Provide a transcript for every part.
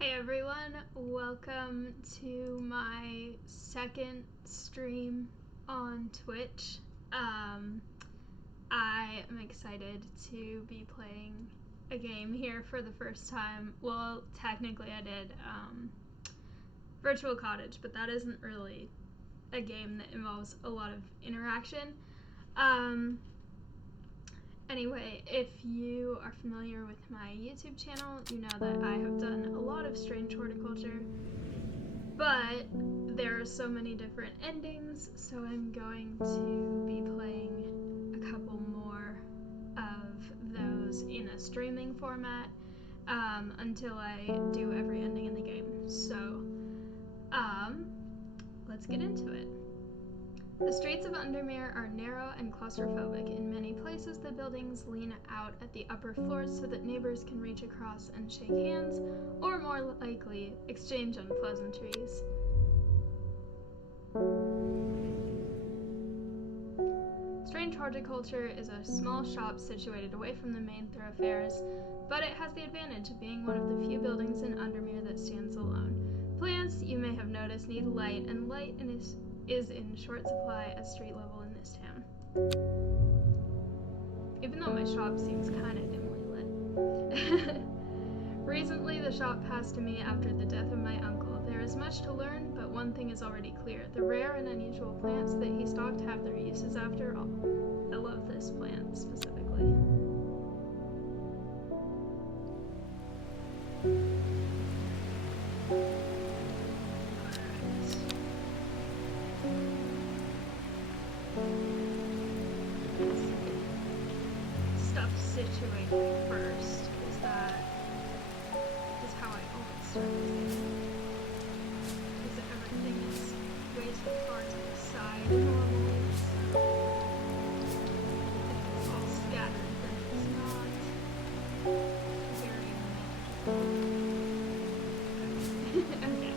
Hey everyone, welcome to my second stream on Twitch. I am excited to be playing a game here for the first time. Well, technically I did Virtual Cottage, but that isn't really a game that involves a lot of interaction. Anyway, if you are familiar with my YouTube channel, you know that I have done a lot of strange horticulture, but there are so many different endings, so I'm going to be playing a couple more of those in a streaming format until I do every ending in the game. So, let's get into it. The streets of Undermere are narrow and claustrophobic. In many places, the buildings lean out at the upper floors so that neighbors can reach across and shake hands, or more likely, exchange unpleasantries. Strange Horticulture is a small shop situated away from the main thoroughfares, but it has the advantage of being one of the few buildings in Undermere that stands alone. Plants, you may have noticed, need light, and light is in short supply at street level in this town. Even though my shop seems kind of dimly lit. Recently, the shop passed to me after the death of my uncle. There is much to learn, but one thing is already clear. The rare and unusual plants that he stocked have their uses after all. I love this plant specifically. Stuff situated first, because that is how I always start with it. Because everything is way too far to the side normally, so if it's all scattered, then it's not very manageable. Okay.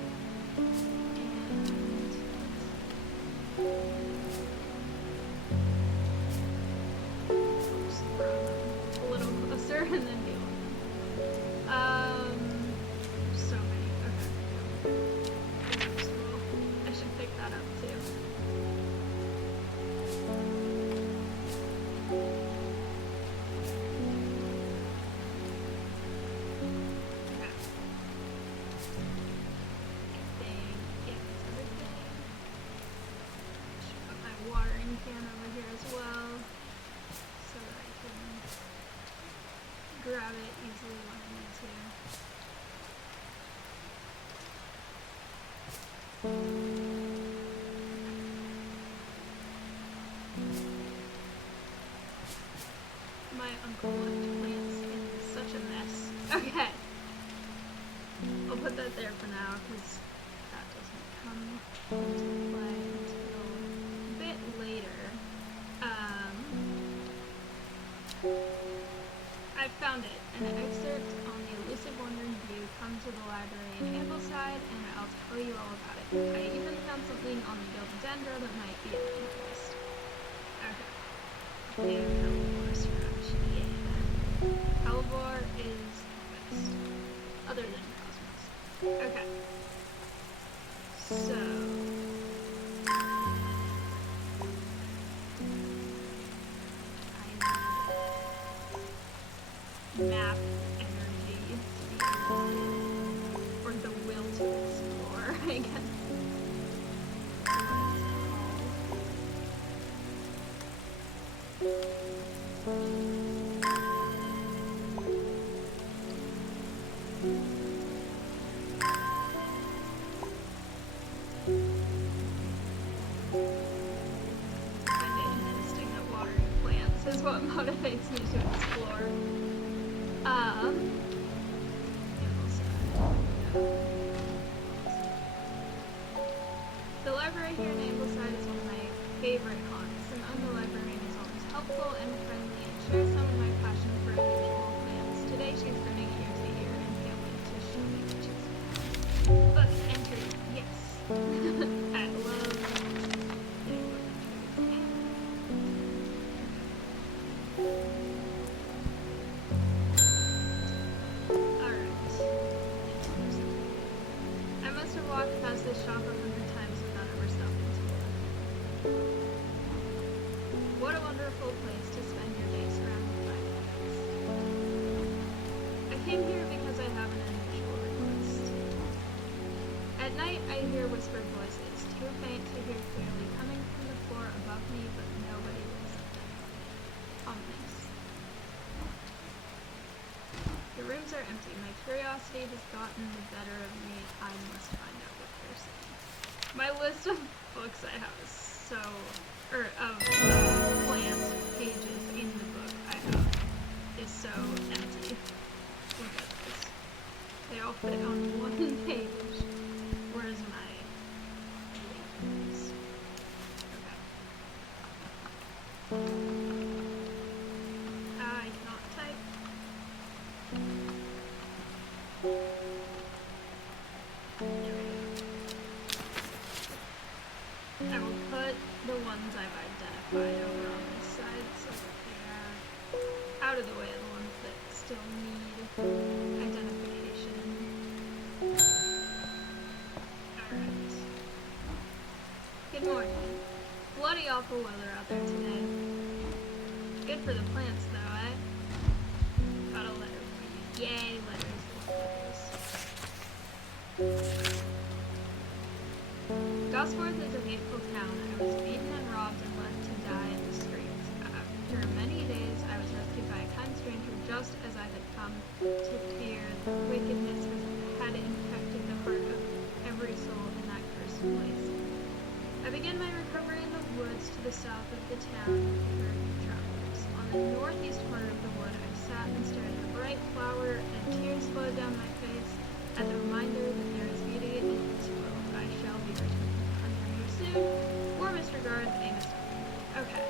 A little closer and then deal with them. So many. Okay. I should pick that up too. Okay. I think, yeah, that's everything. Should put my watering can over here as well, so that I can grab it easily when I need to. My uncle left plants in such a mess. Okay. I'll put that there for now, because that doesn't come into play until a bit later. I found it, an excerpt on the elusive wandering view. Come to the library in Ambleside and I'll tell you all about it. I even found something on the Gildendendra that might be of interest. Okay. And Hellebore scratch, yeah. Hellebore is the best. Other than Cosmos. Okay. So... map energy to be able to, or the will to explore, I guess. I find it interesting that watering plants is what motivates me to explore. The library here in Ambleside is one of my favorite haunts. An uncle librarian is always helpful and friendly and shares some of my passion for unusual plants. Today she's grinning ear to ear and can't wait to show me what she's found. Book entry, yes. I love getting book entries. Alright. I hear whispered voices, too faint to hear clearly, coming from the floor above me, but nobody looks at them. Ominous. The rooms are empty. My curiosity has gotten the better of me. I must find out what they're saying. My list of books I have is so, of plant pages in the book I have is so empty. Look at this. They all fit on one page. Where's my leaves? Okay. I cannot type. There we go. I will put the ones I've identified over on this side so that they are out of the way of the ones that still need identification. Alright. Good morning. Bloody awful weather out there today. Good for the plants though, eh? Got a letter for you. Yay, letters. Gosforth is a hateful town. I was beaten and robbed and left to die in the streets. After many days, I was rescued by a kind stranger just as I had come to fear that wickedness had infected the heart of every soul in that cursed place. I began my recovery in the woods to the south of the town for travelers. On the northeast corner of the wood, I sat and stared at a bright flower, and tears flowed down my face at the reminder that there is beauty in this world. I shall be returning under you soon. For Mr. Guards, Amos. Okay.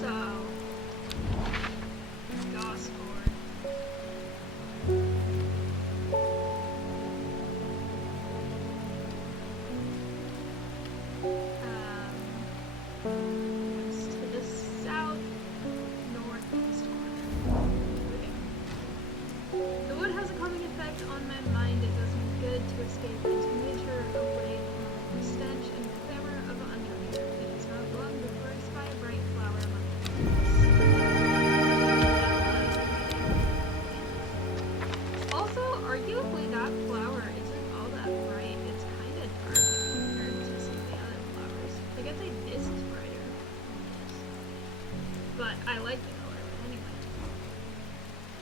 So, Gosford. It's to the south, northeast corner. Okay. The wood has a calming effect on my mind. It does me good to escape into nature, away from the stench and clamor of Undermere. It is not long before I spy a bright flower among the trees. Also, arguably that flower isn't all that bright. It's kind of dark compared to some of the other flowers. I guess this is brighter than this. But I like the color, but anyway.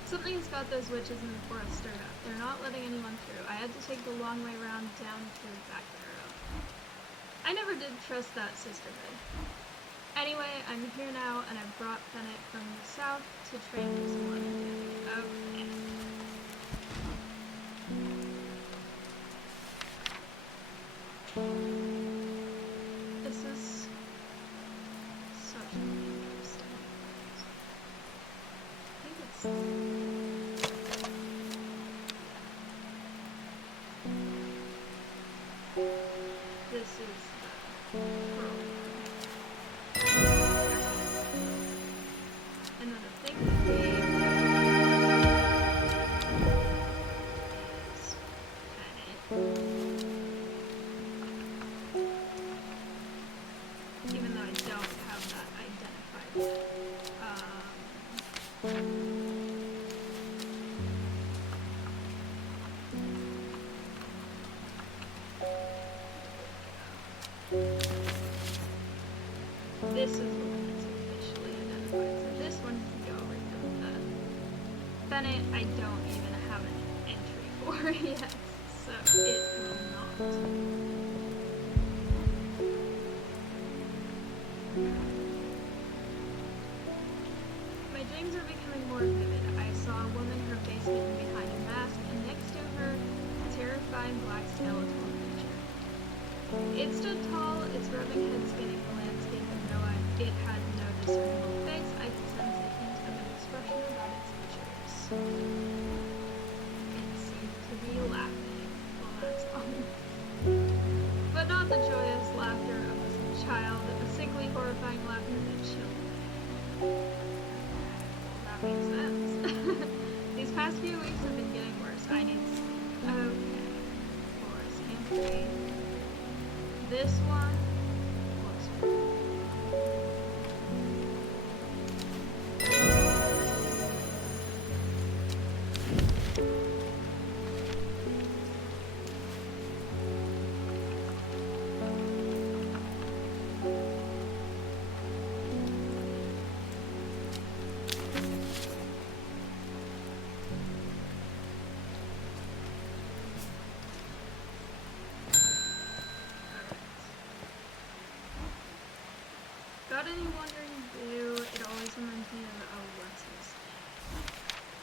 Something's got those witches in the forest stirred up. They're not letting anyone through. I had to take the long way round down through the back arrow. I never did trust that sisterhood. Anyway, I'm here now, and I've brought Bennett from the south to train for some other duty. Okay. This is such an interesting place. I think it's... This is the pearl. And then the thing that we is Bennett. Even though I don't have that identified yet. This is the one that's officially identified, so this one can go over here with that. Bennett, I don't even have an entry for yet, so it will not. My dreams are becoming more vivid. I saw a woman, her face hidden behind a mask, and next to her, a terrifying black skeletal creature. It stood tall, its rubbing head scanning the landscape, and though it had no discernible face, I could sense a hint of an expression about its features. It seemed to be laughing. Well, that's ominous. But not the joyous laughter of a child, a sickly, horrifying laughter that chilled me. That makes sense. These past few weeks have been getting worse. I need sleep. Okay. Forest entry. This one looks pretty.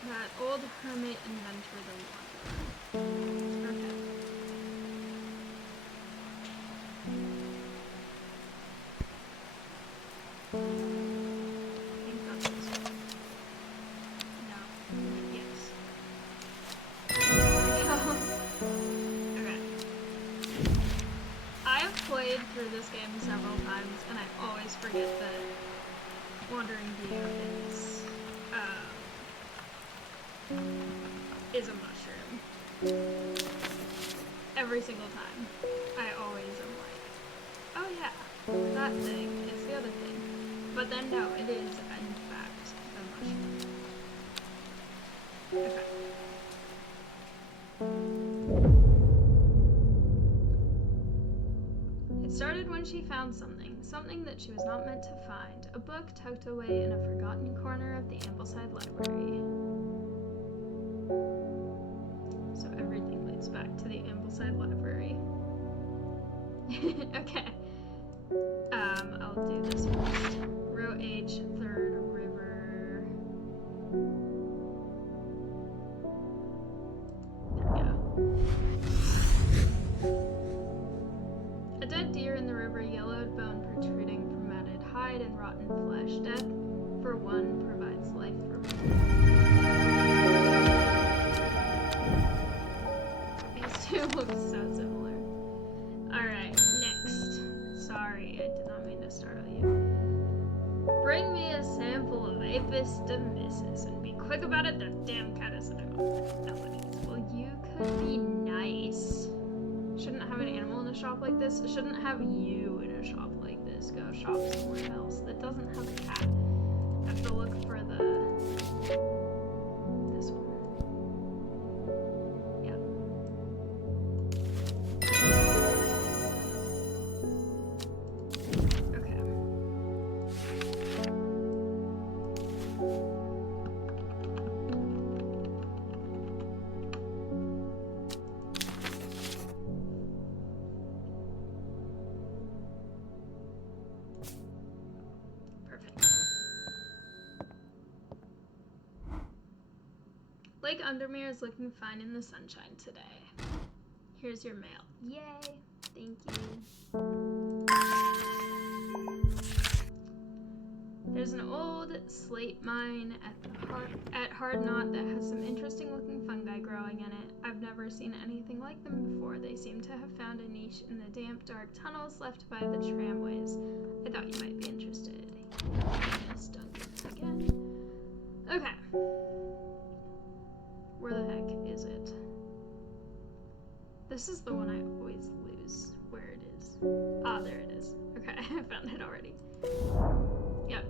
That old hermit inventor, the wanderer. Okay. I think that's this one. No. Yes. There we go. Okay. I have played through this game several times, and I always forget that Wandering View is a mushroom. Every single time. I always am like, oh yeah, that thing is the other thing. But then no, it is in fact the mushroom. Okay. It started when she found something that she was not meant to find. A book tucked away in a forgotten corner of the Ambleside Library. So everything leads back to the Ambleside Library. Okay. I'll do this first. Row H, third river. There we go. A dead deer in the river, yellowed bone protruding from matted hide and rotten flesh. Death for one provides life for one. These two look so similar. Alright, next. Sorry, I did not mean to startle you. Bring me a sample of Apis demyssis and be quick about it, that damn cat is nobody. Well, you could be nice. Shouldn't have an animal in a shop like this. Shouldn't have you in a shop like this. Go shop somewhere else that doesn't have a cat. I have to look for this one. Yeah. Okay. Lake Undermere is looking fine in the sunshine today. Here's your mail. Yay! Thank you. There's an old slate mine at Hard Knot that has some interesting looking fungi growing in it. I've never seen anything like them before. They seem to have found a niche in the damp, dark tunnels left by the tramways. I thought you might be interested. Yes, Duncan again. Okay. Where the heck is it? This is the one I always lose where it is. Ah, there it is. Okay, I found it already. Yep.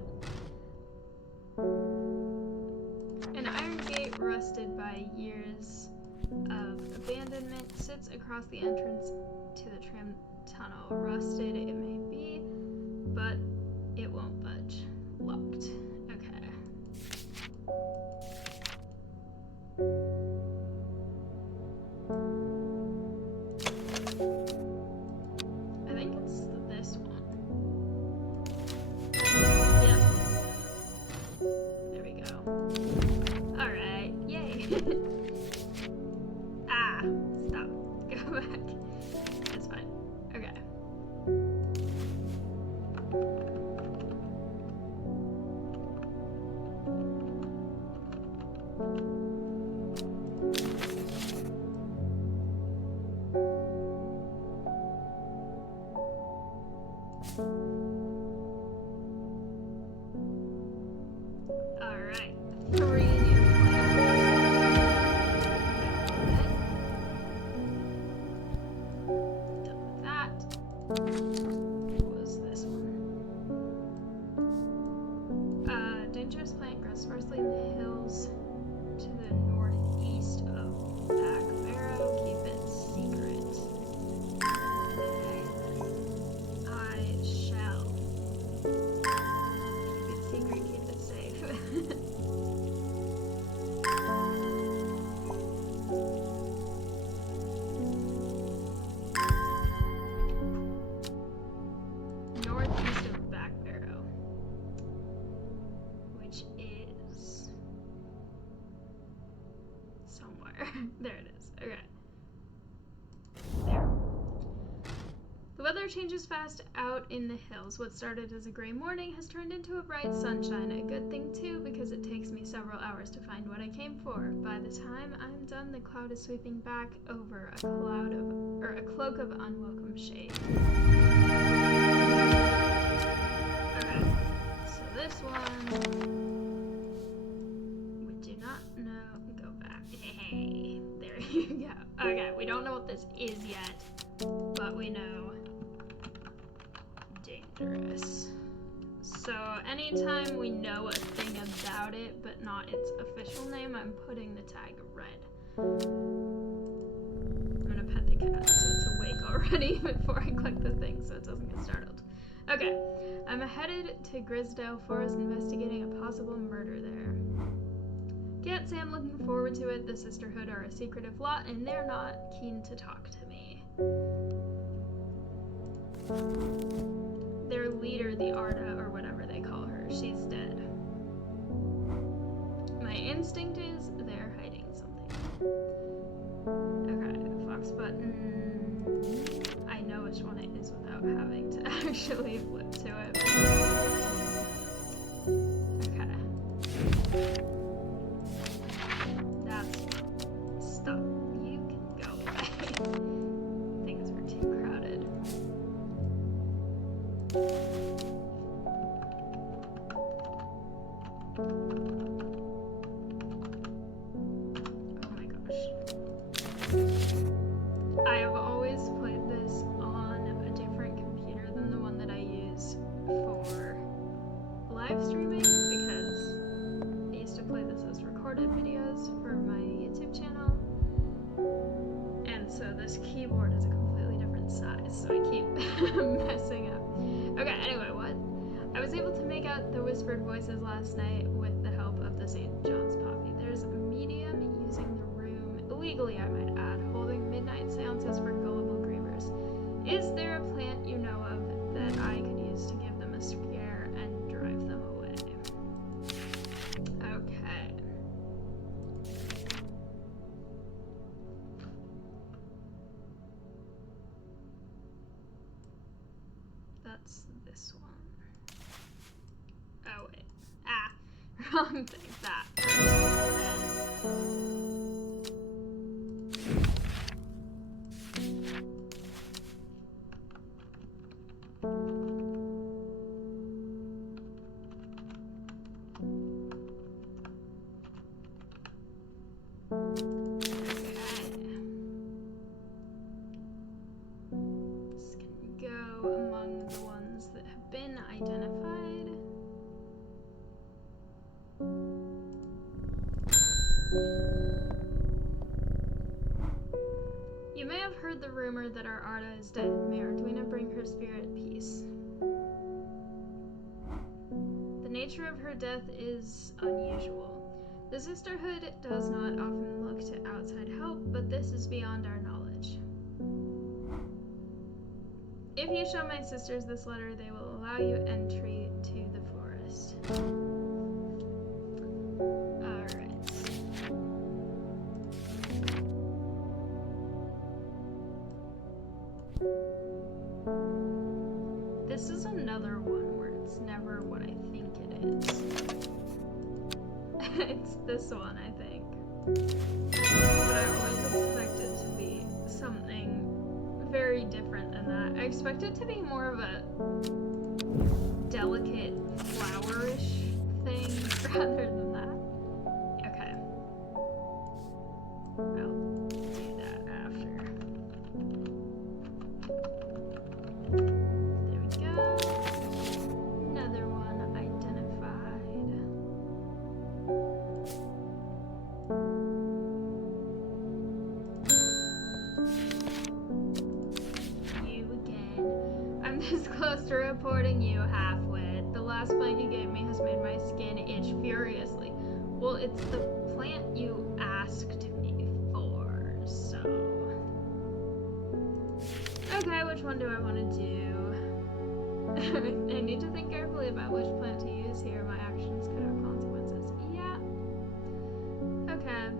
An iron gate rusted by years of abandonment sits across the entrance to the tram tunnel. Rusted it may be, but it won't budge. Locked. Okay. I think it's this one. Yep. There we go. Alright, yay! Ah, stop. Go back. It's fine. Okay. Alright, 3 new plants. Done with that. What was this one? Dangerous plant grows sparsely in the hills to the somewhere. There it is. Okay. There. The weather changes fast out in the hills. What started as a gray morning has turned into a bright sunshine. A good thing too, because it takes me several hours to find what I came for. By the time I'm done, the cloud is sweeping back over a cloak of unwelcome shade. Okay, so this one we do not know. Go back. Hey, there you go. Okay, we don't know what this is yet, but we know dangerous. So anytime we know a thing about it, but not its official name, I'm putting the tag red. I'm gonna pet the cat so it's awake already before I click the thing so it doesn't get startled. Okay, I'm headed to Grisdale Forest investigating a possible murder there. Can't say I'm looking forward to it. The Sisterhood are a secretive lot and they're not keen to talk to me. Their leader, the Arda, or whatever they call her, she's dead. My instinct is they're hiding something. Okay, Fox button. I know which one it is without having to actually flip to it. Okay. That's stop. You can go away. Things were too crowded. Oh my gosh. I have always played this on a different computer than the one that I use for live streaming because I used to play this as recorded videos for my YouTube channel. And so this keyboard is a completely different size, so I keep messing up. Okay, anyway, what? I was able to make out the whispered voices last night with the help of the St. John's Poppy. There's a medium using the room, illegally I might add, holding midnight seances for gullible grievers. Is there a plant you know of that I could use to give them a scare and drive them away? Okay. That's this one. Oh wait. Ah, wrong thing. That first. This can go among the ones that have been identified. You may have heard the rumor that our Arda is dead. May Arduina bring her spirit peace. The nature of her death is unusual. The Sisterhood does not often look to outside help, but this is beyond our knowledge. If you show my sisters this letter, they will allow you entry to the forest. Alright. This is another one where it's never what I think it is. It's this one, I think. But I always expect it to be something very different than that. I expect it to be more of a delicate, flowerish thing rather than that. Okay. I'll do that after. There we go. Another one identified. You again. I'm this close to reporting you, half-wit. The last plant you gave me has made my skin itch furiously. Well, it's the plant you asked me for, so... Okay, which one do I want to do? I need to think carefully about which plant to use here. My actions could have consequences. Yeah. Okay.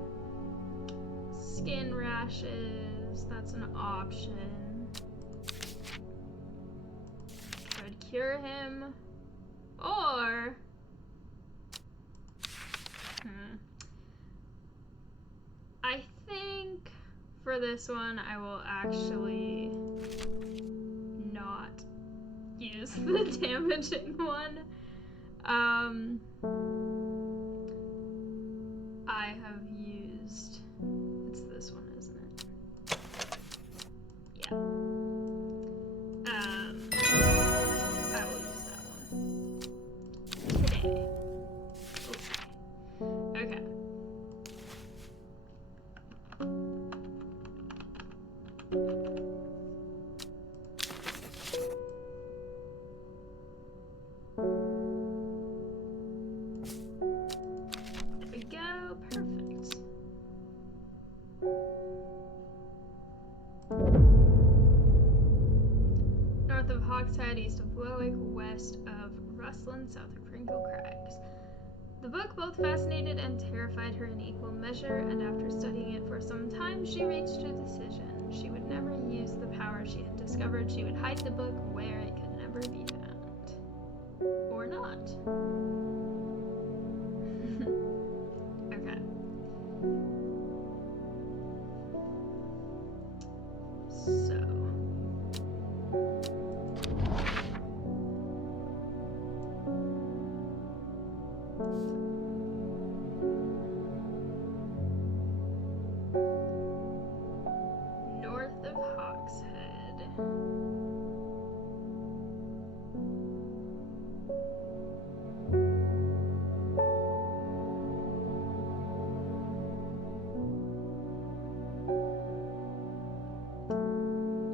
Skin rashes, that's an option. Could cure him. Or... I think for this one I will actually not use the damaging one. I have used, it's this one, isn't it? Yeah. I will use that one today. Okay. There we go, perfect. North of Hawkshead, east of Lowick, west of Rustland, south of Crinkle Crags. The book both fascinated and terrified her in equal measure, and after studying it for some time, she reached a decision. She would never use the power she had discovered. She would hide the book where it could never be found. Or not. Okay. So... north of Hawkshead.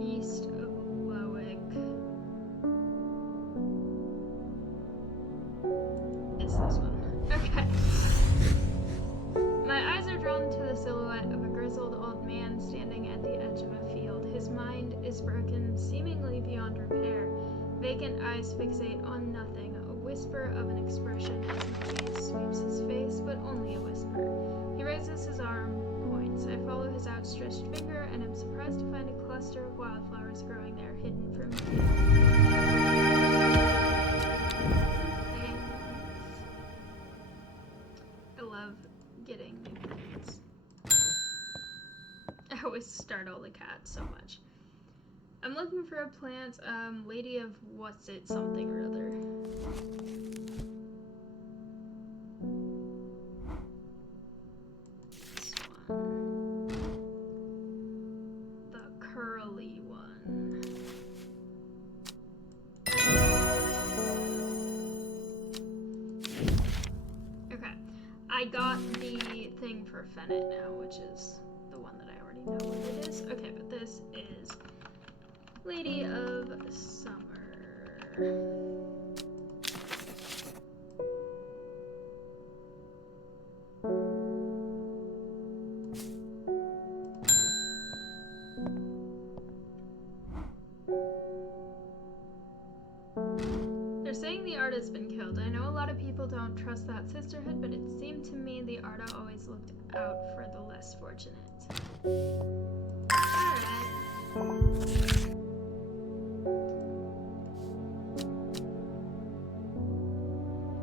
East of Lowick is this one. Okay. My eyes are drawn to the silhouette of a grizzled old man standing at the edge of a field. His mind is broken, seemingly beyond repair. Vacant eyes fixate on nothing. A whisper of an expression as my gaze sweeps his face, but only a whisper. He raises his arm, points. I follow his outstretched finger and am surprised to find a cluster of wildflowers growing there, hidden from view. I love getting new plants. I always startle the cat so much. I'm looking for a plant, Lady of what's it something or other. This one. The curly one. Okay. I got the thing for Fennec now, which is the one that I already know what it is. Okay, but this is Lady of Summer. They're saying the Arda's been killed. I know a lot of people don't trust that sisterhood, but it seemed to me the Arda always looked out for the less fortunate. Alright.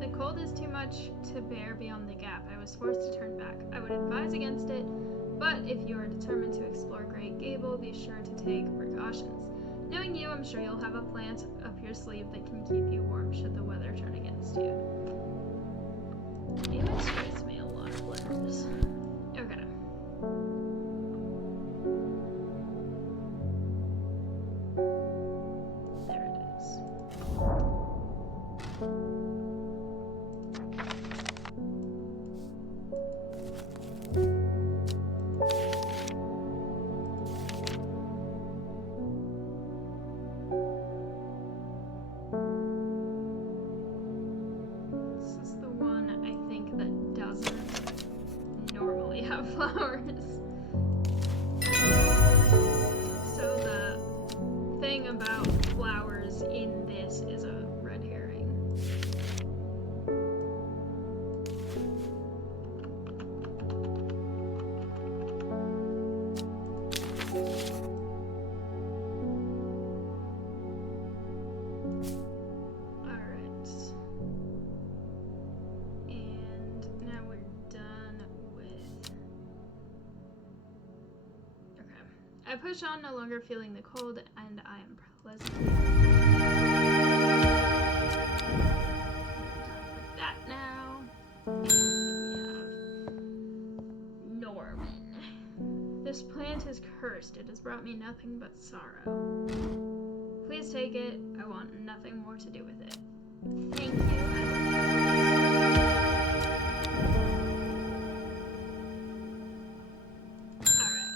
The cold is too much to bear beyond the gap. I was forced to turn back. I would advise against it, but if you are determined to explore Great Gable, be sure to take precautions. Knowing you, I'm sure you'll have a plant up your sleeve that can keep you warm should the weather turn against you. Damage strikes me a lot of letters. Okay. There it is. Flowers. So the thing about flowers in this is a red herring. Alright. And now we're done with... Okay. I push on, no longer feeling the cold, and I am pleasantly... that now. And we have Norman. This plant is cursed. It has brought me nothing but sorrow. Please take it. I want nothing more to do with it. Thank you. Alright.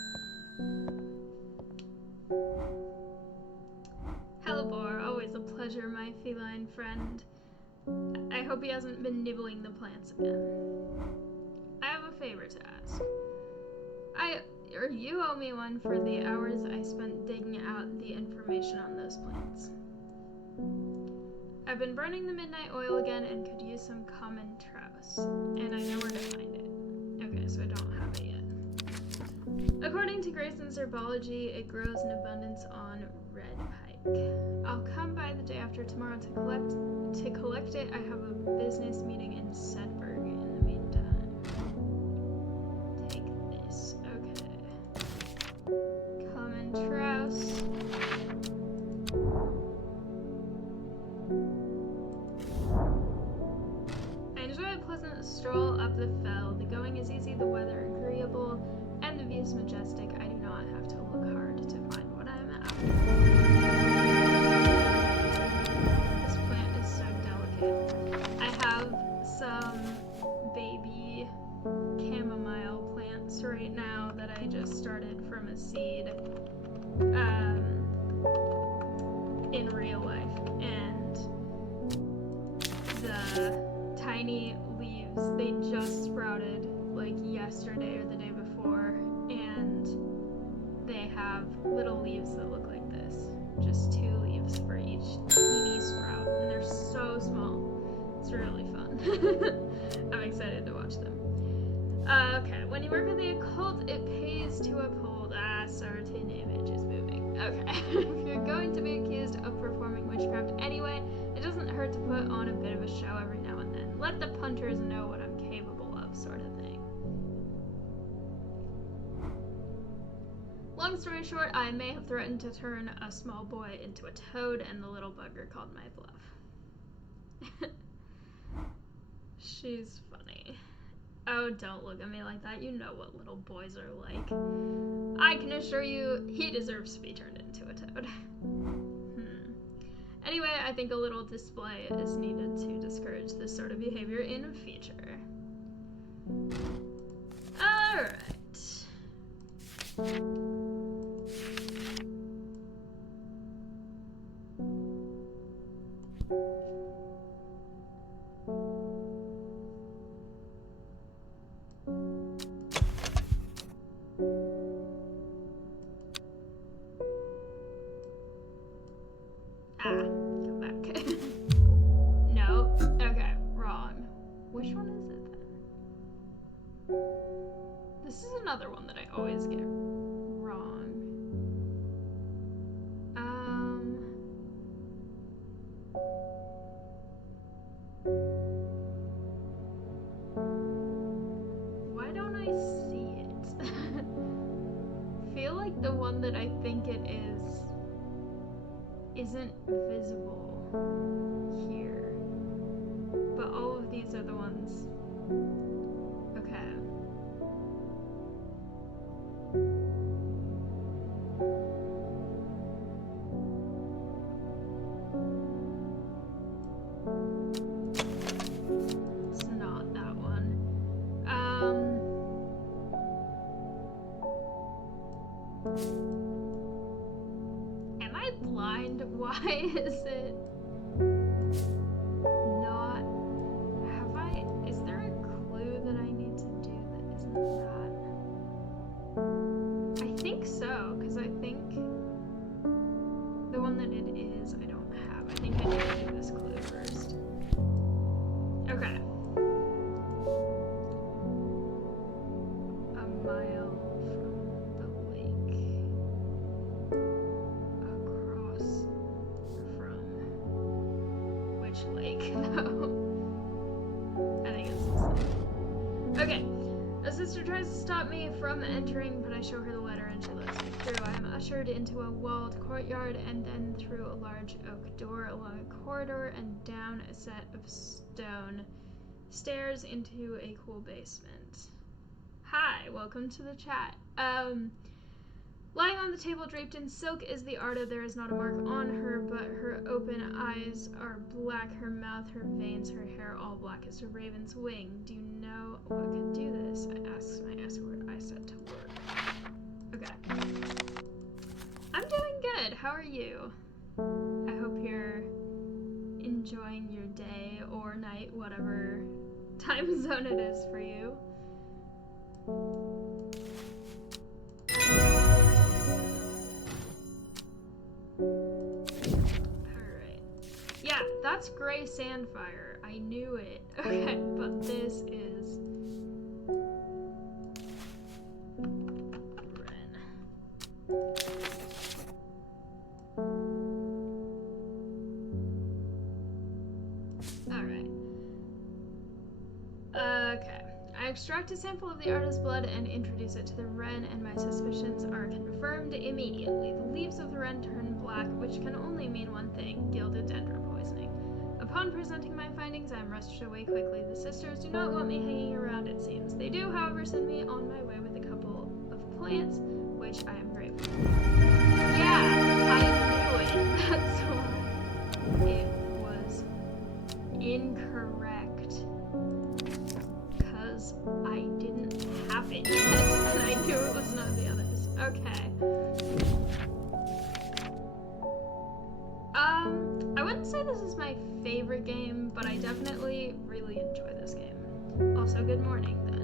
Hellebore, always a pleasure, my feline friend. I hope he hasn't been nibbling the plants again. I have a favor to ask. You owe me one for the hours I spent digging out the information on those plants. I've been burning the midnight oil again and could use some common trowse, and I know where to find it. Okay, so I don't have it yet. According to Grayson's herbology, it grows in abundance on red pike. I'll come by the day after tomorrow to collect it. I have a business meeting in Sedberg in the meantime. Take this. Okay. Common trowse. I enjoy a pleasant stroll up the fell. The going is easy, the weather agreeable, and the view is majestic. I do not have to look hard to find what I'm after. This plant is so delicate. I have some baby chamomile plants right now that I just started from a seed in real life, and the tiny leaves, they just sprouted like yesterday or the day before, and they have little leaves that look like this, just 2 leaves for each teeny sprout, and they're so small. It's really fun. I'm excited to watch them. Okay, when you work with the occult, it pays to uphold. Certain image is moving. Okay. If you're going to be accused of performing witchcraft anyway, it doesn't hurt to put on a bit of a show every now and then. Let the punters know what I'm capable of, sort of thing. Long story short, I may have threatened to turn a small boy into a toad, and the little bugger called my bluff. She's funny. Oh, don't look at me like that. You know what little boys are like. I can assure you, he deserves to be turned into a toad. Anyway, I think a little display is needed to discourage this sort of behavior in the future. Alright. Come back. No. Okay, wrong. Which one is it then? This is another one that I always get wrong. Why don't I see it? Feel like the one that I think it is isn't visible here, but all of these are the ones. Okay. It's not that one. Am I blind? Why is it not? Have I? Is there a clue that I need to do that isn't that? I think so, because I think the one that it is, I don't have. I think I need to do this clue first. Okay. A mile from the lake. though. I think it's this thing. Okay. A sister tries to stop me from entering, but I show her the letter and she lets me through. I am ushered into a walled courtyard and then through a large oak door along a corridor and down a set of stone stairs into a cool basement. Hi, welcome to the chat. Lying on the table draped in silk is the Arda. There is not a mark on her, but her open eyes are black, her mouth, her veins, her hair all black as a raven's wing. Do you know what could do this? I asked my escort. I set to work. Okay. I'm doing good. How are you? I hope you're enjoying your day or night, whatever time zone it is for you. Alright. Yeah, that's gray sandfire. I knew it. Okay, but this is Ren. Alright. Okay. I extract a sample of the Arda's blood and introduce it to the wren, and my suspicions are confirmed immediately. The leaves of the wren turn black, which can only mean one thing: gilded dendro poisoning. Upon presenting my findings, I am rushed away quickly. The sisters do not want me hanging around, it seems. They do, however, send me on my way with a couple of plants, which I am grateful for. Yeah, I knew it. That's why it was incorrect. I didn't have it yet, and I knew it was none of the others. Okay. I wouldn't say this is my favorite game, but I definitely really enjoy this game. Also, good morning, then.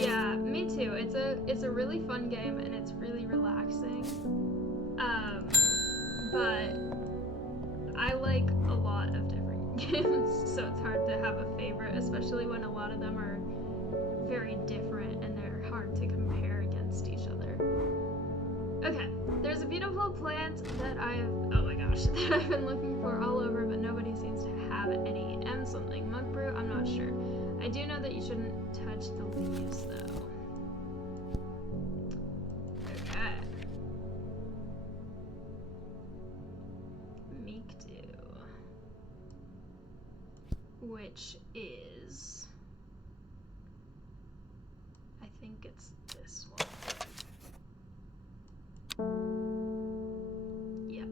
Yeah, me too. It's a really fun game, and it's really relaxing. But I like a lot of different games, so it's hard to have a favorite, especially when a lot of them are very different and they're hard to compare against each other. Okay, there's a beautiful plant that oh my gosh, that I've been looking for all over, but nobody seems to have any. M something, monk brew, I'm not sure. I do know that you shouldn't touch the leaves though. Okay. Which is, I think it's this one. Yep.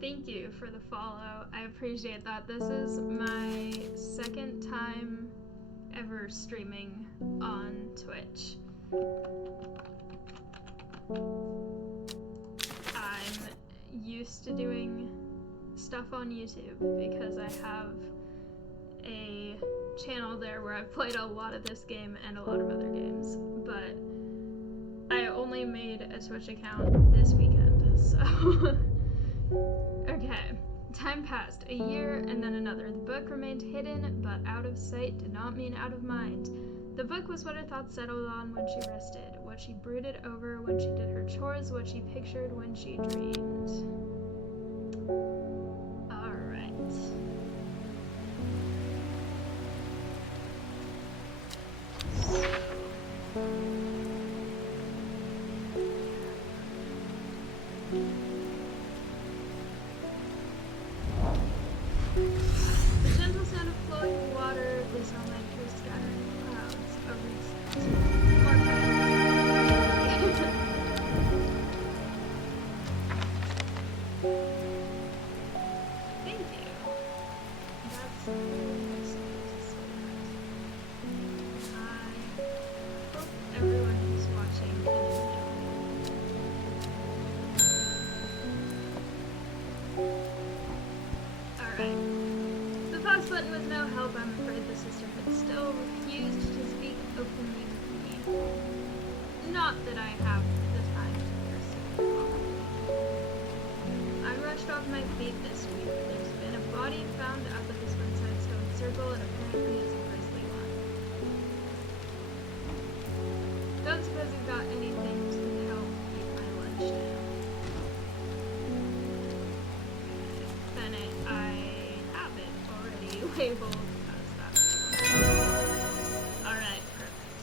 Thank you for the follow. I appreciate that. This is my second time ever streaming on Twitch. I'm used to doing stuff on YouTube because I have a channel there where I've played a lot of this game and a lot of other games, but I only made a Twitch account this weekend, so okay. Time passed, a year and then another. The book remained hidden, but out of sight did not mean out of mind. The book was what her thoughts settled on when she rested, what she brooded over when she did her chores, what she pictured when she dreamed. Alright. The gentle sound of flowing water is not like through scattering clouds of reset. More Thank you. That's nice to see that. I hope everyone who's watching can enjoy. Alright. The pause button was no help. I'm afraid the sisterhood still refused to speak openly with me. Not that I have the time to pursue. I rushed off my feet this week. There's been a body body found up at the Springside Stone Circle, and apparently it's a grisly one. Don't suppose you've got anything to help keep my lunch down. Then I have it already labeled as that. Alright, perfect.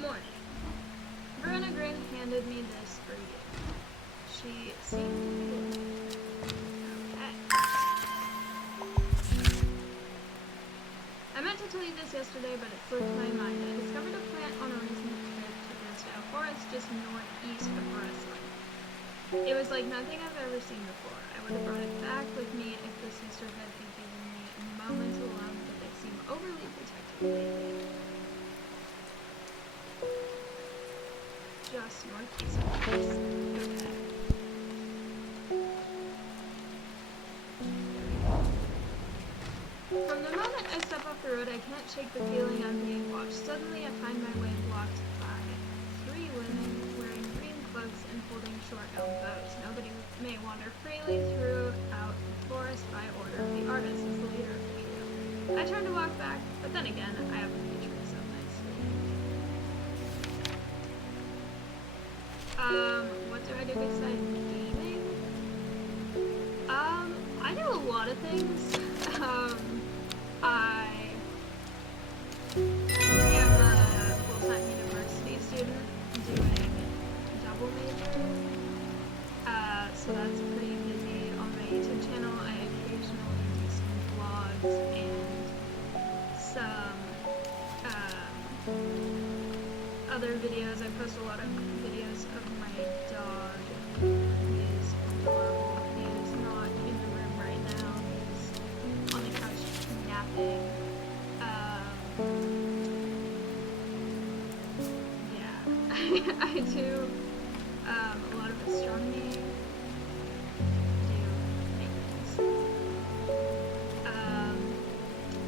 Morning. Verna Grin handed me this for you. She seemed okay. I meant to tell you this yesterday, but it slipped my mind. I discovered a plant on a recent trip to Grisdale Forest just northeast of Wrestling. It was like nothing I've ever seen before. I would have brought it back with me if the sisterhood had given me a moment alone, but they seem overly protective lately. Just northeast of us. Okay. From the moment I step off the road, I can't shake the feeling I'm being watched. Suddenly, I find my way blocked by 3 women wearing green cloaks and holding short elm bows. Nobody may wander freely throughout the forest by order of the artist as the leader of the trio. I turn to walk back, but then again, I have a few tricks up my sleeve. What do I do besides gaming? I do a lot of things. I am a full-time university student doing double major. So that's pretty busy on my YouTube channel. I occasionally do some vlogs and some other videos. I post a lot of videos of my dog. He's adorable. He's not in the room right now. He's on the couch napping. Yeah. I do a lot of astronomy.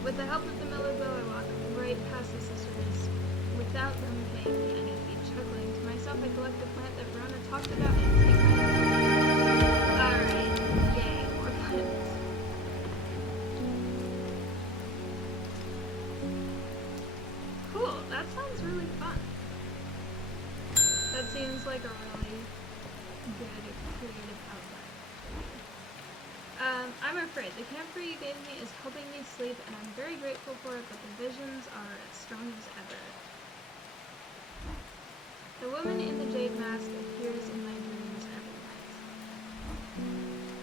With the help of the Miller Bow, I walk right past the sisters without them paying me any heed. Chuckling to myself, I collect the plant that Verona talked about and take my... Alright, yay, more plants. Cool, that sounds really fun. That seems like a really good creative outlet. I'm afraid the camphor you gave me is helping me sleep, and I'm very grateful for it, but the visions are as strong as ever. The woman in the jade mask appears in my dreams every night.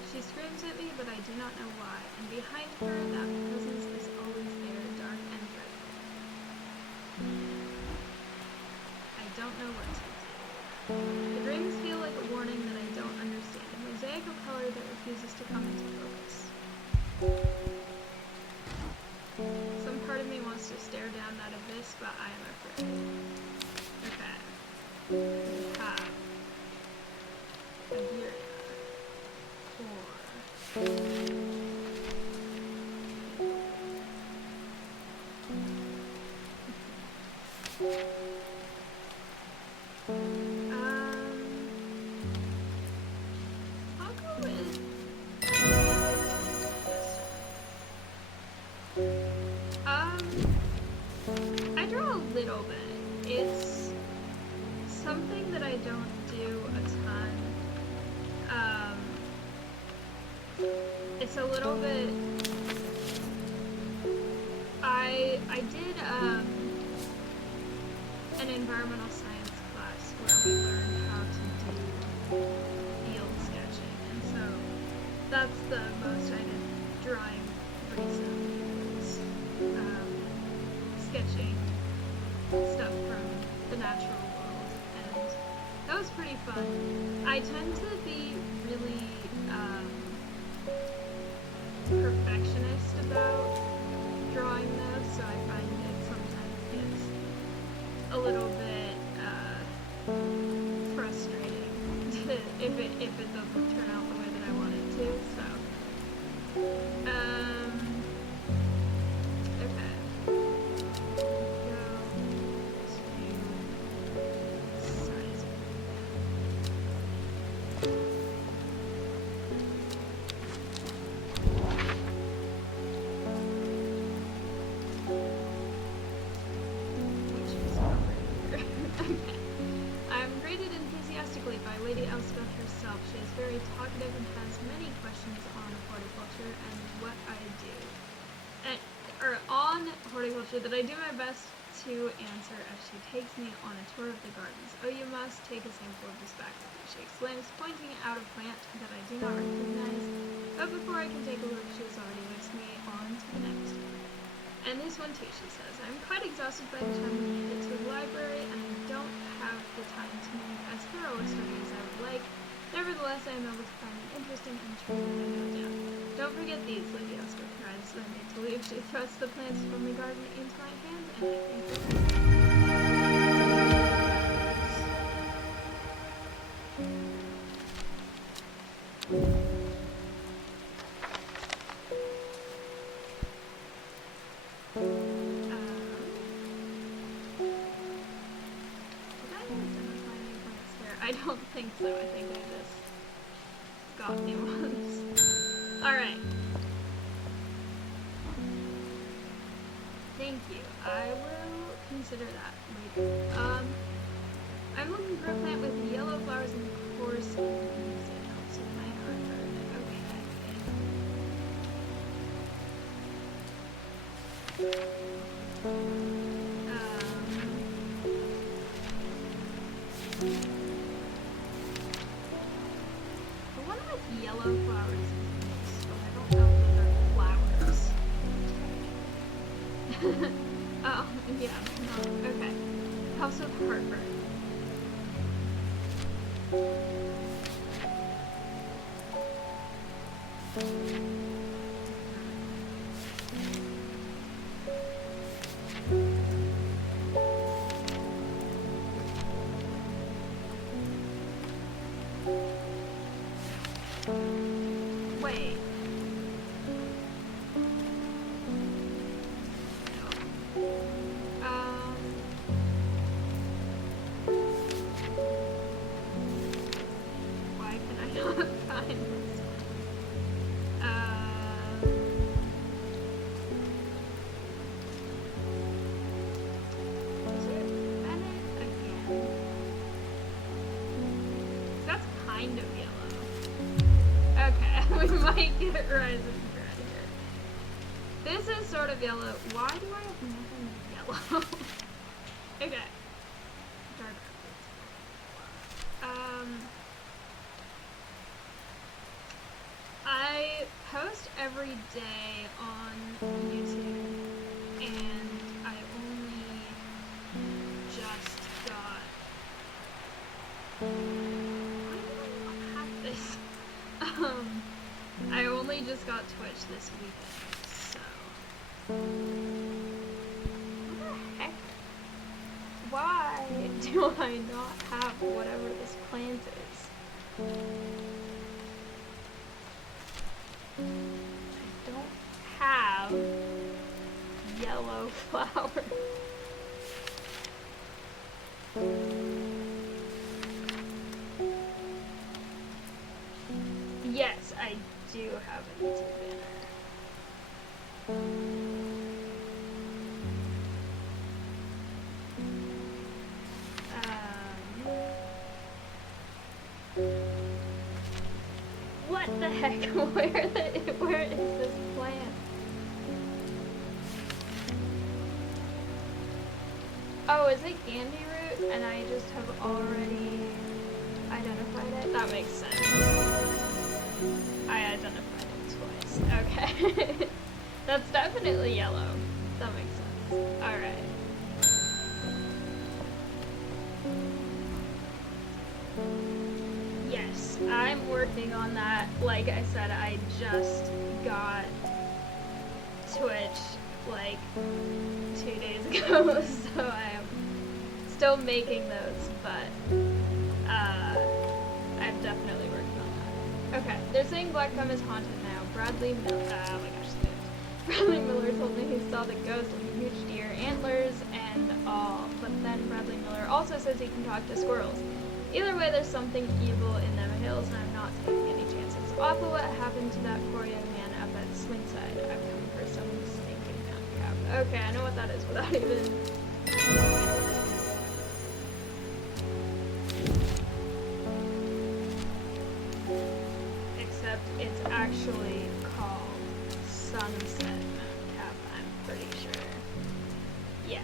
She screams at me, but I do not know why, and behind her, that presence is always there, dark and dreadful. I don't know what to do. The dreams feel like a warning that I don't understand, a mosaic of color that refuses to come into focus. Some part of me wants to stare down that abyss, but I am afraid. Okay. We have Iberia. 4. I'll go with I draw a little bit. It's something that I don't do a ton. It's a little bit. I did an environmental science class where we learned how to do field sketching, and so that's the most I did drawing recently was sketching stuff from the natural world, and that was pretty fun. I tend to be really perfectionist about drawing those, so I find it sometimes gets a little bit frustrating if it doesn't turn out the way that I want it to. So herself. She is very talkative and has many questions on horticulture and what I do. Or on horticulture that I do my best to answer as she takes me on a tour of the gardens. Oh, you must take a sample of this back with you, she exclaims, pointing out a plant that I do not recognize. But before I can take a look, she has already whisked me on to the next. And this one too, she says. I'm quite exhausted by the time we get to the library, and I don't have the time to make as thorough a study as I would like. Nevertheless, I am able to find an interesting entry that I note down. Don't forget these, Lady Oscar cries. As I make to leave, she thrusts the plants from the garden into my hands, and I thank her. I don't think so. I think I just got new ones. Alright. Thank you. I will consider that later. I'm looking for a plant with yellow flowers and coarse leaves. It helps with my heartburn. Okay. The one with yellow flowers is nice, but I don't know if they're flowers. Oh, yeah, no, okay. Helps with heartburn. Wait. Why can I not find this one? Is it Bennett again? That's kind of yellow. Okay, we might get Rising Dread here. This is sort of yellow. Why do I have nothing yellow? Okay. Dark. I post every day on YouTube, and I only just got... Why do I not have this? I only just got Twitch this weekend, so... What the heck? Why do I not have whatever this plant is? I don't have yellow flowers. Yes, I do have a YouTube banner. What the heck? Where is this plant? Oh, is it Gandy Root? And I just have already identified it? That makes sense. I identified it twice. Okay. That's definitely yellow. That makes sense. Alright. Yes, I'm working on that. Like I said, I just got Twitch like 2 days ago, so I'm still making those, but I'm definitely working on that. Okay, they're saying Black Gum is haunted now. Bradley Miller, oh my gosh, Bradley Miller told me he saw the ghost of a huge deer, antlers and all, but then Bradley Miller also says he can talk to squirrels. Either way, there's something evil in them hills, and I'm not taking any chances. Awful what happened to that poor young man up at Swingside. I've come for some stinking pound crab. Okay, I know what that is without even... actually called Sunset Moon I'm pretty sure. Yeah.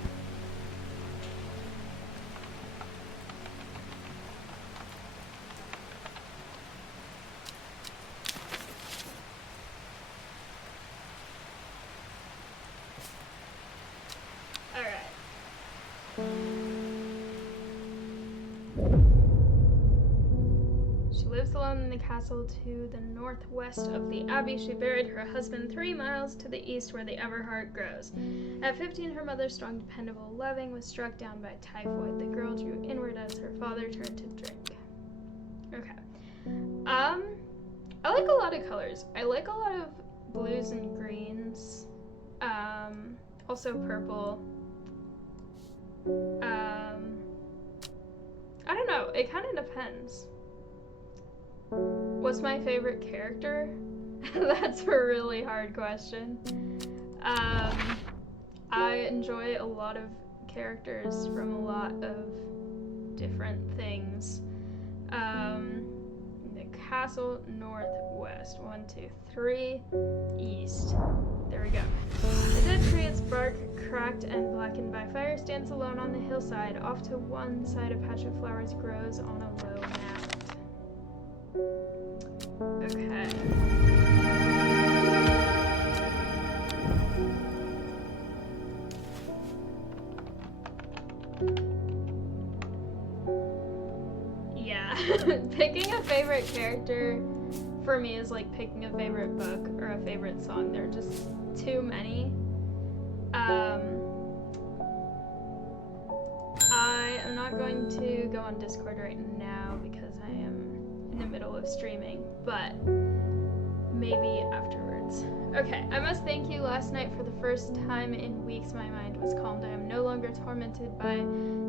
Alone in the castle to the northwest of the abbey. She buried her husband 3 miles to the east where the Everheart grows. At 15, her mother, strong, dependable, loving, was struck down by typhoid. The girl drew inward as her father turned to drink. Okay. I like a lot of colors. I like a lot of blues and greens. Also purple. I don't know. It kind of depends. What's my favorite character? That's a really hard question. I enjoy a lot of characters from a lot of different things. The castle northwest. 1, 2, 3. East. There we go. The dead tree, its bark cracked and blackened by fire, stands alone on the hillside. Off to one side, a patch of flowers grows on a low mound. Okay. Yeah. Picking a favorite character for me is like picking a favorite book or a favorite song. There are just too many. I am not going to go on Discord right now because I am in the middle of streaming, but maybe afterwards. Okay, I must thank you. Last night, for the first time in weeks, my mind was calmed. I am no longer tormented by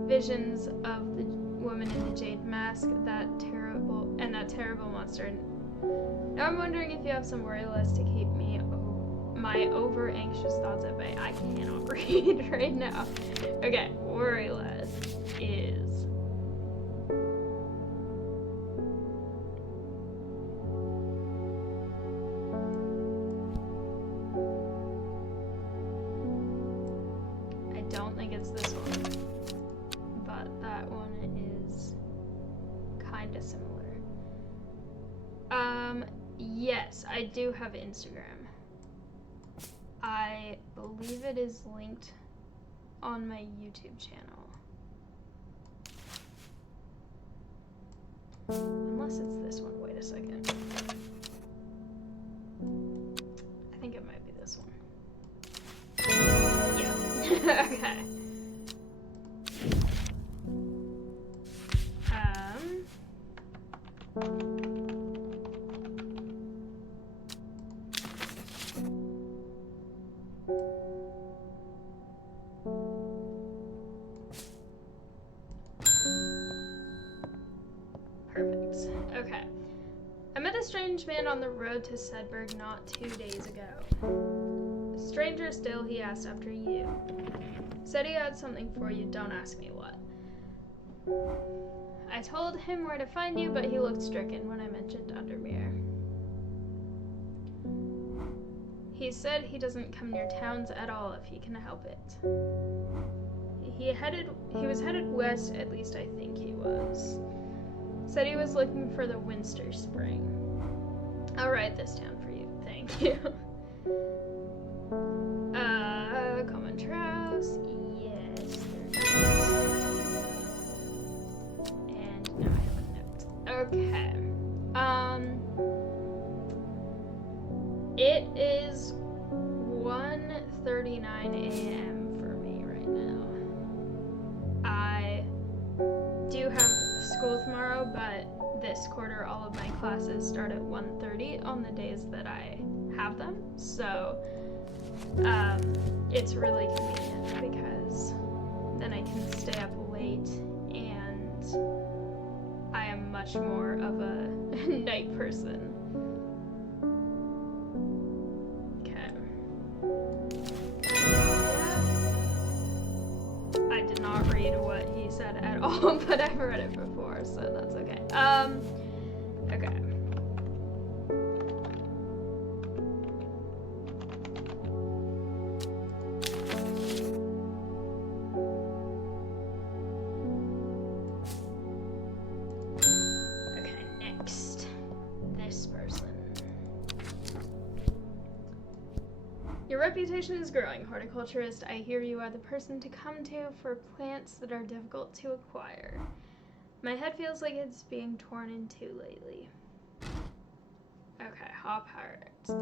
visions of the woman in the jade mask, that terrible monster. Now I'm wondering if you have some worry lists to keep me my over anxious thoughts at bay. I cannot read right now. Okay, worry list is I don't think it's this one, but that one is kind of similar. Yes, I do have Instagram. I believe it is linked on my YouTube channel. Unless it's this one. Wait a second. I think it might be this one. Yeah. Okay. Perfect. Okay. I met a strange man on the road to Sedberg not 2 days ago. Stranger still, he asked after you. Said he had something for you, don't ask me what. I told him where to find you, but he looked stricken when I mentioned Undermere. He said he doesn't come near towns at all if he can help it. He was headed west, at least I think he was. Said he was looking for the Winster Spring. I'll write this down for you, thank you. Common Trouse, yes, there it is. And now I have a note. Okay. It is 1:39 a.m. for me right now. I do have school tomorrow, but this quarter all of my classes start at 1:30 on the days that I have them, so it's really convenient because then I can stay up late and I am much more of a night person. Okay. I did not read what he said at all, but I've read it before, so that's okay. Okay. Your reputation is growing, horticulturist. I hear you are the person to come to for plants that are difficult to acquire. My head feels like it's being torn in two lately. Okay, hop pirates.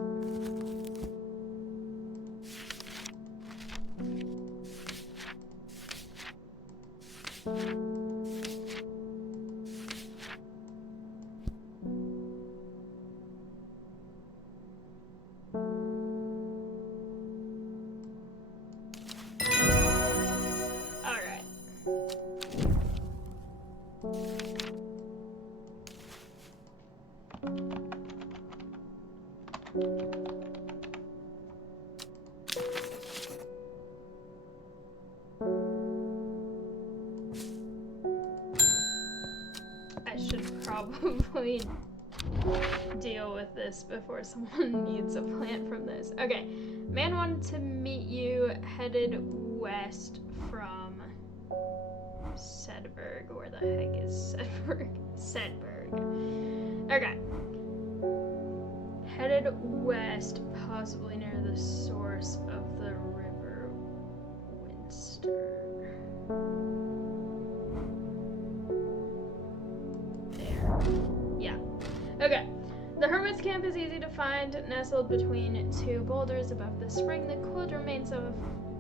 I should probably deal with this before someone needs a plant from this. Okay, man wanted to meet you, headed west from Sedberg. Where the heck is Sedberg? Sedberg. Okay. Headed west, possibly near the source of the river Winster. There. Yeah. Okay. The hermit's camp is easy to find, nestled between two boulders above the spring. The cold remains of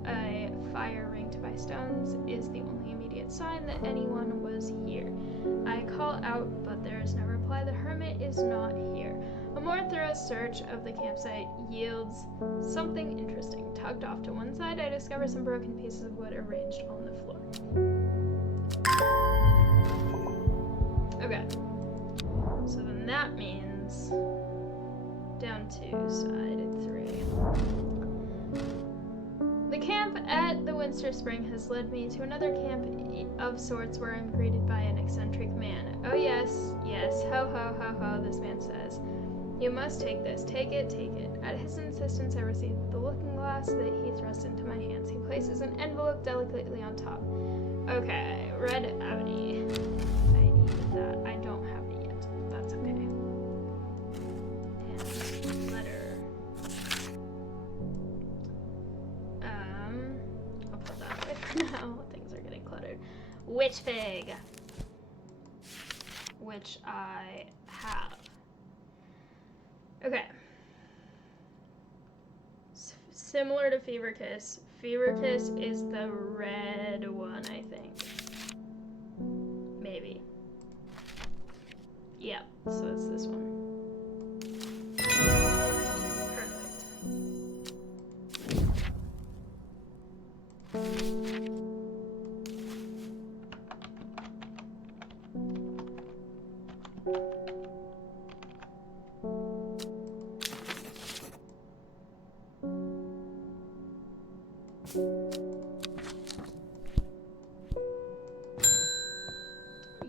a fire ringed by stones is the only immediate sign that anyone was here. I call out, but there is no reply. The hermit is not here. A more thorough search of the campsite yields something interesting. Tucked off to one side, I discover some broken pieces of wood arranged on the floor. Okay. So then that means down 2, side 3. The camp at the Winster Spring has led me to another camp of sorts where I'm greeted by an eccentric man. Oh yes, yes, ho ho ho ho, this man says. You must take this. Take it, take it. At his insistence, I receive the looking glass that he thrusts into my hands. He places an envelope delicately on top. Okay, red ebony. I need that. I don't have it yet. That's okay. And letter. I'll put that away for now. Things are getting cluttered. Witch fig. Which I have. Okay. Similar to Fever Kiss. Fever Kiss is the red one, I think. Maybe. Yep, so it's this one. Perfect.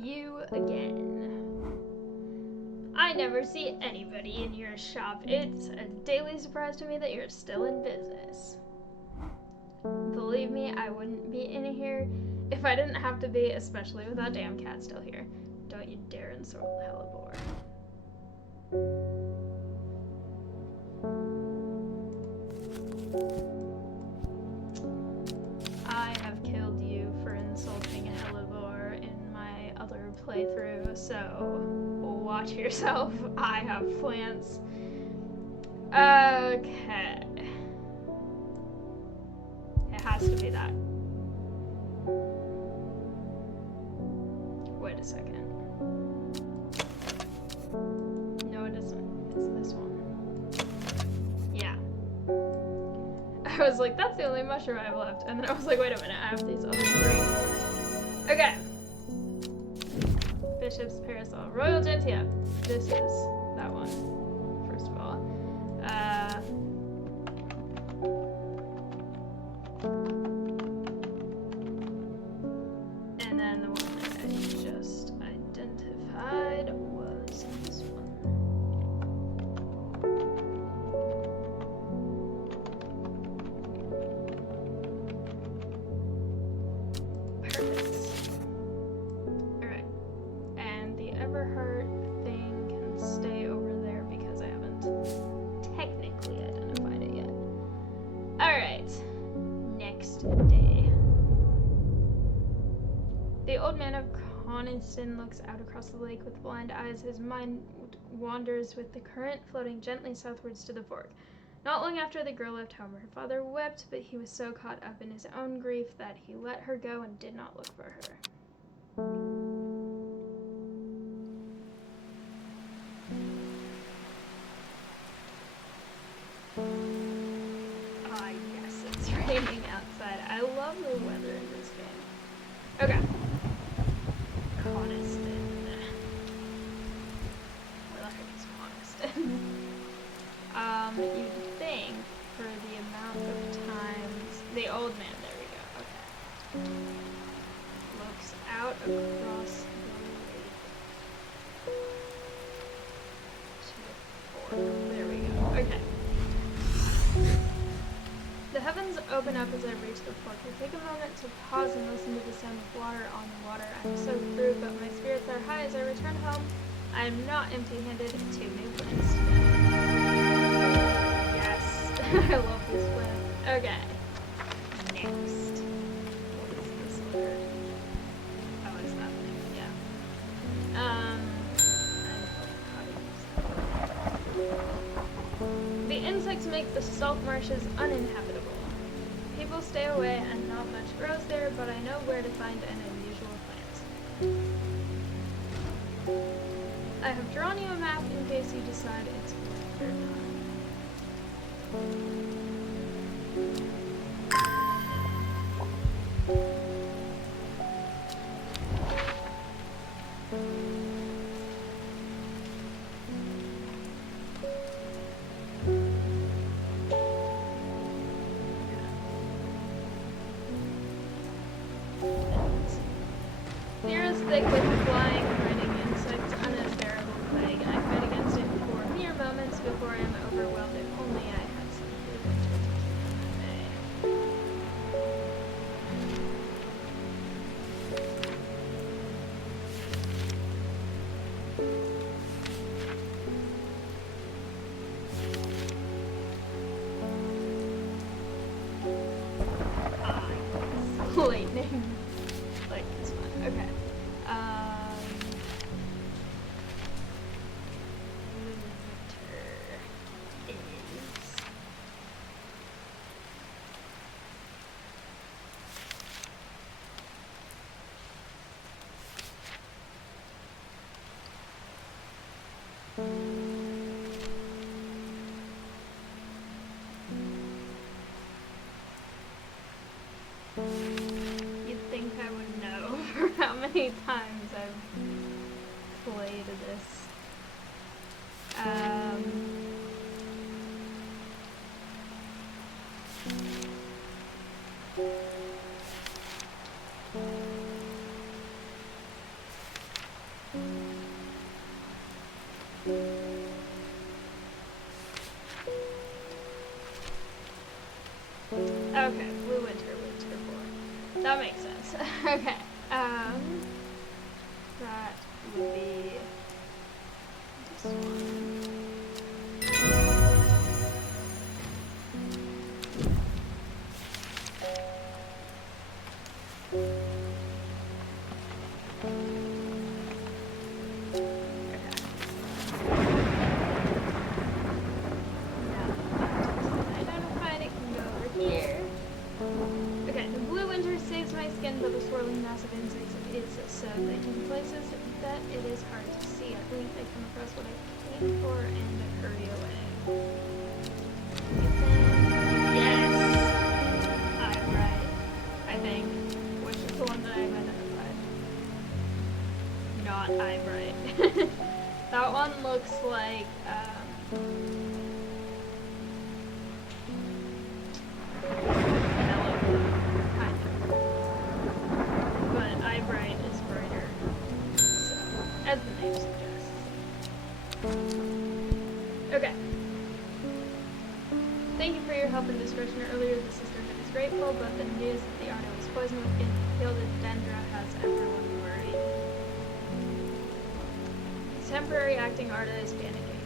You again. I never see anybody in your shop. It's a daily surprise to me that you're still in business. Believe me, I wouldn't be in here if I didn't have to be, especially with that damn cat still here. Don't you dare insult Hellebore. I have killed you for insulting Hellebore in my other playthrough, so watch yourself. I have plants. Okay. It has to be that. Wait a second. No, it isn't. It's this one. Yeah. I was like, that's the only mushroom I have left. And then I was like, wait a minute, I have these other 3. Okay. Bishop's Parasol. Royal Gentian. This is that one, first of all. And then the one that I just identified was this one. Perfect. Alright. And the Everheart thing can stay over there because I haven't technically identified it yet. old man of Coniston looks out across the lake with blind eyes. His mind wanders with the current, floating gently southwards to the fork. Not long after the girl left home, her father wept, but he was so caught up in his own grief that he let her go and did not look for her. Ah, yes, it's raining outside. I love the weather in this game. Okay. Coniston. Where the heck is Coniston? You'd think for the amount of times... The old man, there we go, okay. Looks out across the lake to the fork. There we go, okay. The heavens open up as I reach the fork. I take a moment to pause and listen to the sound of water on the water. I'm so through, but my spirits are high as I return home. I am not empty-handed. 2 new plants today. Yes, I love this plant. Okay. Next. What is this letter? Oh, it's that thing. Yeah. The insects make the salt marshes uninhabitable. People stay away and not much grows there, but I know where to find an unusual plant. I have drawn you a map in case you decide it's worth your time. Near as thick with flying, running insects, unbearable plague. I fight against it for mere moments before I am overwhelmed. If only I had some blue winter to keep me at bay. Lightning. Like, it's fun. Okay. You'd think I would know for how many times I've played this. Okay, blue winter 4. That makes sense. Okay, that would be this one. But the swirling mass of insects is so thick in places that it is hard to see. At length I come across what I came for and hurry away. Yes! I'm right, I think. Which is the one that I've identified. Not I'm right. That one looks like, as the name suggests. Okay. Thank you for your help and discretion earlier. The sisterhood is grateful, but the news that the artist was poisoned with Philodendra has everyone worried. Temporary acting artist panicking.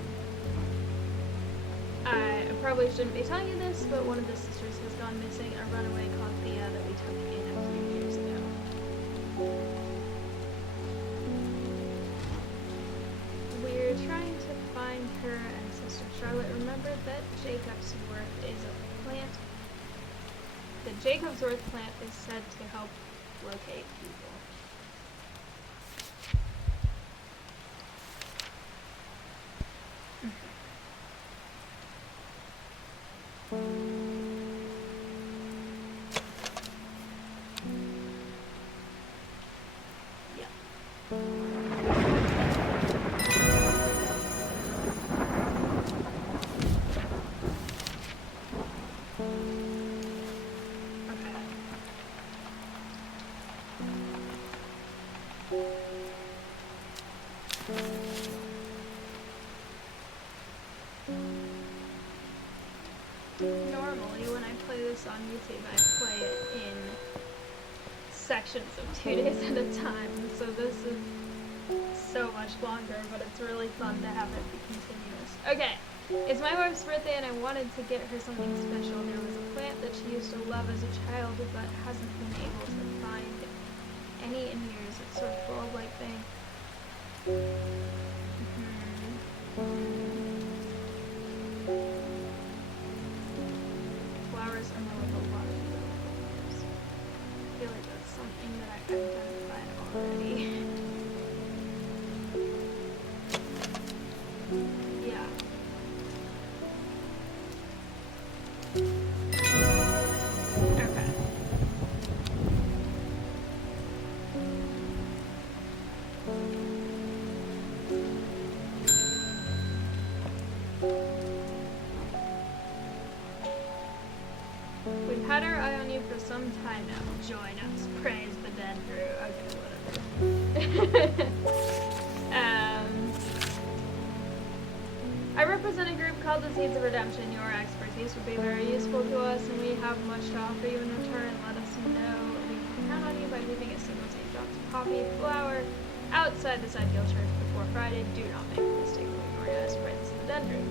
I probably shouldn't be telling you this, but one of the sisters has gone missing, a runaway called Thea that we took in a few years ago. Charlotte remembered that Jacobsworth is a plant. The Jacobsworth plant is said to help locate people. Normally, when I play this on YouTube, I play it in sections of 2 days at a time, so this is so much longer, but it's really fun to have it be continuous. Okay, it's my wife's birthday and I wanted to get her something special. There was a plant that she used to love as a child, but hasn't been able to find any in years. It's sort of bulb-like thing. Flowers are known with a lot of beautiful colors. I feel like that's something that I've identified already. Yeah. Okay. We've had our eye on you for some time now. Join us. Praise the dead Drew. Okay, whatever. I represent a group called the Seeds of Redemption. Your expertise would be very useful to us, and we have much to offer you in return. Let us know we can count on you by leaving a single St. John's poppy flower outside the Side-Gill Church before Friday. Do not make the mistake of ignoring us. Praise the dead Drew.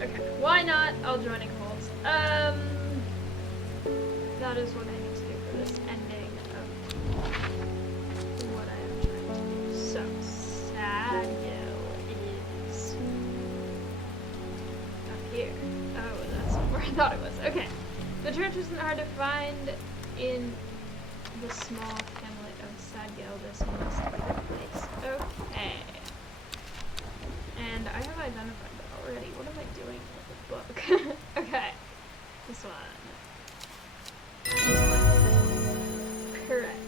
Okay. Why not? I'll join a cult. That is what I need to do for this ending of what I am trying to do. So, Side-Gill is up here. Oh, that's not where I thought it was. Okay. The church isn't hard to find in the small hamlet of Side-Gill. This must be the place. Okay. And I have identified that already. What am I doing with the book? Okay. This one. These ones. Correct.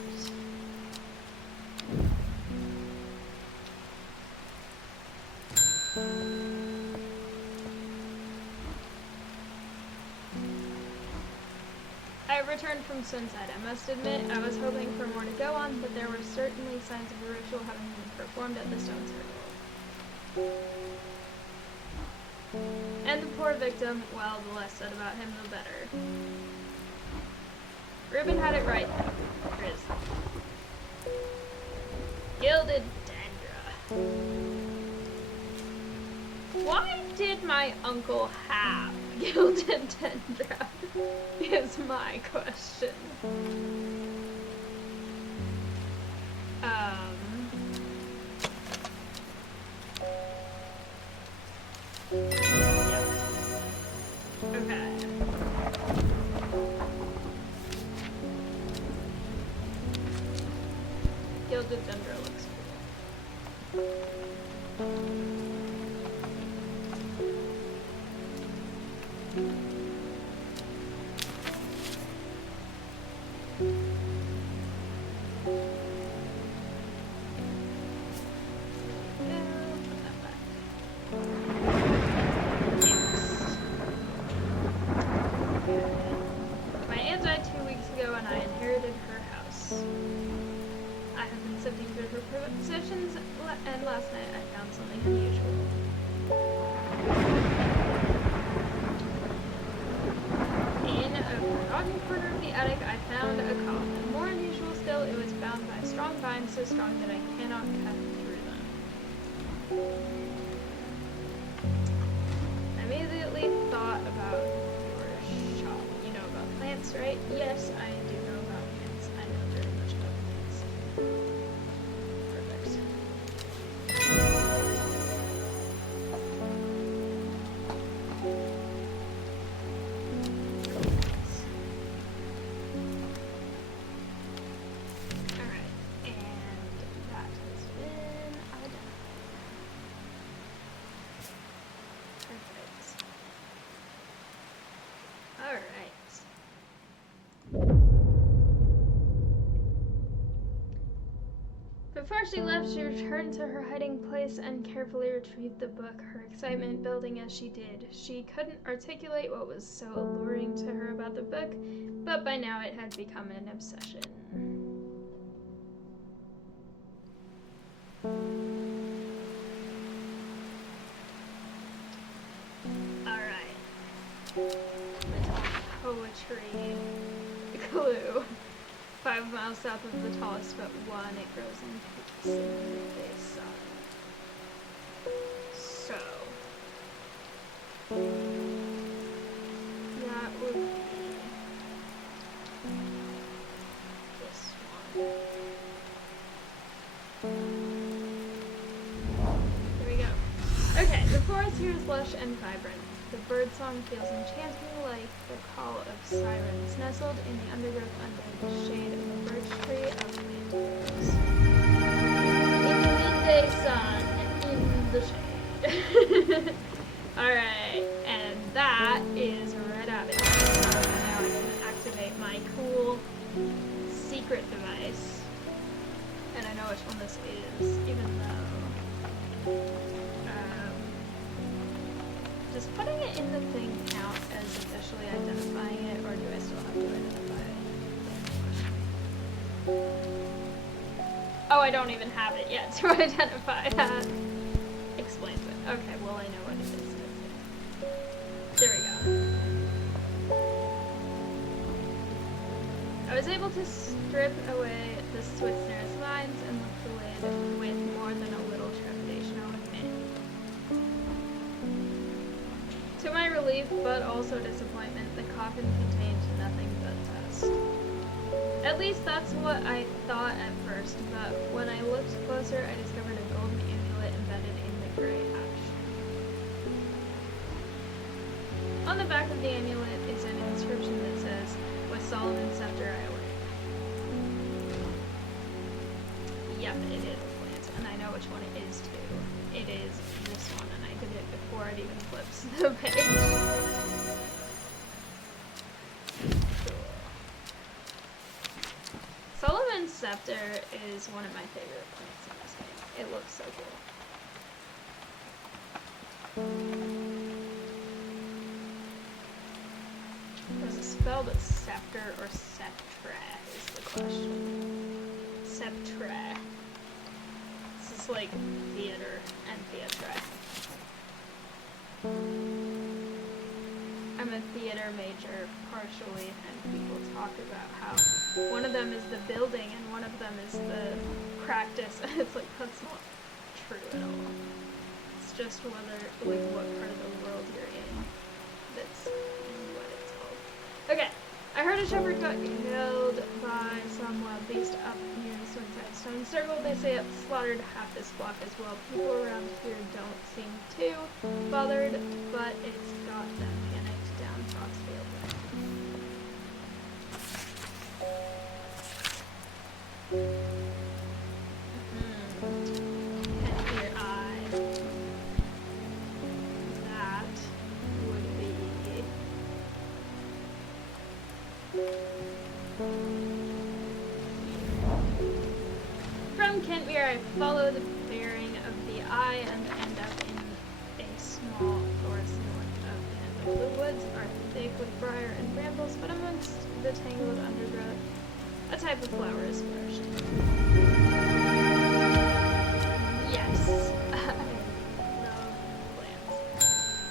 I returned from Sunside. I must admit, I was hoping for more to go on, but there were certainly signs of a ritual having been performed at the stone circle. And the poor victim, well, the less said about him, the better. Reuben had it right, though. Grizz. Gilded Dendra. Why did my uncle have Gilded Dendra? Is my question. Yeah. Okay. Gilded Dendra looks cool. Possessions, and last night I found something unusual. In a forgotten corner of the attic, I found a coffin. More unusual still, it was bound by strong vines, so strong that I cannot cut through them. I immediately thought about your shop. You know about plants, right? Yes, I do know about plants. I know very much about plants. Before she left, she returned to her hiding place and carefully retrieved the book, her excitement building as she did. She couldn't articulate what was so alluring to her about the book, but by now it had become an obsession. Alright. Poetry clue. 5 miles south of the tallest but one, it grows in peaks in the midday sun. So, that would be this one. Here we go. Okay, the forest here is lush and vibrant. The birdsong feels enchanting like the call of sirens nestled in the undergrowth under the shade of a birch tree of mangroves. In the midday sun, in the shade. Alright, and that is right out of it. So now I can activate my cool secret device. And I know which one this is, even though... does putting it in the thing count as officially identifying it, or do I still have to identify it? Oh, I don't even have it yet to identify that. Explains it. Okay, well I know what it is. There we go. I was able to strip away the Swiss-Ner's lines and lift the lid with more than a little trepidation, I'll admit. To my relief, but also disappointment, the coffin contained nothing but dust. At least that's what I thought at first, but when I looked closer, I discovered a golden amulet embedded in the gray ash. On the back of the amulet is an inscription that says, "With Solomon's scepter I await." Yep, it is a plant, and I know which one it is too. It is this one, and I did it before it even flips the page. Cool. Solomon's scepter is one of my favorite plants in this game. It looks so cool. There's a spell but scepter or sceptre is the question. Sceptre. This is like theater and theatre. I'm a theater major partially, and people talk about how one of them is the building and one of them is the practice, and it's like, that's not true at all. It's just whether, like, what part of the world you're in that's what it's called. Okay, I heard a shepherd got killed by some wild beast up near the Swinside Stone Circle. They say it slaughtered half this block as well. People around here don't seem too bothered, but it's got them panicked down Foxfield Way. And here that would be... From Kentmere, I follow the bearing of the eye and end up in a small forest north of Kentmere. The woods are thick with briar and brambles, but amongst the tangled undergrowth, a type of flower is flourishing. Yes, I love plants.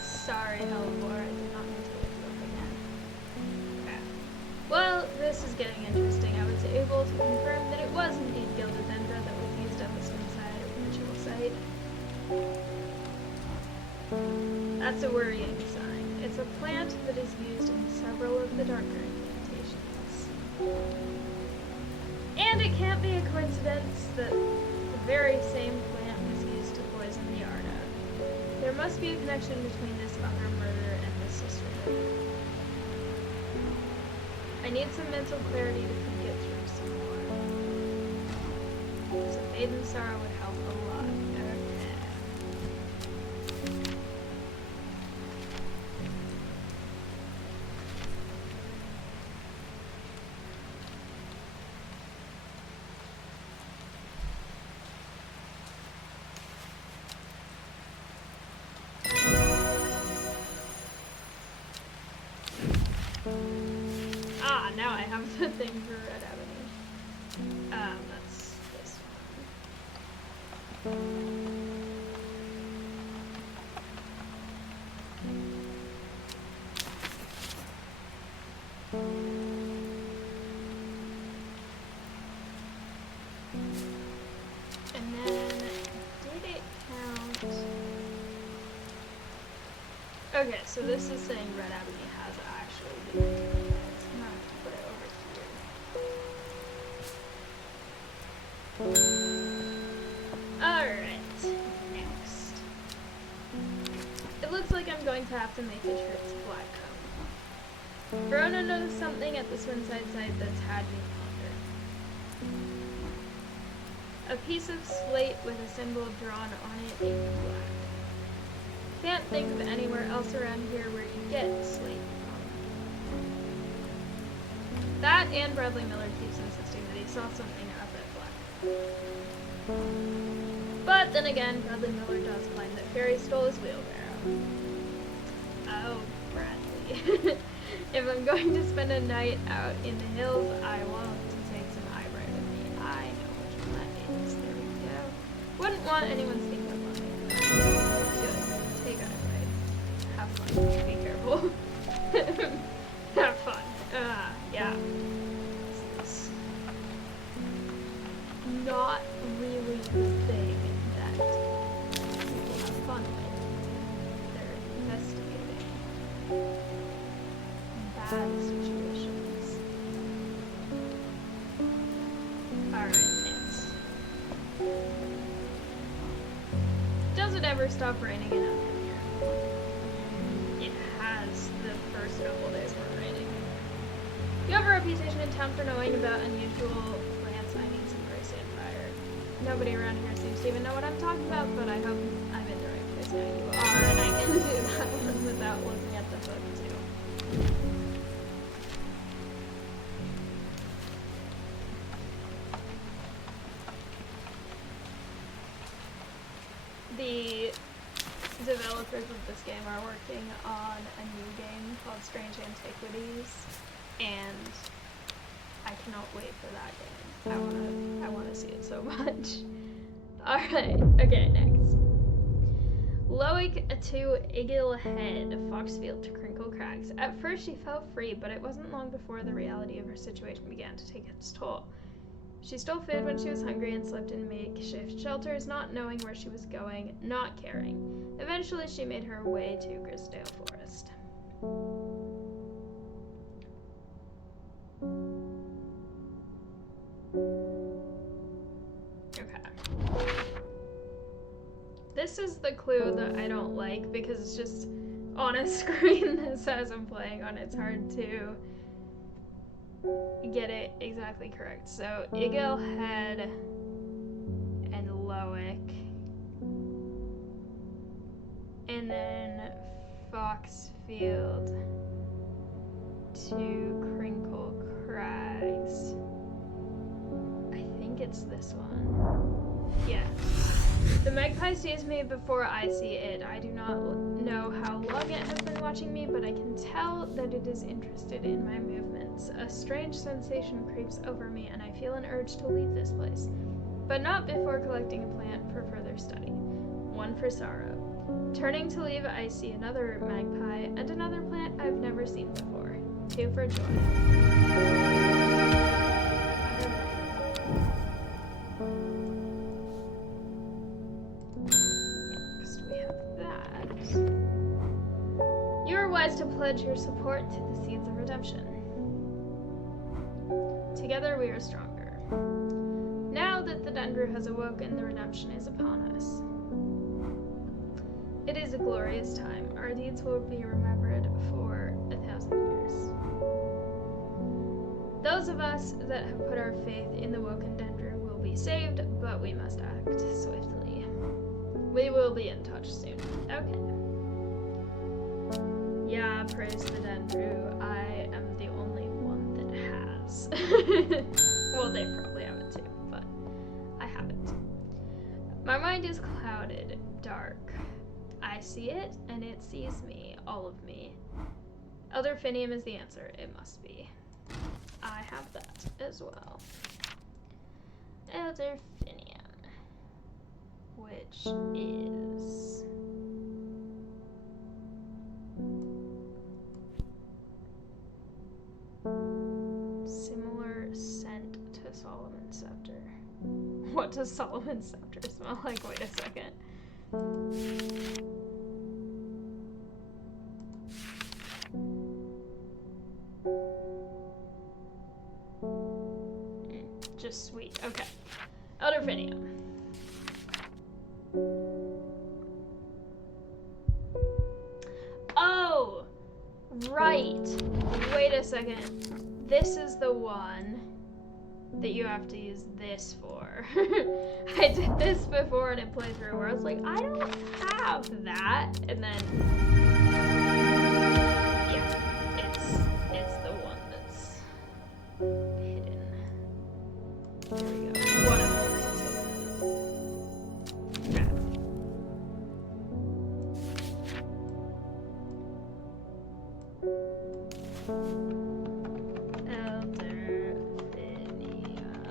Sorry, Hellebore, I did not mean to wake you up again. Okay. Well, this is getting interesting. I was able to confirm that it was indeed gilded dendra that was used at the Swinside ritual site. That's a worrying sign. It's a plant that is used in several of the darker incantations. And it can't be a coincidence that the very same plant was used to poison the Arda. There must be a connection between this other murder and this sisterhood. I need some mental clarity to think it through some more. So Fade and Sorrow would help a lot. the thing for Red Avenue. That's this one. And then, did it count? Okay, so this is saying Red Avenue has actually been doing it. So I'm gonna have to put it over here. Alright, next. It looks like I'm going to have to make the trip to Blackcomb. Verona noticed something at the Swinside site that's had me ponder. A piece of slate with a symbol drawn on it in black. Can't think of anywhere else around here where you get slate from. That and Bradley Miller keeps insisting that he saw something up at Black. But then again, Bradley Miller does claim that Ferry stole his wheelbarrow. Oh, Bradley. If I'm going to spend a night out in the hills, I want to take some eyebright with me. I know which one that is. There we go. Wouldn't want anyone sneaking up on me. Good. Take eyebright. Have fun. Be careful. Have fun. Yeah. This is not really the thing that people have fun with. They're investigating bad situations. Alright, next. Does it ever stop raining enough in here? It has the first couple days were raining. You have a reputation in town for knowing about unusual plants. I need some gray sandfire. Nobody around here seems to even know what I'm talking about, but I hope I'm in the right place now. You are, and I can do that one without looking at the book too. The developers of this game are working on a new game called Strange Antiquities, and I cannot wait for that game. I wanna see it so much. Alright, okay, next. Loic to Eagle Head, Foxfield to Crinkle Crags. At first she felt free, but it wasn't long before the reality of her situation began to take its toll. She stole food when she was hungry and slept in makeshift shelters, not knowing where she was going, not caring. Eventually, she made her way to Grisdale Forest. Okay. This is the clue that I don't like because it's just on a screen that says I'm playing on. It's hard to get it exactly correct. So Eagle Head and Loic, and then Foxfield to Crinkle Crags. I think it's this one. Yeah. The magpie sees me before I see it. I do not know how long it has been watching me, but I can tell that it is interested in my movements. A strange sensation creeps over me, and I feel an urge to leave this place. But not before collecting a plant for further study. One for sorrow. Turning to leave, I see another magpie and another plant I've never seen before. Two for joy. To pledge your support to the Seeds of Redemption. Together we are stronger. Now that the Dendru has awoken, the redemption is upon us. It is a glorious time. Our deeds will be remembered for 1,000 years. Those of us that have put our faith in the woken Dendru will be saved, but we must act swiftly. We will be in touch soon. Okay. Yeah, praise the Dendru. I am the only one that has. Well, they probably haven't too, but I haven't. My mind is clouded, dark. I see it, and it sees me, all of me. Elder Finium is the answer. It must be. I have that as well. Elderfinium, which is similar scent to Solomon's Scepter. What does Solomon's Scepter smell like? Wait a second. Just sweet. Okay. Elderfinium. Oh! Right. Wait a second. This is the one that you have to use this for. I did this before in a playthrough where I was like, I don't have that. And then, yeah, it's the one that's hidden. There we go. One of those is hidden.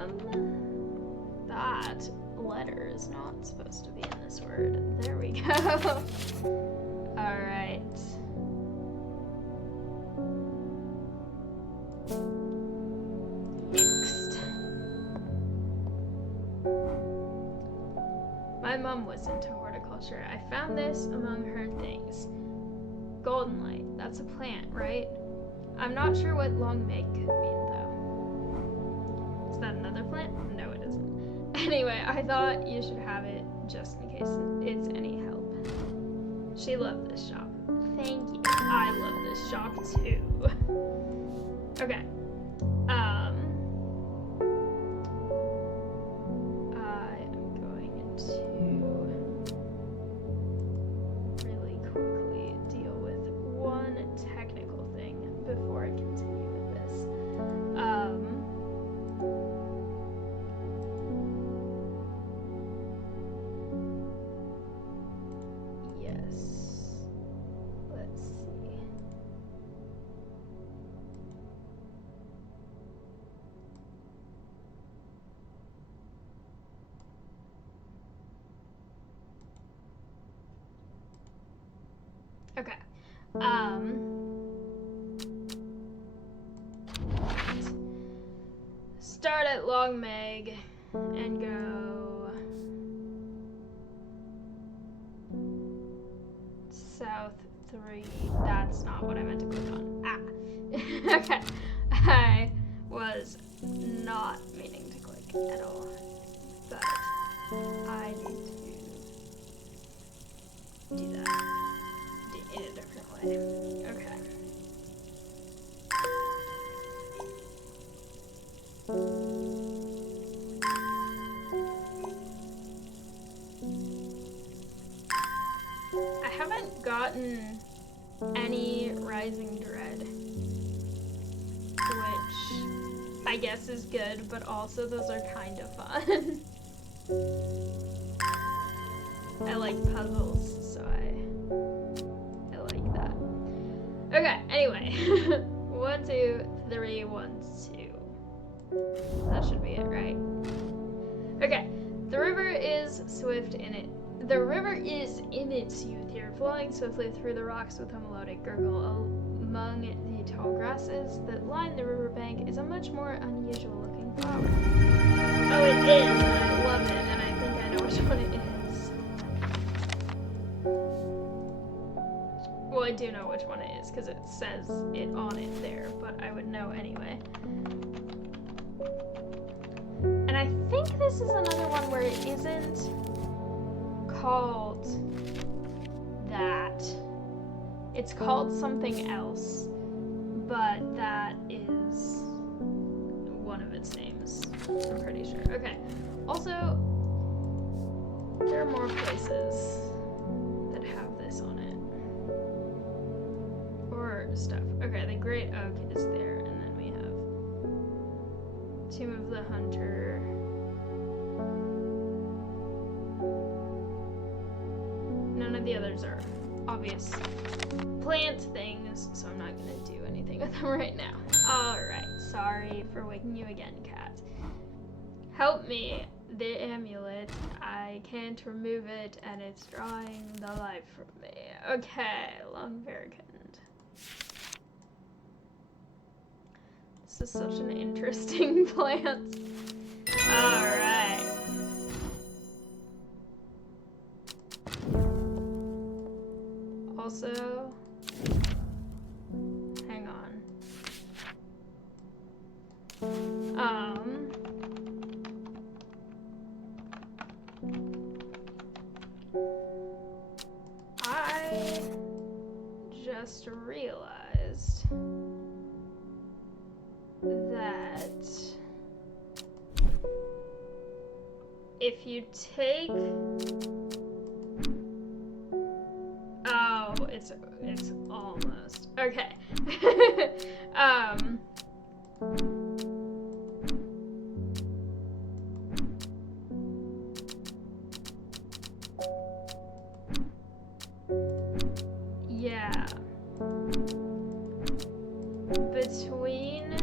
Okay. That letter is not supposed to be in this word. There we go. Alright. Next. My mom was into horticulture. I found this among her things. Golden light. That's a plant, right? I'm not sure what long meg could mean, though. Is that another plant? No, it isn't. Anyway, I thought you should have it just in case it's any help. She loved this shop. Thank you. I love this shop, too. Okay. I am going to really quickly deal with one technical thing before I continue with this. Yes. Let's see. Okay. Start at Long Meg and go south 3. That's not what I meant to click on. Ah. Okay. I was not meaning to click at all, but I need to do that in a different way. Okay. I haven't gotten any Rising Dread, which I guess is good, but also those are kind of fun. I like puzzles, so I like that. Okay, anyway. 1, 2, 3, 1, 2. That should be it, right? Okay. The river is swift in it. The river is in its youth here, flowing swiftly through the rocks with a melodic gurgle. Among the tall grasses that line the riverbank is a much more unusual looking flower. Oh, it is, and I love it, and I think I know which one it is. Well, I do know which one it is, because it says it on it there, but I would know anyway. And I think this is another one where it isn't called that. It's called something else, but that is one of its names, I'm pretty sure. Okay. Also, there are more places that have this on it. Or stuff. Okay, the Great Oak is there, and then we have Tomb of the Hunter. None of the others are obvious plant things, so I'm not gonna do anything with them right now. Alright, sorry for waking you again, cat. Help me. The amulet, I can't remove it, and it's drawing the life from me. Okay, long Verkund. This is such an interesting plant. Alright. Also, hang on. I just realized that if you take, oh, it's almost, okay. Yeah. Between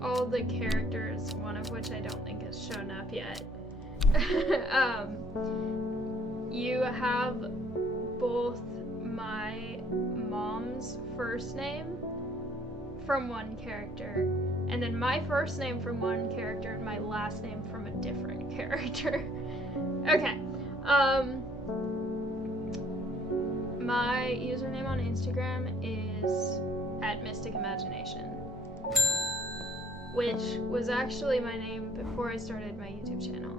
all the characters, one of which I don't think has shown up yet, you have both my mom's first name from one character, and then my first name from one character, and my last name from a different character. Okay. My username on Instagram is @MysticImagination, which was actually my name before I started my YouTube channel.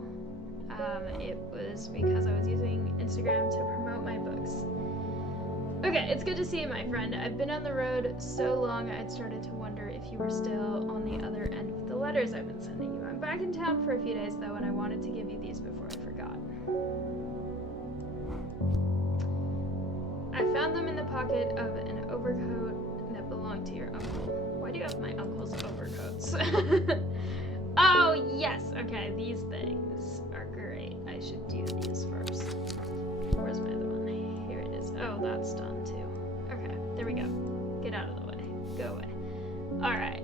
It was because I was using Instagram to promote my books. Okay, it's good to see you, my friend. I've been on the road so long I'd started to wonder if you were still on the other end of the letters I've been sending you. I'm back in town for a few days though, and I wanted to give you these before I forgot. I found them in the pocket of an overcoat that belonged to your uncle. Why do you have my uncle's overcoats? Oh, yes. Okay, these things are great. I should do these first. Where's my other one? Here it is. Oh, that's done too. Okay, there we go. Get out of the way. Go away. All right.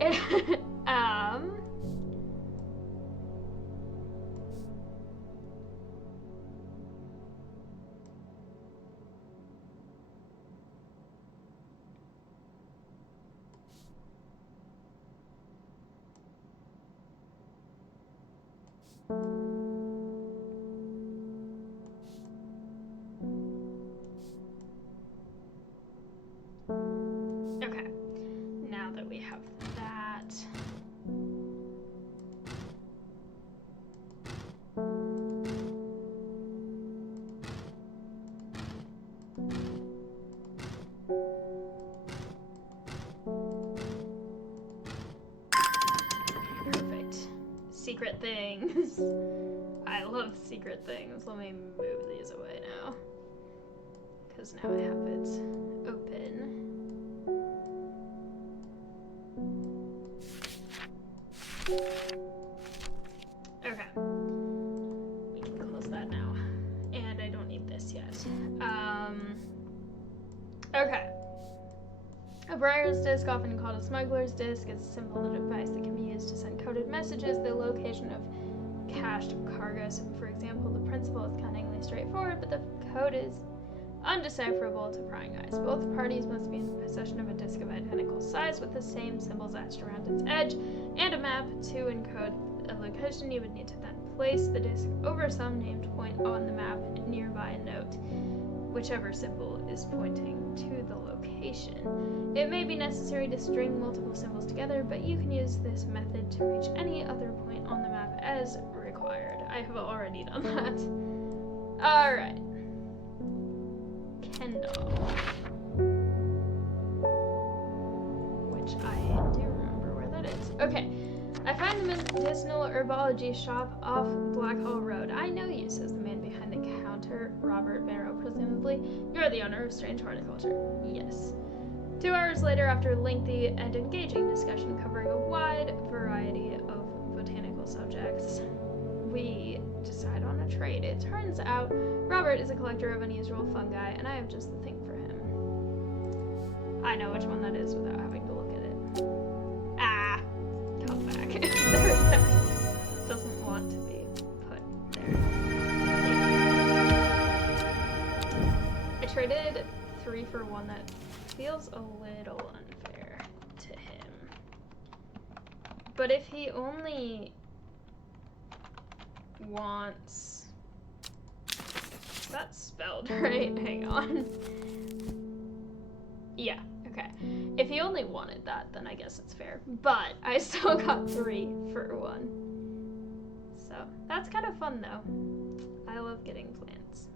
Okay, now that we have that, perfect. Secret things. I love secret things. Let me move these away now, because now I have it open. Okay, we can close that now, and I don't need this yet. Okay. A briar's disc, often called a smuggler's disc, is a simple device that can be used to send coded messages. The location of cached cargoes, for example, the principle is cunningly straightforward, but the code is undecipherable to prying eyes. Both parties must be in possession of a disc of identical size with the same symbols etched around its edge and a map to encode a location. You would need to then place the disc over some named point on the map and nearby a note, whichever symbol is pointing to the location. It may be necessary to string multiple symbols together, but you can use this method to reach any other point on the map as required. I have already done that. Alright. Kendall. Which I do remember where that is. Okay. I find the medicinal herbology shop off Blackhall Road. I know you, says the man behind the counter, Robert Barrow, presumably. You're the owner of Strange Horticulture. Yes. 2 hours later, after a lengthy and engaging discussion covering a wide variety of botanical subjects, we decide on a trade It turns out Robert is a collector of unusual fungi, and I have just the thing for him. I know which one that is without having to look at it. Ah! Come back. There we go. Doesn't want to be put there. I traded 3 for 1 that feels a little unfair to him. But if he only wants... That's spelled right? Hang on. Yeah, okay. If he only wanted that, then I guess it's fair. But I still got 3 for 1. So that's kind of fun though. I love getting plants.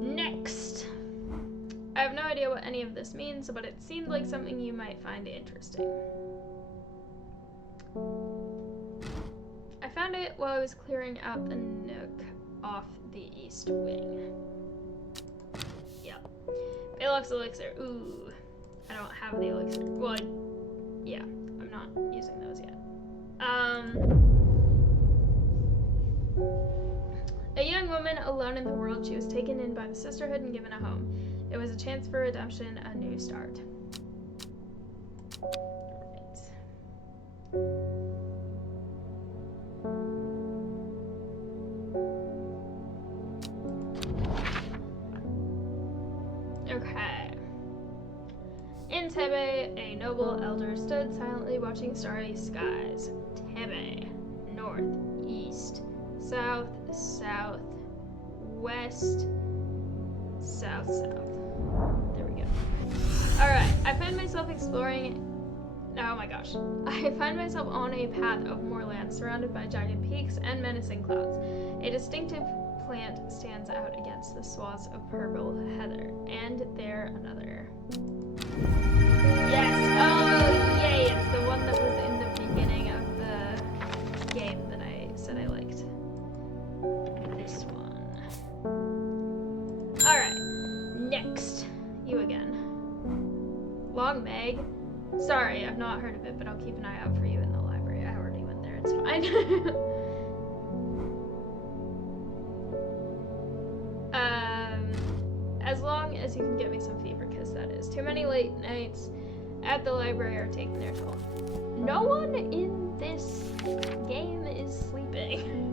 Next. I have no idea what any of this means, but it seemed like something you might find interesting. I found it while I was clearing out the nook off the east wing. Yep. Baylock's elixir. Ooh. I don't have the elixir. Well, yeah. I'm not using those yet. A young woman alone in the world, she was taken in by the sisterhood and given a home. It was a chance for redemption, a new start. Okay. In Tebe, a noble elder stood silently watching starry skies. Tebe. North, east, south, south, west, south, south. There we go. Alright, I find myself exploring... Oh my gosh. I find myself on a path of moorland surrounded by jagged peaks and menacing clouds. A distinctive plant stands out against the swaths of purple heather. And there another. Yes! Oh, yay! It's the one that was in the beginning of the game that I said I liked. This one. Alright. Next. You again. Long Meg. Sorry, I've not heard of it, but I'll keep an eye out for you in the library. I already went there, it's fine. As long as you can get me some fever, because that is too many late nights at the library are taking their toll. No one in this game is sleeping.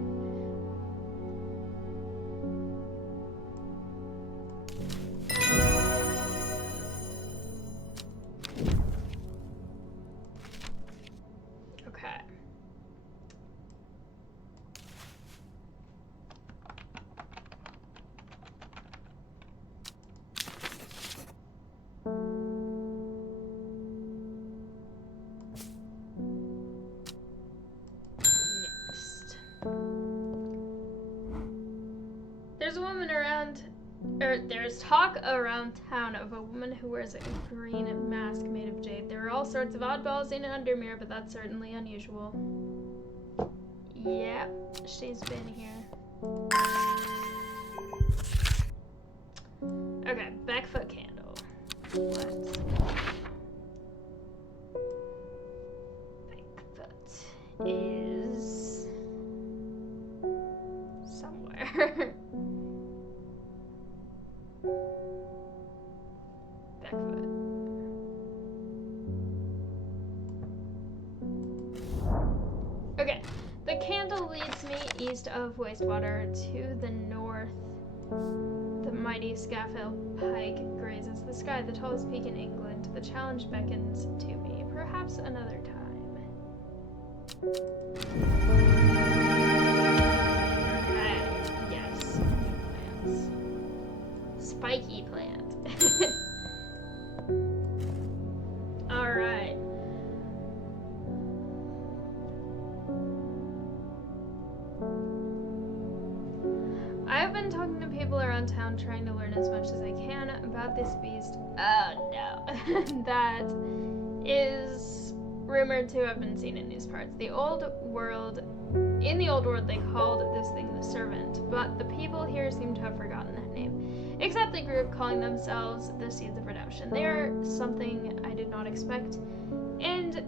There's talk around town of a woman who wears a green mask made of jade. There are all sorts of oddballs in Undermere, but that's certainly unusual. Yeah, she's been here. Okay, backfoot candle. Let's backfoot is somewhere. Backfoot. Okay, the candle leads me east of Wastewater to the north. The mighty Scafell Pike grazes the sky, the tallest peak in England. The challenge beckons to me, perhaps another time. Okay, yes, plants. Spiky plant. Alright. I've been talking to people around town trying to learn as much as I can about this beast. Oh no. That is rumored to have been seen in these parts. In the old world, they called this thing the Servant, but the people here seem to have forgotten that name. Except the group calling themselves the Seeds of Redemption. They are something I did not expect, and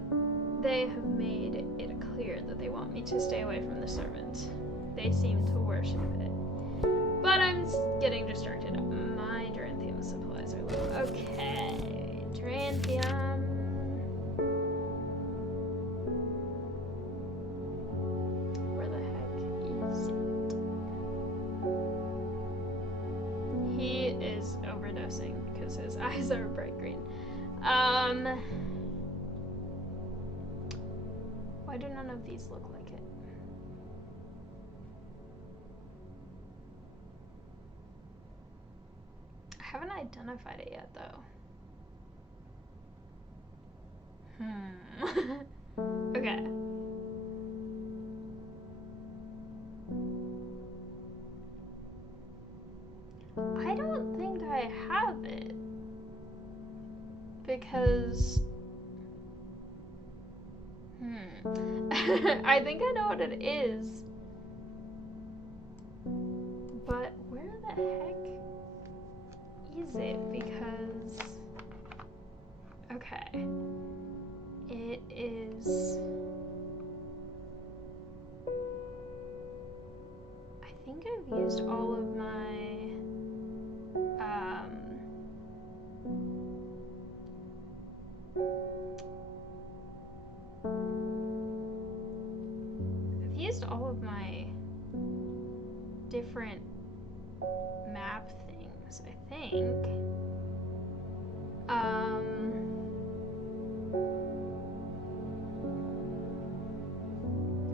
they have made it clear that they want me to stay away from the Servant. they seem to worship it. But I'm getting distracted. My Duranthium supplies are low. Okay, Duranthium. Where the heck is it? He is overdosing because his eyes are bright green. Why do none of these look like it? I haven't identified it yet, though. Okay. I don't think I have it. Because... I think I know what it is. But where the heck is it? Because... Okay. It is... I think I've used all of my... I've used all of my different map things, I think.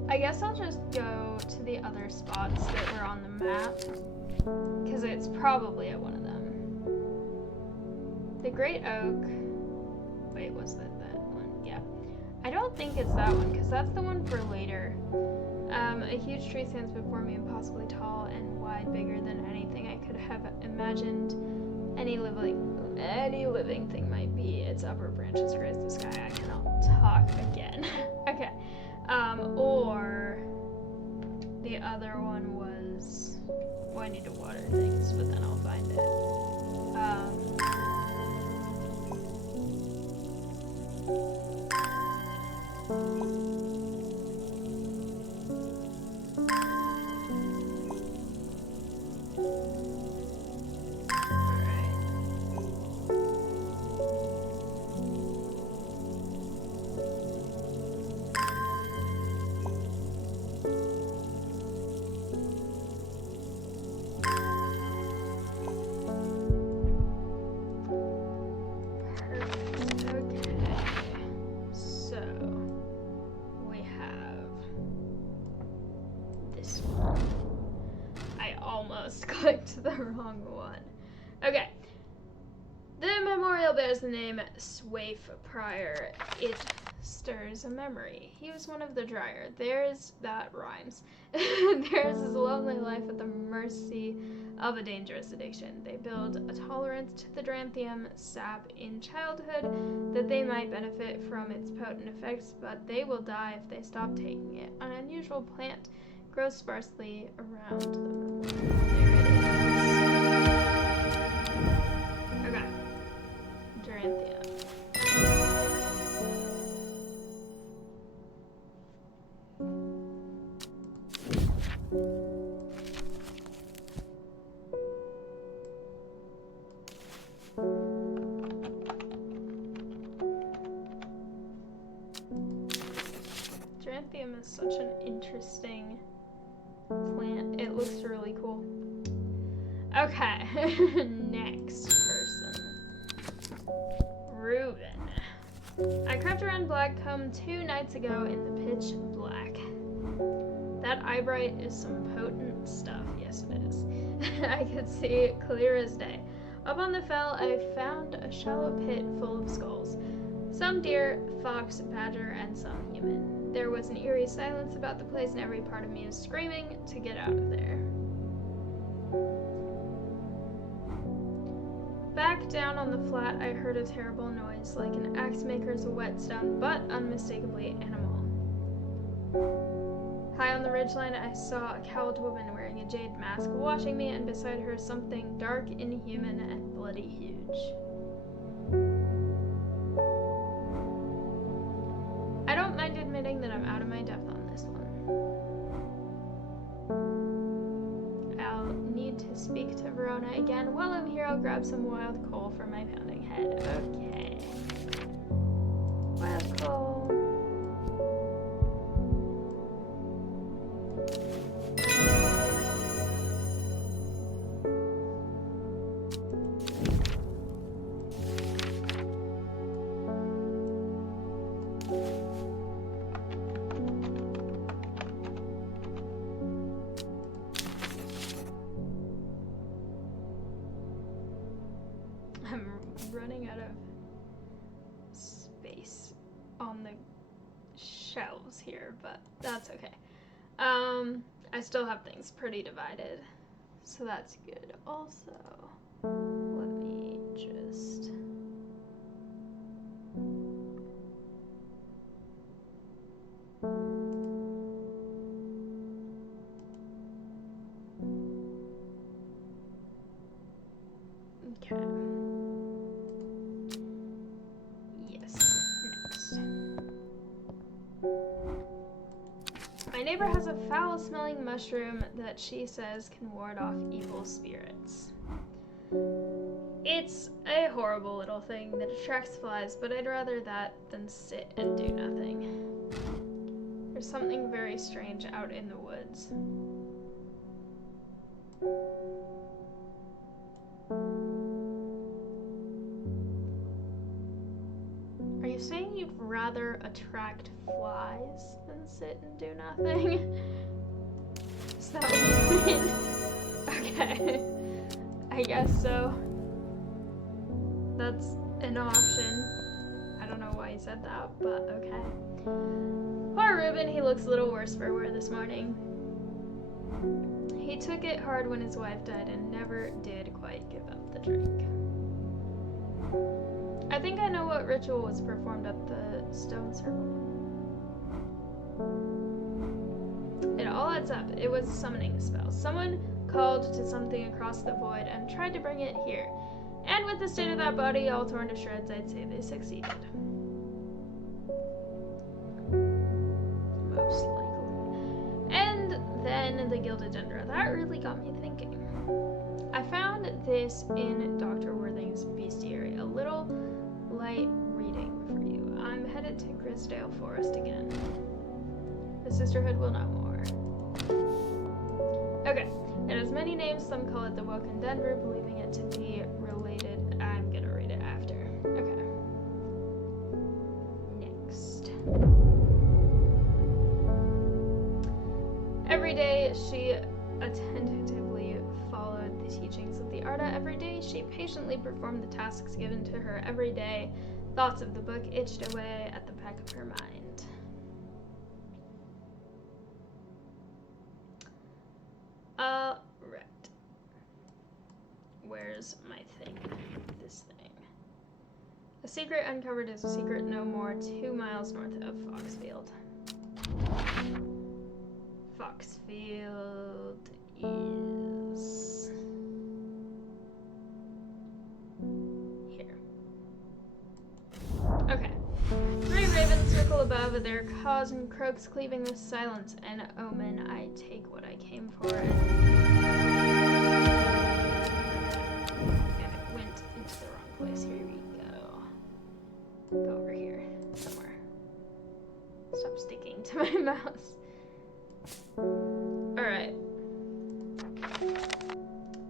I guess I'll just go to the other spots that were on the map, because it's probably at one of them. The Great Oak. Wait, was that one? Yeah. I don't think it's that one, because that's the one for later. A huge tree stands before me, impossibly tall and wide, bigger than anything I could have imagined any living thing might be. Its upper branches graze the sky. I cannot talk again. Okay. Or the other one was... Well, I need to water things, but then I'll find it. Clicked the wrong one. Okay. The memorial bears the name Swaif Prior. It stirs a memory. He was one of the Dryer. That rhymes. Theirs is a lonely life at the mercy of a dangerous addiction. They build a tolerance to the Duranthium sap in childhood that they might benefit from its potent effects, but they will die if they stop taking it. An unusual plant grows sparsely around the memorial. Okay. Duranthium. Duranthium is such an interesting plant. It looks really cool. Okay, next person. Reuben. I crept around Blackcomb 2 nights ago in the pitch black. That eyebright is some potent stuff. Yes, it is. I could see it clear as day. Up on the fell, I found a shallow pit full of skulls. Some deer, fox, badger, and some human. There was an eerie silence about the place, and every part of me was screaming to get out of there. Back down on the flat, I heard a terrible noise, like an axe maker's whetstone, but unmistakably animal. High on the ridgeline, I saw a cowled woman wearing a jade mask watching me, and beside her something dark, inhuman, and bloody huge. I don't mind admitting that I'm out of my depth on this one. again. While I'm here, I'll grab some wild coal for my pounding head. Okay. Wild coal. I'm running out of space on the shelves here, but that's okay. I still have things pretty divided, so that's good. Also, let me just... Okay. My neighbor has a foul-smelling mushroom that she says can ward off evil spirits. It's a horrible little thing that attracts flies, but I'd rather that than sit and do nothing. There's something very strange out in the woods. Are you saying you'd rather attract flies than sit and do nothing? Is that what you mean? Okay. I guess so. That's an option. I don't know why he said that, but okay. Poor Reuben, he looks a little worse for wear this morning. He took it hard when his wife died and never did quite give up the drink. I think I know what ritual was performed at the stone circle. It all adds up. It was a summoning spell. Someone called to something across the void and tried to bring it here. And with the state of that body all torn to shreds, I'd say they succeeded. Most likely. And then the Gilded Dendra. That really got me thinking. I found this in Dr. Worthing's bestiary. A little light reading for you. I'm headed to Grisdale Forest again. The Sisterhood will know more. Okay. It has many names. Some call it the Wokendendra, believing it to be related. I'm gonna read it after. Okay. Next. Every day she attentively followed the teachings of the Arda. Every day she patiently performed the tasks given to her. Every day thoughts of the book itched away at the back of her mind. Right. Where's my thing? This thing. A secret uncovered is a secret no more, 2 miles north of Foxfield. Foxfield is here. Okay. Three ravens circle above, their caws and croaks cleaving the silence. An omen, I take what I came for. And it went into the wrong place. Here we go. Go over here somewhere. Stop sticking to my mouse. Alright.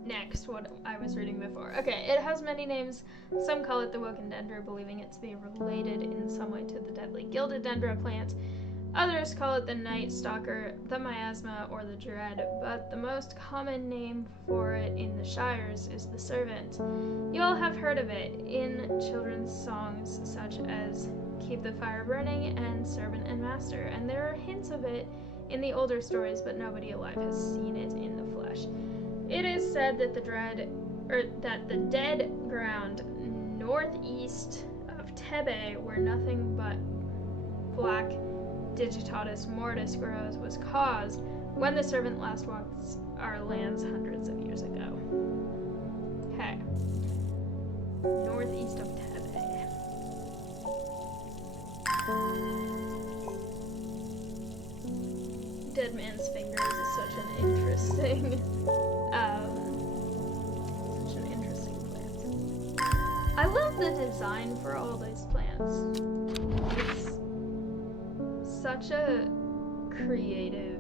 Next, what I was reading before. Okay, it has many names. Some call it the Wokendendra, believing it to be related in some way to the deadly Gilded Dendra plant. Others call it the Night Stalker, the Miasma, or the Dread, but the most common name for it in the Shires is the Servant. You all have heard of it in children's songs such as Keep the Fire Burning and Servant and Master, and there are hints of it in the older stories, but nobody alive has seen it in the flesh. It is said that the dead ground northeast of Tebe, where nothing but black Digitatus mortis grows, was caused when the Servant last walked our lands hundreds of years ago. Okay. Northeast of Tebe. Dead Man's Fingers is such an interesting I love the design for all these plants. It's such a creative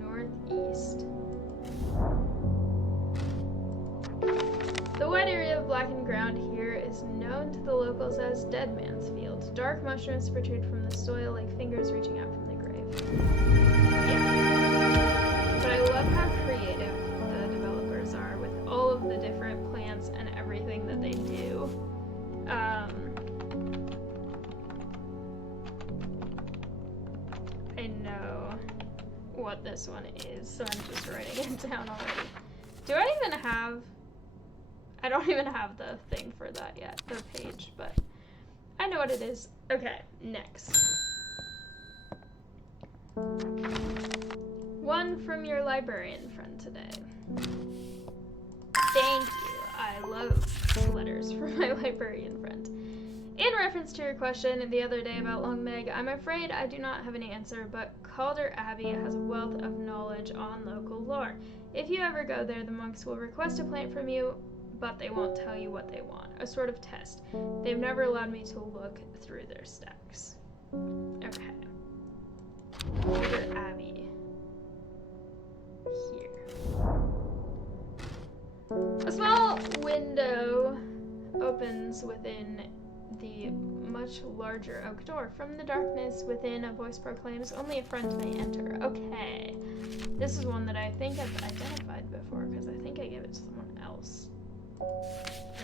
northeast. The wide area of blackened ground here is known to the locals as Dead Man's Field. Dark mushrooms protrude from the soil like fingers reaching out from the grave. Yeah. But I love how creative the developers are with all of the different plants and everything that they do. I know what this one is, so I'm just writing it down already. Do I even have... I don't even have the thing for that yet, the page, but I know what it is. Okay, next. One from your librarian friend today. Thank you. I love letters from my librarian friend. In reference to your question the other day about Long Meg, I'm afraid I do not have any answer, but Calder Abbey has a wealth of knowledge on local lore. If you ever go there, the monks will request a plant from you, but they won't tell you what they want. A sort of test. They've never allowed me to look through their stacks. Okay. Calder Abbey. Here. A small window opens within the much larger oak door. From the darkness within, a voice proclaims, "Only a friend may enter." Okay. This is one that I think I've identified before, because I think I gave it to someone else.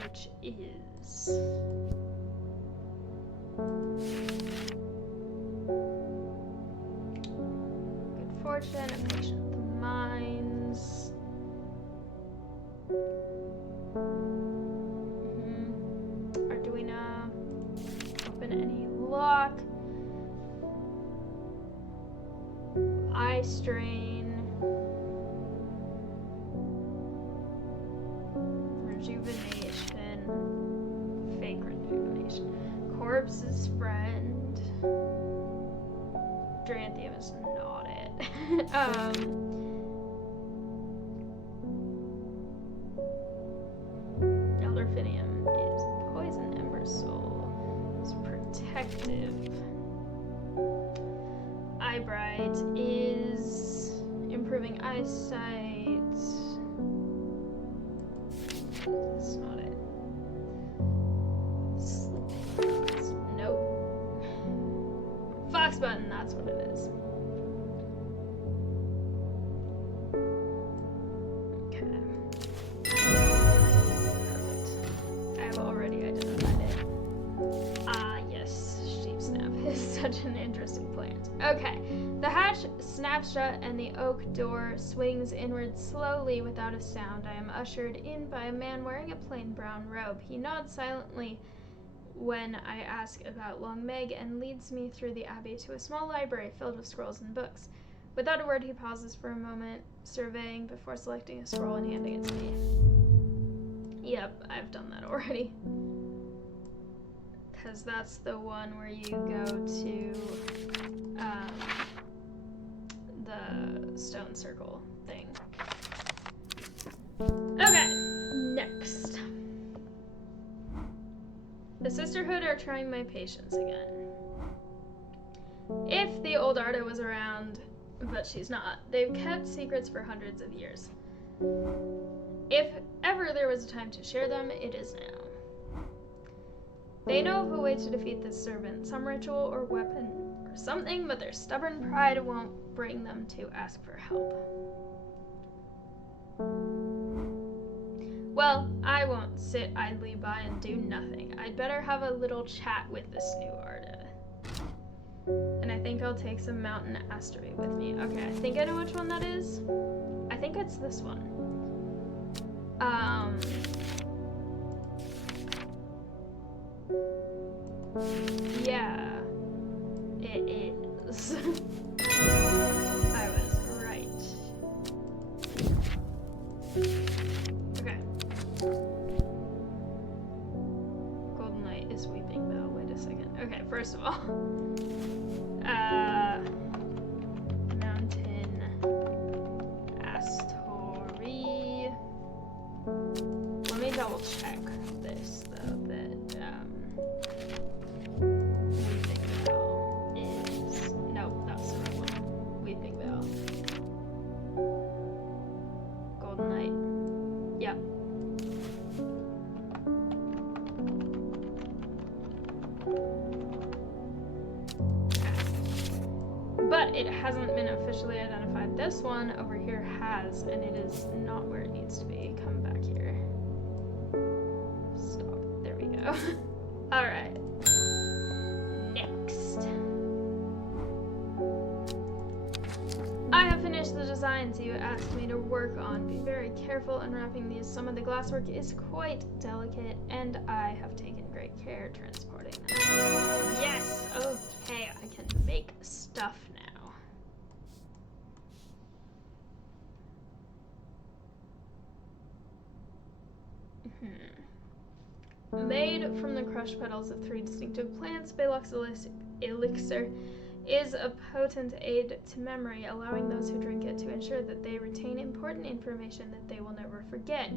Which is... Good fortune, a patient with the mines. Arduino. Open any lock. Eye strain. Rejuvenation. Fake rejuvenation. Corpse's friend. Dranthium is not it. Elderfinium is poison. Ember soul is protective. Eyebright is improving eyesight. That's not it. Nope. Fox button, that's what it is. Okay. Perfect. I have already identified it. Ah, yes. Sheep snap is such an interesting plant. Okay. The hatch snaps shut and the oak door swings inward slowly without a sound. I am ushered in by a man wearing a plain brown robe. He nods silently when I ask about Long Meg and leads me through the abbey to a small library filled with scrolls and books. Without a word, he pauses for a moment, surveying before selecting a scroll and handing it to me. Yep, I've done that already. Because that's the one where you go to the stone circle thing. Okay, next. The Sisterhood are trying my patience again. If the old Arda was around, but she's not, they've kept secrets for hundreds of years. If ever there was a time to share them, it is now. They know of a way to defeat this servant, some ritual or weapon or something, but their stubborn pride won't bring them to ask for help. Well, I won't sit idly by and do nothing. I'd better have a little chat with this new Arda. And I think I'll take some mountain asteroid with me. Okay, I think I know which one that is. I think it's this one. Yeah, it is. I was right. Okay. Golden Light is Weeping Bell. Wait a second. Okay, first of all, mountain asteroid. Let me double check this though. That hasn't been officially identified. This one over here has, and it is not where it needs to be. Come back here. Stop. There we go. Alright. Next. I have finished the designs you asked me to work on. Be very careful unwrapping these. Some of the glasswork is quite delicate, and I have taken great care transporting them. Yes! Okay, I can make stuff now. Made from the crushed petals of 3 distinctive plants, Baylock's elixir is a potent aid to memory, allowing those who drink it to ensure that they retain important information that they will never forget.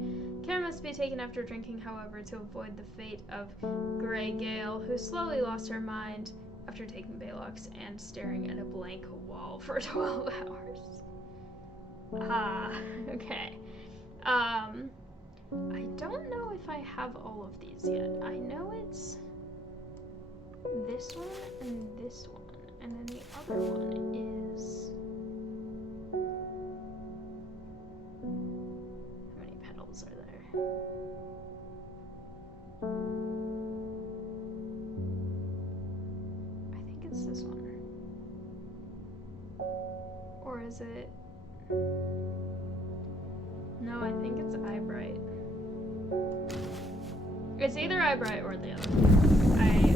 Care must be taken after drinking, however, to avoid the fate of Grey Gale, who slowly lost her mind after taking Baylock's and staring at a blank wall for 12 hours. Ah, okay. I don't know if I have all of these yet. I know it's this one and this one, and then the other one is... How many petals are there? I think it's this one. Or is it... No, I think it's Eyebright. It's either Eyebright or the other one. I'm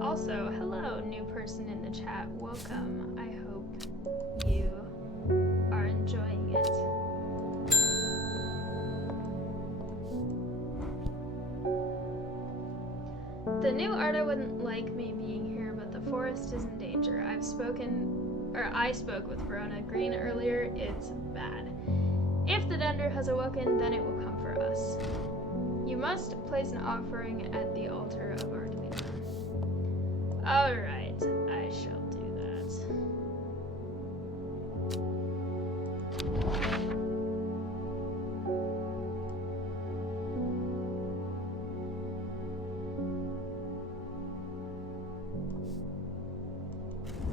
Also, hello, new person in the chat. Welcome. I hope you are enjoying it. The new Arda wouldn't like me being here, but the forest is in danger. I spoke with Verona Green earlier. It's bad. If the Dunder has awoken, then it will come for us. You must place an offering at the altar of Arda. Alright, I shall do that.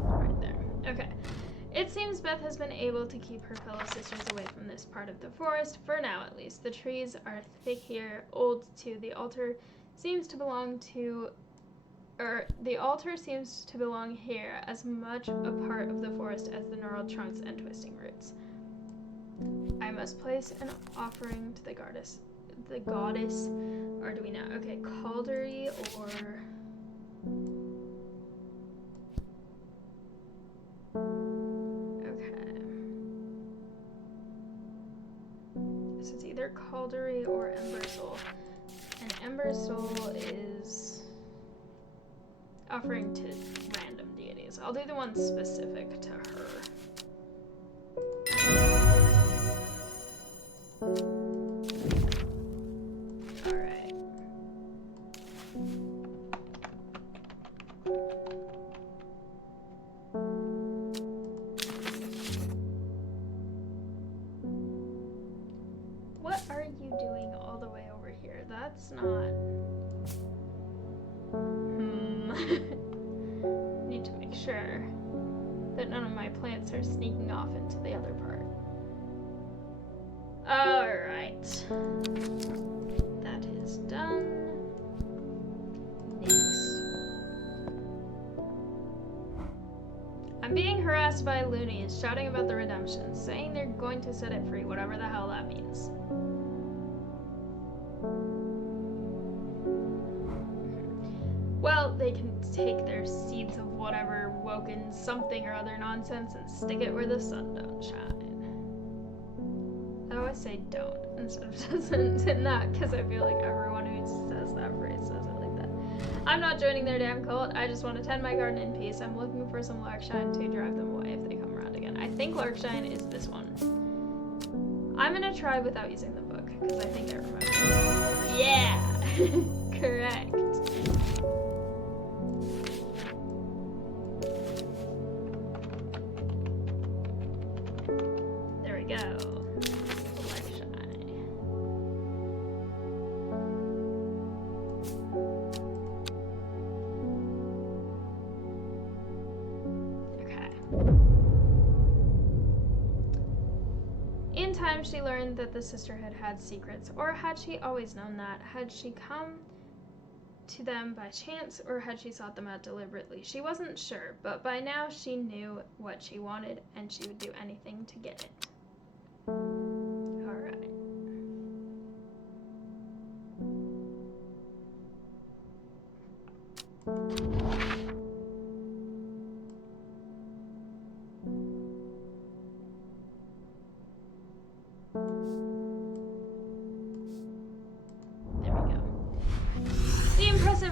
Right there. Okay. It seems Beth has been able to keep her fellow sisters away from this part of the forest, for now at least. The trees are thick here, old too. The altar seems to belong here as much a part of the forest as the gnarled trunks and twisting roots. I must place an offering to the goddess, Arduina. Okay, Caldery or... Okay. So it's either Caldery or Embersoul. And Embersoul is... offering to random deities. I'll do the one specific to her. Alright. What are you doing all the way over here? That's not... Need to make sure that none of my plants are sneaking off into the other part. Alright. That is done. Next. I'm being harassed by loonies shouting about the redemption, saying they're going to set it free, whatever the hell that means. Well, they can take their seeds of whatever woken something or other nonsense and stick it where the sun don't shine. I always say don't instead of doesn't, not because I feel like everyone who says that phrase says it like that. I'm not joining their damn cult. I just want to tend my garden in peace. I'm looking for some lark shine to drive them away if they come around again. I think Larkshine is this one. I'm gonna try without using the book, because I think I remember. Yeah! Correct. There we go. Larkshine. Okay. In time, she learned that the sisterhood had secrets, or had she always known that? Had she come to them by chance, or had she sought them out deliberately? She wasn't sure, but by now she knew what she wanted, and she would do anything to get it. Alright.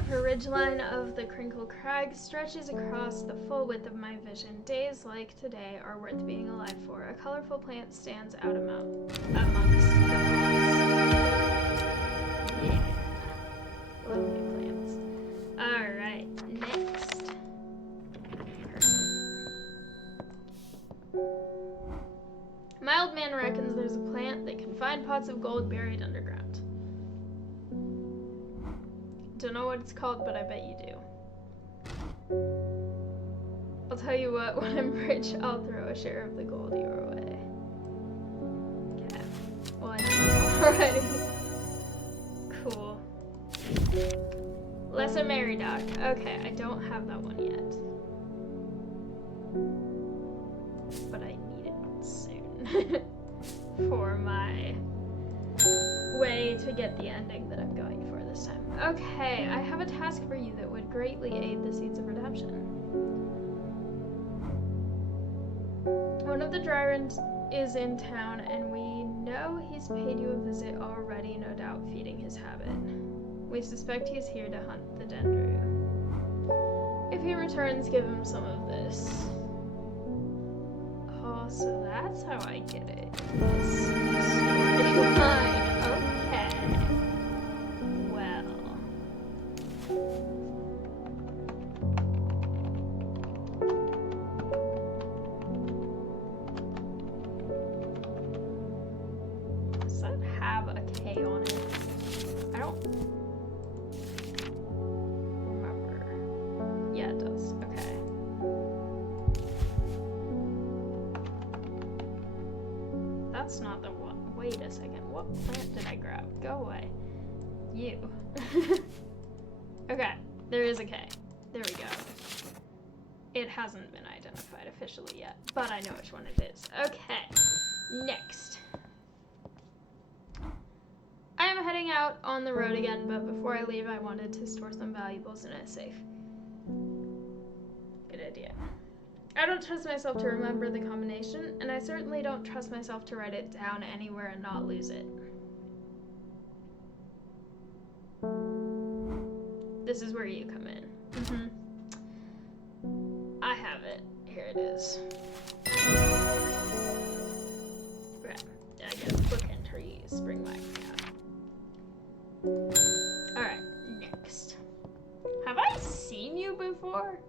The ridgeline of the Crinkle Crag stretches across the full width of my vision. Days like today are worth being alive for. A colorful plant stands out amongst the plants. Yeah. Love new plants. Alright, next person. My old man reckons there's a plant that can find pots of gold buried underground. Don't know what it's called, but I bet you do. I'll tell you what, when I'm rich, I'll throw a share of the gold your way. Okay. Well, I know already. Cool. Lesser Meridoc. Okay, I don't have that one yet. But I need it soon. For my way to get the ending that I'm going for this time. Okay, I have a task for you that would greatly aid the Seeds of Redemption. One of the Dryrans is in town, and we know he's paid you a visit already, no doubt feeding his habit. We suspect he's here to hunt the Dendru. If he returns, give him some of this. Oh, so that's how I get it. This storyline. Okay. Well. Does that have a K on it? I don't remember. Yeah, it does. Okay. That's not the one. Wait a second. What plant did I grab? Go away. You. Okay. There is a K. There we go. It hasn't been identified officially yet, but I know which one it is. Okay. Next. I am heading out on the road again, but before I leave, I wanted to store some valuables in a safe. Good idea. I don't trust myself to remember the combination, and I certainly don't trust myself to write it down anywhere and not lose it. This is where you come in. I have it. Here it is. Okay. I get book entries. Bring my cat. Alright, next. Have I seen you before?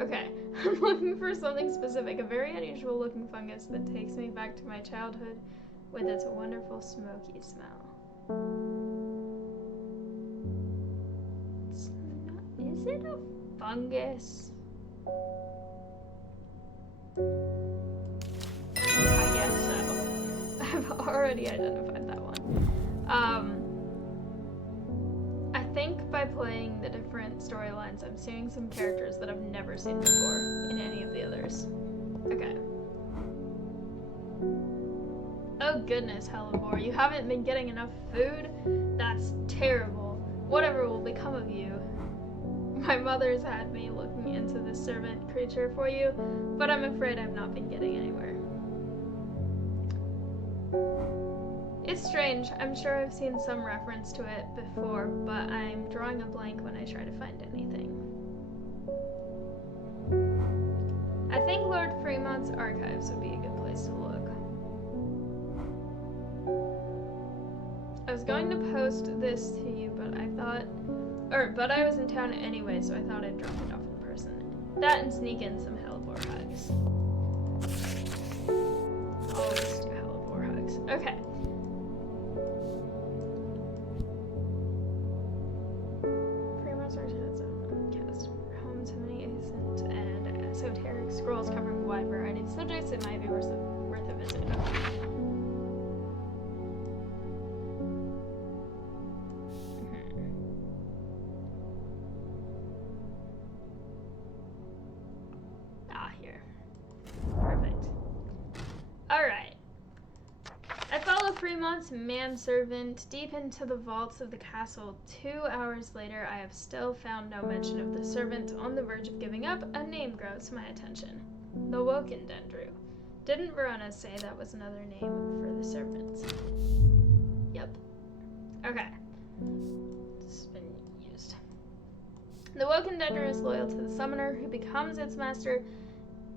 Okay, I'm looking for something specific, a very unusual looking fungus that takes me back to my childhood with its wonderful smoky smell. It's not, is it a fungus? I guess so. I've already identified that one. I think by playing the different storylines, I'm seeing some characters that I've never seen before in any of the others. Okay. Oh goodness, Hellebore, you haven't been getting enough food? That's terrible. Whatever will become of you? My mother's had me looking into this servant creature for you, but I'm afraid I've not been getting anywhere. It's strange. I'm sure I've seen some reference to it before, but I'm drawing a blank when I try to find anything. I think Lord Fremont's archives would be a good place to look. I was going to post this to you, but but I was in town anyway, so I thought I'd drop it off in person. That and sneak in some hellebore hugs. Always do hellebore hugs. Okay. Fremont's archives cast home to many ancient and esoteric scrolls covering a wide variety of subjects. It might be worth a visit. Okay. Fremont's manservant deep into the vaults of the castle. 2 hours later, I have still found no mention of the servant. On the verge of giving up, a name grows my attention. The Wokendendru. Didn't Verona say that was another name for the servant? Yep. Okay. It's been used. The Wokendendru is loyal to the summoner, who becomes its master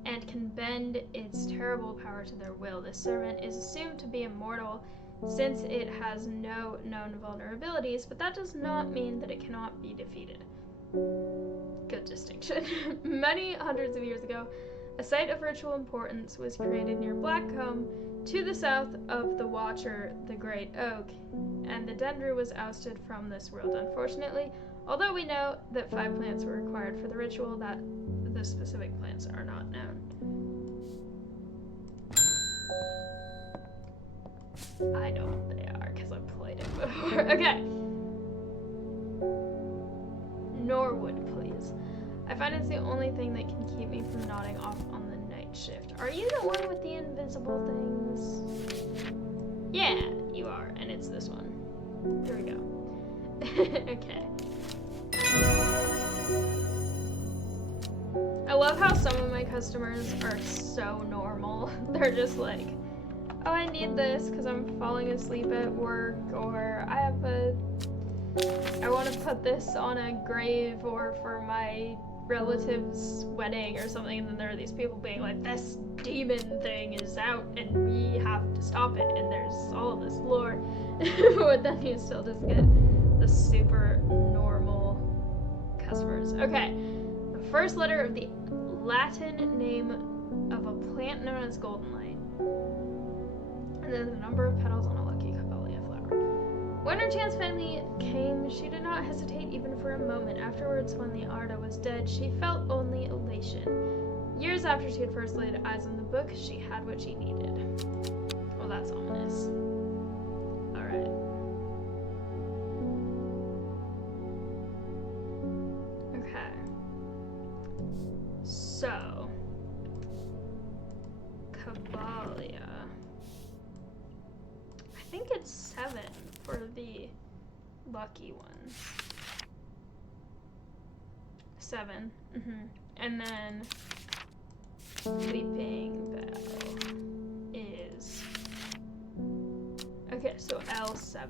and can bend its terrible power to their will. This servant is assumed to be immortal since it has no known vulnerabilities, but that does not mean that it cannot be defeated. Good distinction. Many hundreds of years ago, a site of ritual importance was created near Blackcomb, to the south of the Watcher, the Great Oak, and the Dendru was ousted from this world, unfortunately. Although we know that 5 plants were required for the ritual, that the specific plants are not known. I know what they are because I've played it before. Okay. Norwood, please. I find it's the only thing that can keep me from nodding off on the night shift. Are you the one with the invisible things? Yeah, you are, and it's this one. Here we go. Okay. I love how some of my customers are so normal. They're just like, oh, I need this because I'm falling asleep at work, or I want to put this on a grave or for my relative's wedding or something, and then there are these people being like, this demon thing is out and we have to stop it, and there's all of this lore. But then you still just get the super normal customers. Okay. First letter of the Latin name of a plant known as golden light. And then the number of petals on a lucky camellia flower. When her chance finally came, she did not hesitate even for a moment. Afterwards, when the Arda was dead, she felt only elation. Years after she had first laid eyes on the book, she had what she needed. Well, that's ominous. Alright. So, Caballia. I think it's 7 for the lucky ones. 7. And then Weeping Bell is... Okay, so L7.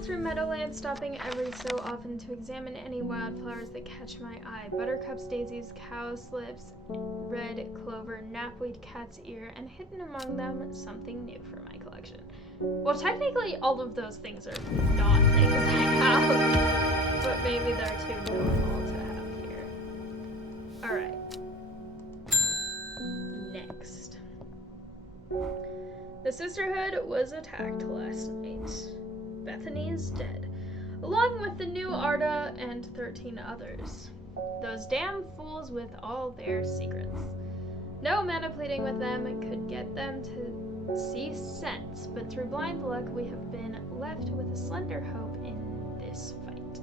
Through Meadowland, stopping every so often to examine any wildflowers that catch my eye. Buttercups, daisies, cowslips, red clover, knapweed, cat's ear, and hidden among them, something new for my collection. Well, technically, all of those things are not things I have, but maybe they're too normal to have here. Alright. Next. The Sisterhood was attacked last night. Bethany is dead, along with the new Arda and 13 others. Those damn fools with all their secrets. No mana pleading with them could get them to see sense, but through blind luck we have been left with a slender hope in this fight.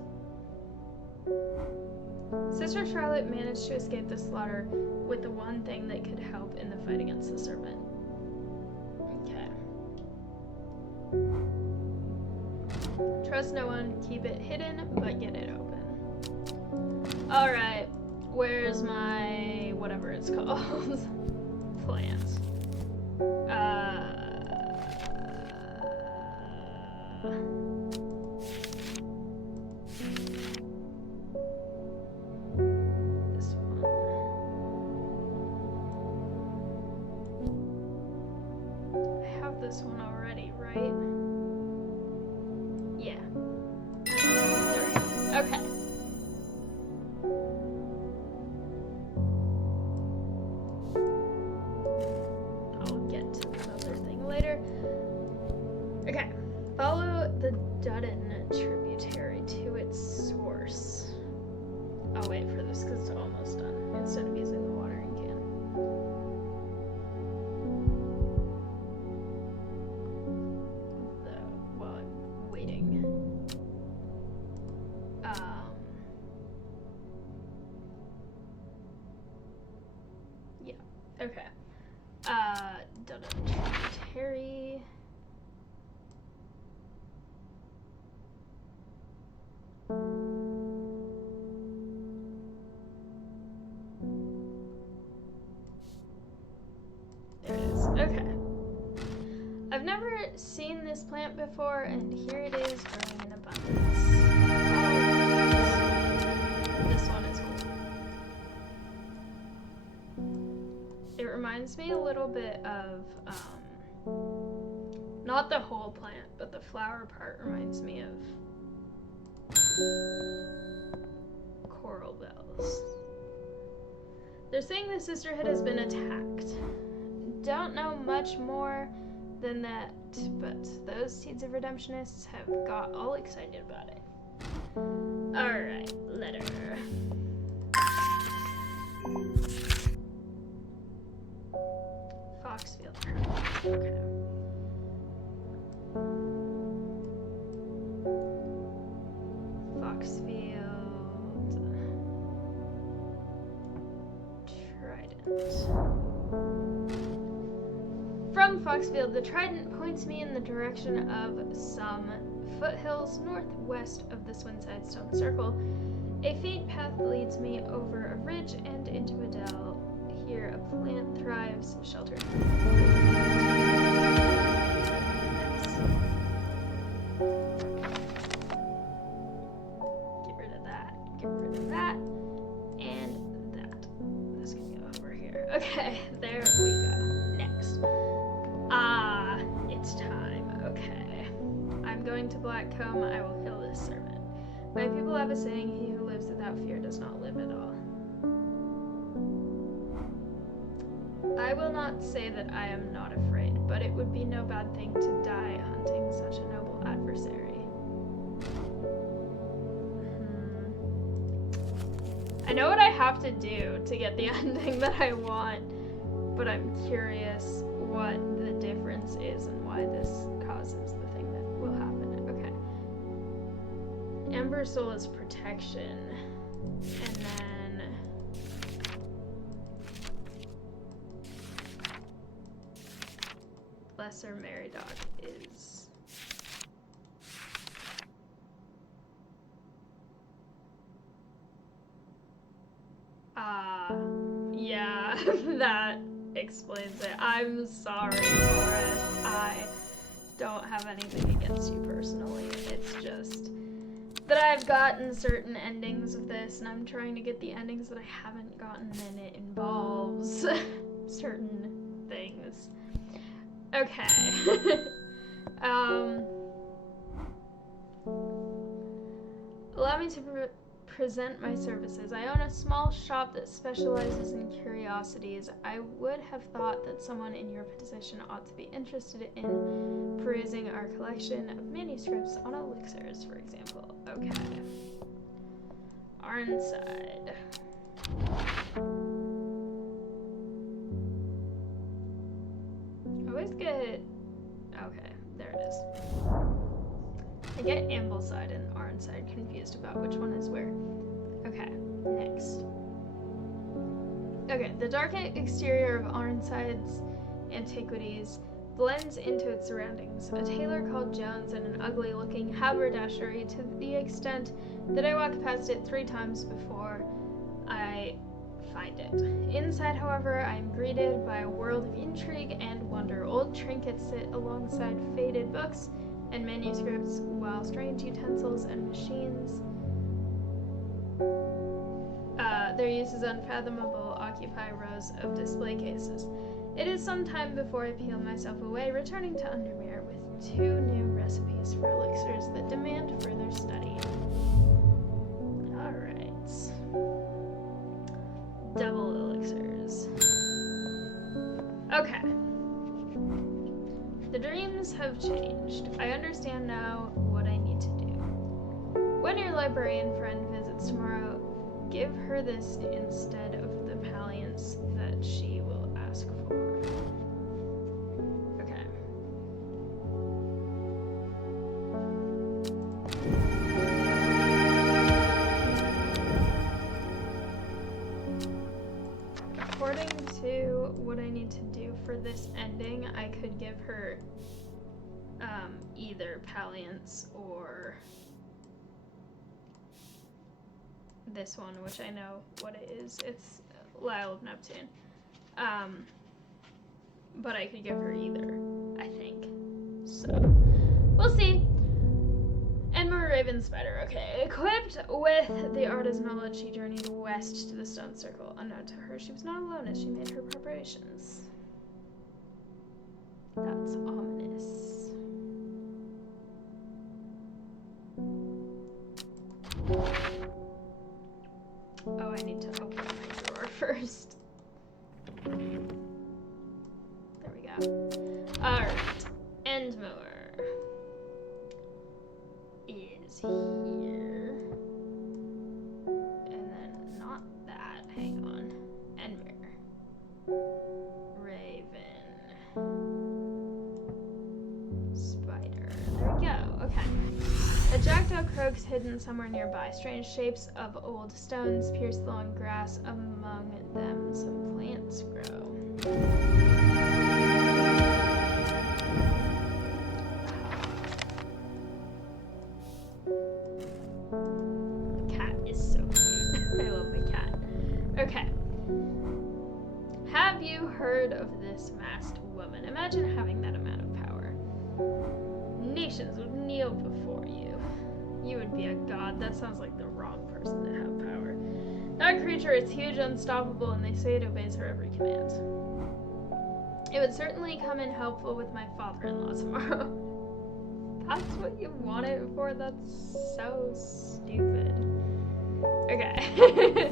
Sister Charlotte managed to escape the slaughter with the one thing that could help in the fight against the serpent. Okay. Trust no one, keep it hidden, but get it open. Alright, where's my whatever it's called? Plant. This one. I have this one already, right? Yeah. There we go. Okay. I'll get to the other thing later. Okay. Follow the Dudden tributary to its source. I'll wait for this because it's almost done instead of using the watering can. While I'm waiting. Yeah. Okay. Dudden tributary. There it is. Okay. I've never seen this plant before, and here it is growing in abundance. Oh, this one is cool. It reminds me a little bit of, not the whole plant, but the flower part reminds me of coral bells. They're saying the sisterhood has been attacked. Don't know much more than that, but those seeds of redemptionists have got all excited about it. Alright, letter. Foxfield. Okay. Foxfield. Trident. From Foxfield, the Trident points me in the direction of some foothills northwest of the Swinside Stone Circle. A faint path leads me over a ridge and into a dell. Here a plant thrives, sheltered. Get rid of that, and that. This can go over here. Okay, there we go. Next. It's time. Okay. I'm going to Blackcomb. I will kill this servant. My people have a saying, he who lives without fear does not live at all. I will not say that I am not afraid, but it would be no bad thing to die hunting such a noble adversary. I know what I have to do to get the ending that I want, but I'm curious what the difference is and why this causes the thing that will happen. Okay. Ember Soul is protection, and then Lesser Meridoc is yeah, that explains it. I'm sorry, Forrest. I don't have anything against you personally. It's just that I've gotten certain endings of this, and I'm trying to get the endings that I haven't gotten, and it involves certain things. Okay. Allow me to present my services. I own a small shop that specializes in curiosities. I would have thought that someone in your position ought to be interested in perusing our collection of manuscripts on elixirs, for example. Okay. Arnside. I always get... Okay, there it is. I get Ambleside and Arnside confused about which one is where. Okay, next. Okay, the dark exterior of Arnside's antiquities blends into its surroundings. A tailor called Jones and an ugly-looking haberdashery to the extent that I walked past it 3 times before I find it. Inside, however, I am greeted by a world of intrigue and wonder. Old trinkets sit alongside faded books, and manuscripts, while strange utensils and machines, their use is unfathomable, occupy rows of display cases. It is some time before I peel myself away, returning to Undermere with 2 new recipes for elixirs that demand further study. Alright. Double elixirs. Okay. The dreams have changed. I understand now what I need to do. When your librarian friend visits tomorrow, give her this instead of the palliance that she will ask for. Okay. According to what I need to do for this ending, I could give her either palliance or this one, which I know what it is. It's Lyle of Neptune. But I could give her either, I think. So, we'll see. Enmore Raven Spider, okay. Equipped with the artist's knowledge, she journeyed west to the Stone Circle. Unknown to her, she was not alone as she made her preparations. That's ominous. Oh, I need to open my drawer first. There we go. Alright. Endmore is here. And then not that. Hang on. Enmore. Raven. Spider. There we go. Okay. A jackdaw croaks hidden somewhere nearby. Strange shapes of old stones pierce the long grass. Among them, some plants grow. The cat is so cute. I love the cat. Okay. Have you heard of this masked woman? Imagine having that amount of power. Nations would kneel before you. You would be a god. That sounds like the wrong person to have power. That creature is huge, unstoppable, and they say it obeys her every command. It would certainly come in helpful with my father-in-law tomorrow. That's what you want it for? That's so stupid. Okay.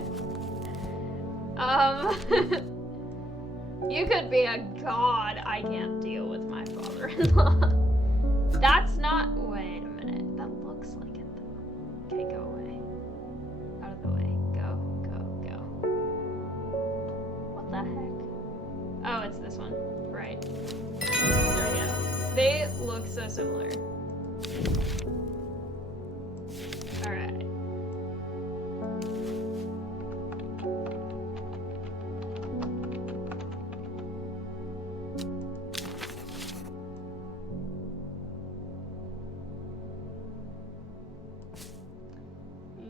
You could be a god. I can't deal with my father-in-law. That's not... Wait a minute. That looks like it, though. Okay, go away. Out of the way. Go, go, go. What the heck? Oh, it's this one. Right. There we go. They look so similar. Alright.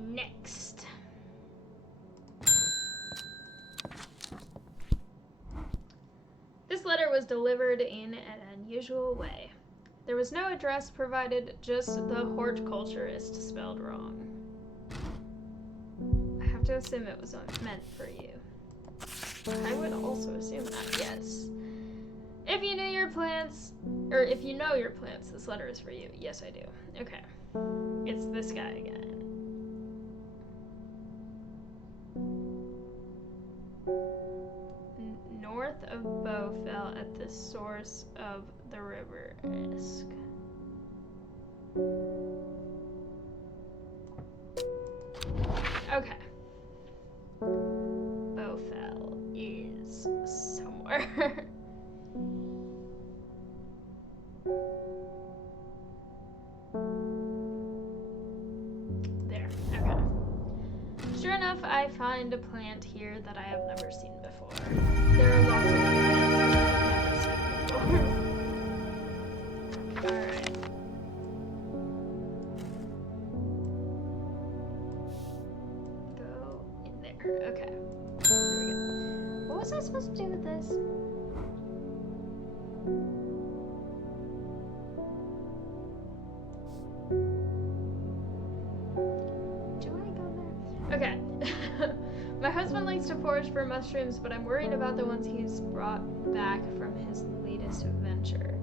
Next. This letter was delivered in an unusual way. There was no address provided, just the horticulturist spelled wrong. I have to assume it was meant for you. I would also assume that, yes. If you know your plants, this letter is for you. Yes, I do. Okay. It's this guy again. North of Bowfell at the source of the river Esk. Okay. Bowfell is somewhere. There. Okay. Sure enough, I find a plant here that I have never seen before. There are lots of plants that I've never seen before. Alright. Go in there. Okay. There we go. What was I supposed to do with this? Okay. My husband likes to forage for mushrooms, but I'm worried about the ones he's brought back from his latest adventure.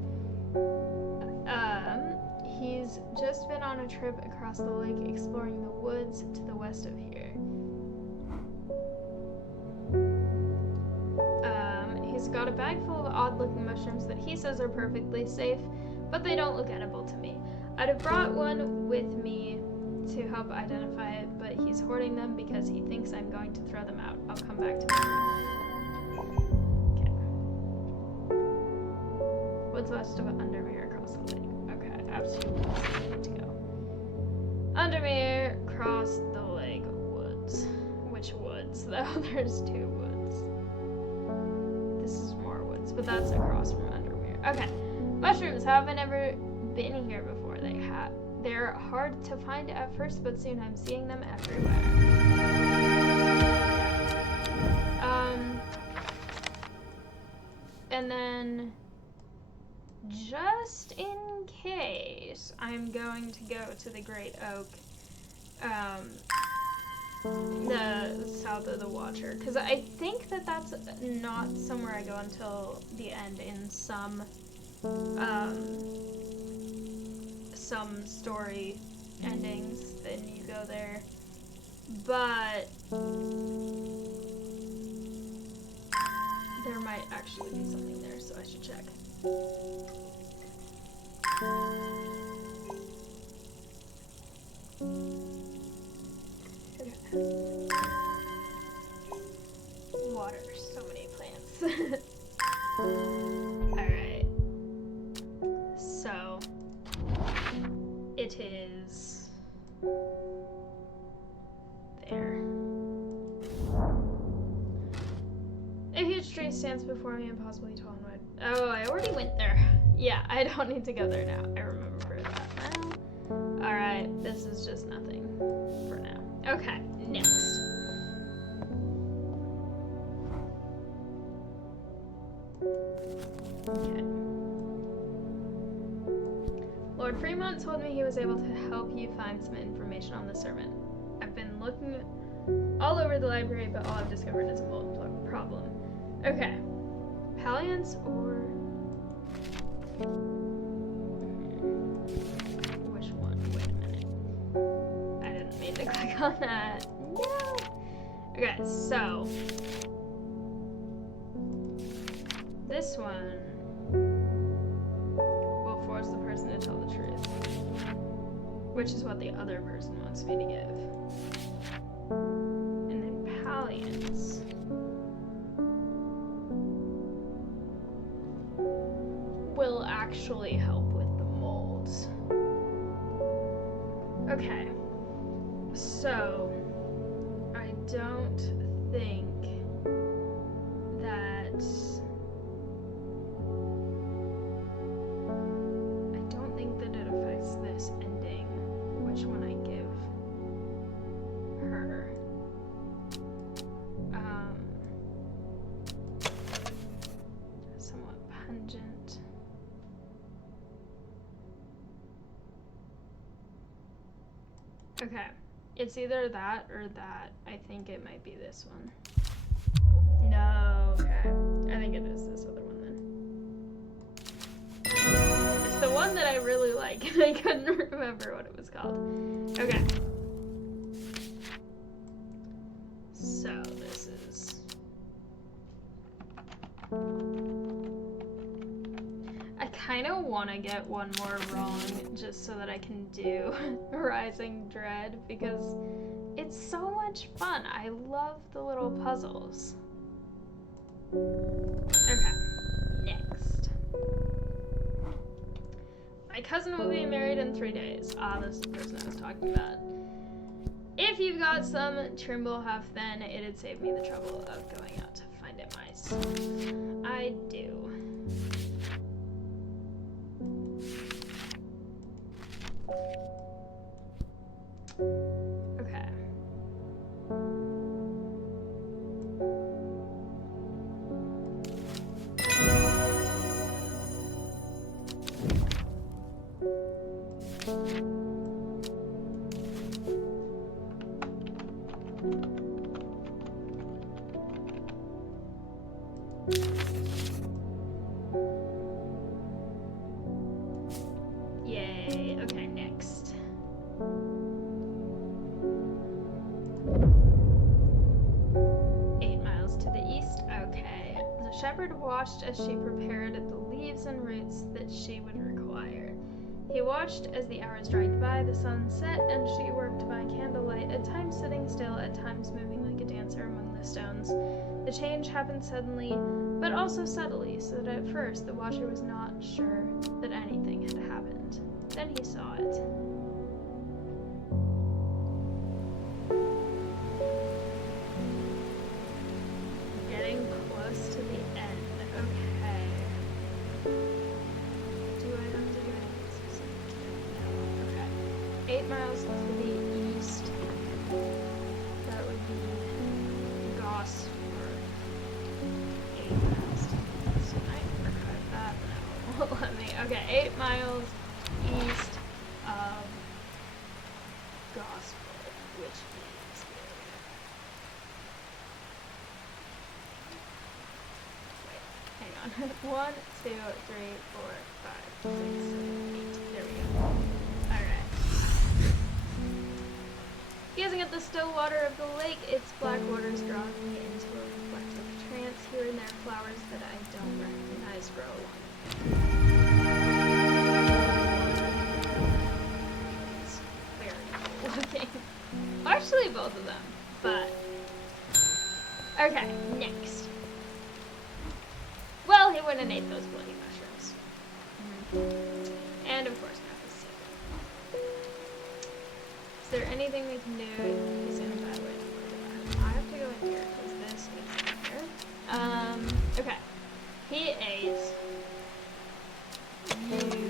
He's just been on a trip across the lake exploring the woods to the west of here. He's got a bag full of odd-looking mushrooms that he says are perfectly safe, but they don't look edible to me. I'd have brought one with me to help identify it, but he's hoarding them because he thinks I'm going to throw them out. I'll come back to them. Okay. What's west of Undermere across the lake? Okay, absolutely need to go. Undermere, across the lake, woods. Which woods, though? There's 2 woods. This is more woods, but that's across from Undermere. Okay. Mushrooms, have I never been here before? They're hard to find at first, but soon I'm seeing them everywhere. And then, just in case, I'm going to go to the Great Oak, the south of the Watcher, because I think that that's not somewhere I go until the end in some story endings, then you go there. But there might actually be something there, so I should check. Okay. Water, so many plants. Alright. So it is there. A huge tree stands before me, impossibly tall and wide. Oh, I already went there. Yeah, I don't need to go there now. I remember that now. Alright, this is just nothing for now. Okay, next. Okay. Lord Fremont told me he was able to help you find some information on the servant. I've been looking all over the library, but all I've discovered is a mold problem. Okay. Palliance or... Which one? Wait a minute. I didn't mean to click on that. No! Okay, so... This one will force the person to tell the truth, which is what the other person wants me to give. And then Palliance will actually help with the molds. Okay, so I don't think that it affects this ending, which one I give her. Somewhat pungent. Okay, it's either that or that. I think it might be this one. No, okay. I think it is this other one then. It's the one that I really like, and I couldn't remember what it was called. Okay. So, this is... I kind of want to get one more wrong, just so that I can do Rising Dread, because it's so much fun. I love the little puzzles. Okay, next. My cousin will be married in 3 days. Ah, this is the person I was talking about. If you've got some Trimble half then, it'd save me the trouble of going out to find it myself. I do. Okay. Yay. Okay, next. The shepherd watched as she prepared the leaves and roots that she would require. He watched as the hours dragged by, the sun set, and she worked by candlelight, at times sitting still, at times moving like a dancer among the stones. The change happened suddenly, but also subtly, so that at first the watcher was not sure that anything had happened. Then he saw it. Getting close to the end. Okay. Do I have to do anything specific? No. Okay. 8 miles to the east. That would be Gosford. 8 miles to the east. Can I archive that? No, it won't let me. Okay, 8 miles east of Gosford, which means hang on. 1, 2, 3, 4, 5, 6, 7, 8. There we go. Alright. Gazing at the still water of the lake, its black waters drawing me into a reflective trance. Here and there, flowers that I don't recognize grow along it. It's very cool looking. Actually, both of them, but okay, next. Well, he went and ate those bloody mushrooms. And of course, Mephisto. Is there anything we can do? He's in a bad way. I have to go in here because this is in here. Okay. He ate you,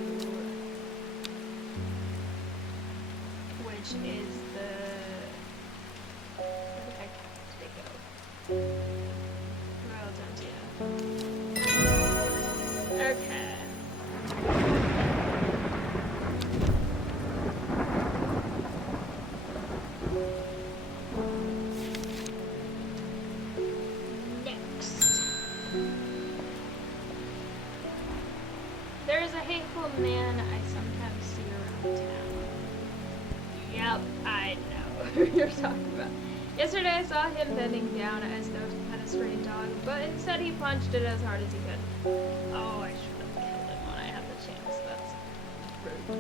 which is the. Where the heck did they go? Well done, Tina. Okay. Next. There is a hateful man I sometimes see around town. Yep, I know who you're talking about. Yesterday I saw him bending down as though to pet a stray dog, but instead he punched it as hard as he could. Oh, I should have killed him when I had the chance. That's rude.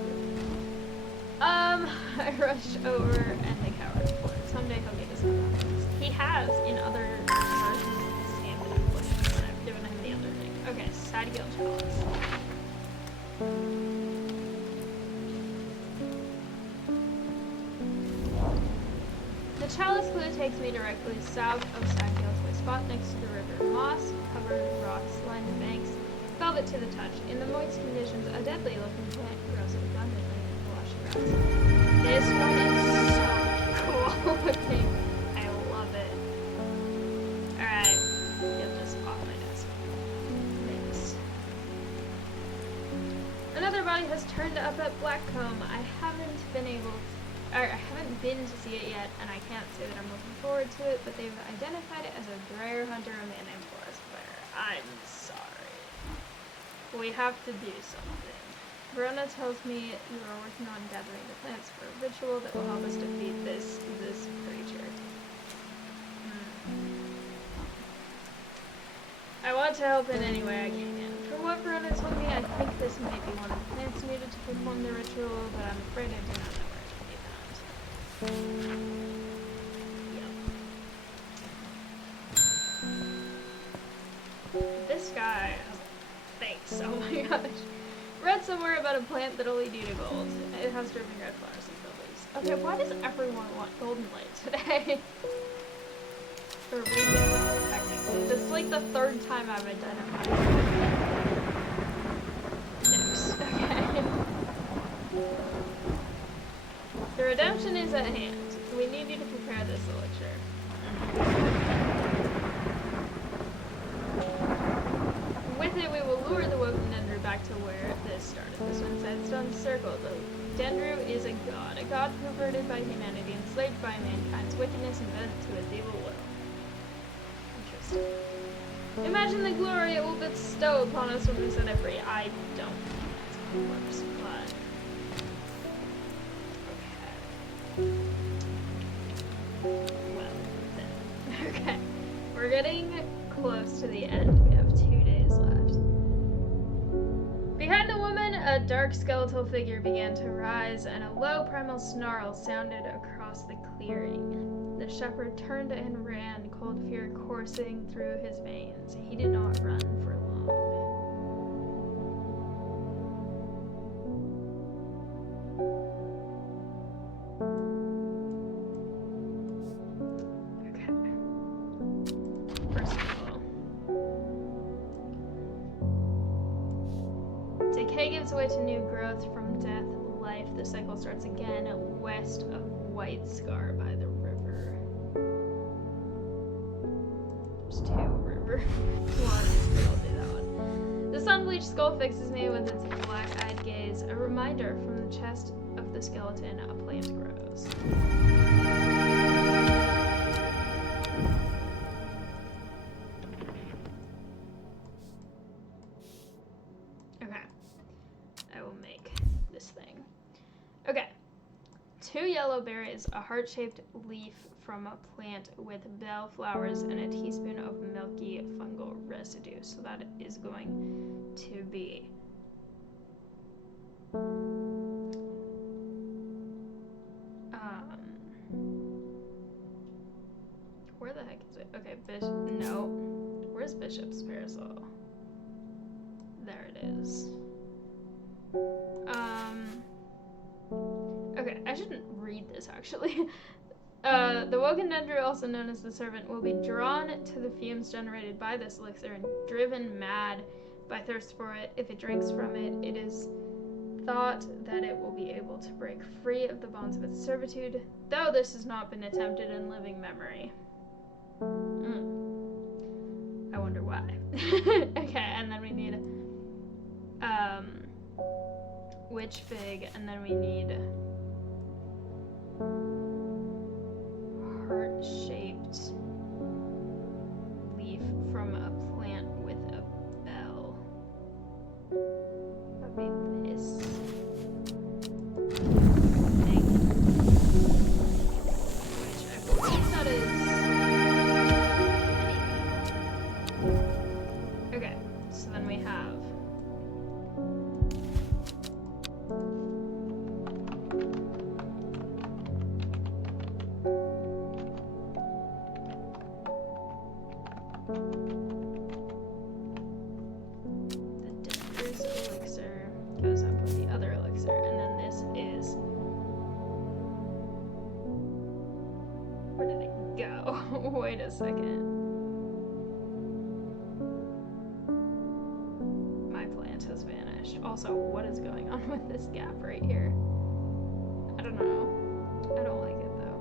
I rushed over and they cowered for it. Someday he'll get his own things. He has in other versions of the same afflictions, and I've given him the other thing. Okay, side guild chalice. The chalice clue takes me directly south of Sandhill to a spot next to the river. Moss-covered rocks line the banks, velvet to the touch. In the moist conditions, a deadly-looking plant grows abundantly in the lush grass. This one is so cool looking. I love it. Alright, get this off my desk. Next. Another body has turned up at Blackcomb. I haven't been to see it yet, and I can't say that I'm looking forward to it, but they've identified it as a Dreyer hunter, a man named Forest Fire. I'm sorry. We have to do something. Verona tells me you are working on gathering the plants for a ritual that will help us defeat this creature. I want to help in any way I can. From what Verona told me, I think this may be one of the plants needed to perform the ritual, but I'm afraid I do not know where it can be found. Yep. This guy has thanks, oh my gosh. Read somewhere about a plant that'll lead you to gold. It has dripping red flowers and lilies. Okay, why does everyone want golden light today? Or weekend, technically. This is like the third time I've identified it. Next, okay. The redemption is at hand. We need you to prepare this elixir. With it, we will lure the woken ender back to where this started. This one said stone circle. The Dendru is a god perverted by humanity, enslaved by mankind's wickedness, and bent to its evil will. Interesting. Imagine the glory it will bestow upon us when we set it free. I don't think that's how it works, but... Okay. Well, then. Okay. We're getting close to the end. We have 2 days left. Behind the woman, a dark skeletal figure began to rise, and a low primal snarl sounded across the clearing. The shepherd turned and ran, cold fear coursing through his veins. He did not run for long. Okay. First of all, decay gives way to new growth. From death, life. The cycle starts again west of White Scar by the river. There's 2 river ones, but I'll do that one. The sun-bleached skull fixes me with its black-eyed gaze. A reminder, from the chest of the skeleton, a plant grows. Okay. I will make this thing. Okay. 2 yellow berries, a heart-shaped leaf from a plant with bell flowers, and a teaspoon of milky fungal residue. So that is going to be where the heck is it? Okay, no. Where's Bishop's parasol? There it is. Okay, I shouldn't read this actually. The woken Dendru, also known as the servant, will be drawn to the fumes generated by this elixir and driven mad by thirst for it. If it drinks from it, it is thought that it will be able to break free of the bonds of its servitude, though this has not been attempted in living memory. I wonder why. Okay, and then we need witch fig, and then we need heart-shaped leaf from a plant with a bell. That'd be this thing. Which I believe that is anything. Okay, so then we have wait a second. My plant has vanished. Also, what is going on with this gap right here? I don't know. I don't like it though.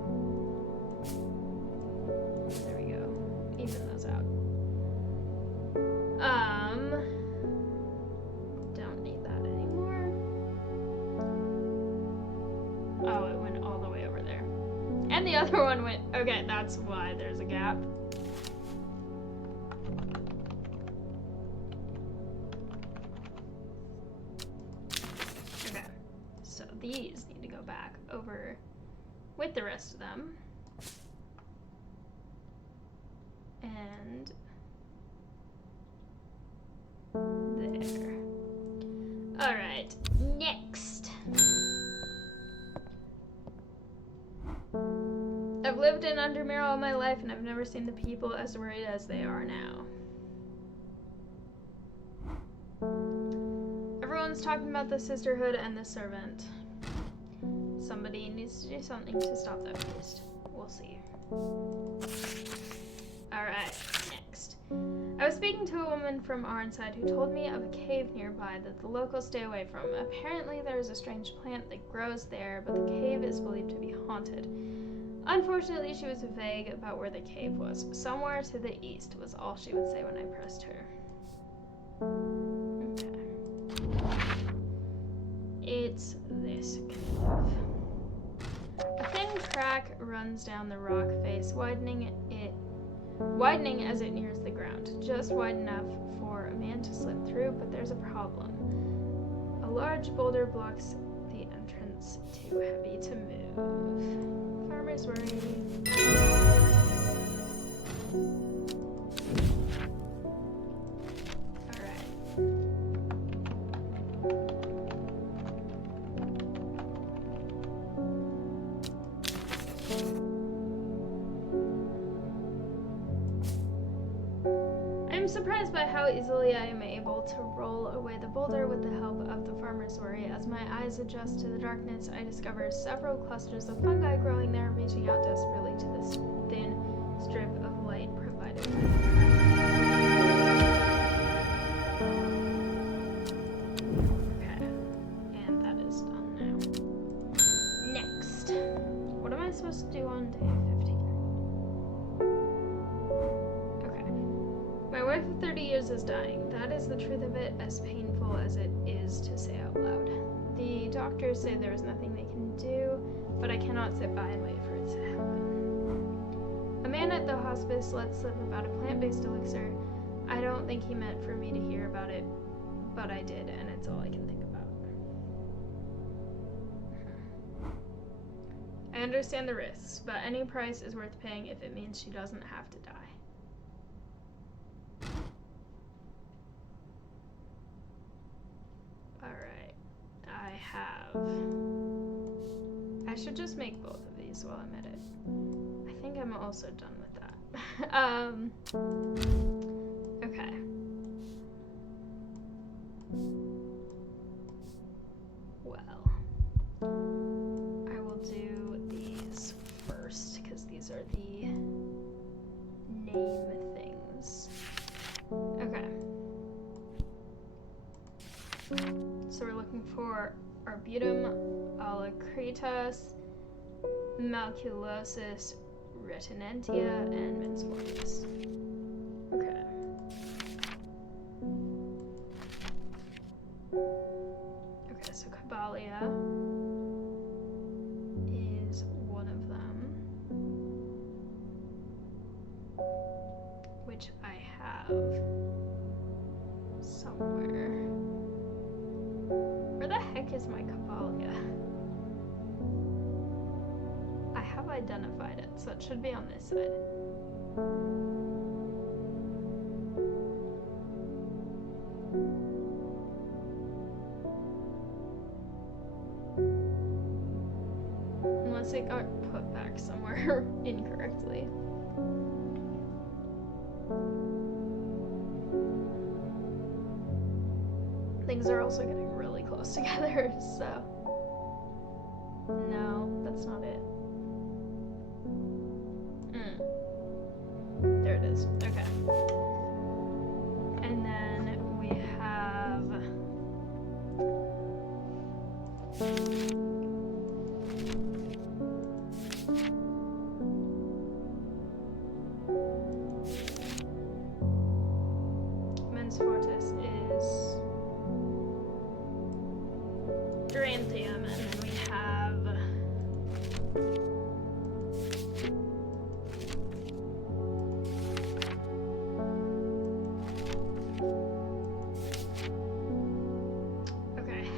There we go. Even those out. Don't need that anymore. Oh, it went all the way over there. And the other one went, okay, that's why there's a gap. Okay, so these need to go back over with the rest of them. And there. All right, next. I've lived in Undermere all my life, and I've never seen the people as worried as they are now. Everyone's talking about the sisterhood and the servant. Somebody needs to do something to stop that beast. We'll see. Alright, next. I was speaking to a woman from Arnside who told me of a cave nearby that the locals stay away from. Apparently there is a strange plant that grows there, but the cave is believed to be haunted. Unfortunately, she was vague about where the cave was. Somewhere to the east was all she would say when I pressed her. Okay. It's this kind of. A thin crack runs down the rock face, widening as it nears the ground, just wide enough for a man to slip through, but there's a problem. A large boulder blocks the entrance, too heavy to move. Farmer's worry. I'm surprised by how easily I am able to roll away the boulder with the help of the farmer's worry. As my eyes adjust to the darkness, I discover several clusters of fungi growing there, reaching out desperately to this thin strip of light provided by the Okay, and that is done now. Next, what am I supposed to do on day 15? My wife of 30 years is dying. That is the truth of it, as painful as it is to say out loud. The doctors say there is nothing they can do, but I cannot sit by and wait for it to happen. A man at the hospice let slip about a plant-based elixir. I don't think he meant for me to hear about it, but I did, and it's all I can think about. I understand the risks, but any price is worth paying if it means she doesn't have to die. I should just make both of these while I'm at it. I think I'm also done with that. Okay. Well, I will do these first because these are the name things. Okay. So we're looking for Arbutum alacritas, Malculosis retinentia, and Mens fortis. Okay. Okay, so Caballia is one of them, which I have somewhere. Where the heck is my Caballia? I have identified it, so it should be on this side. Unless it got put back somewhere incorrectly. Things are also getting really close together, so. No, that's not it. There it is. Okay. And then we have Mens fortis is Duranthium, and then we have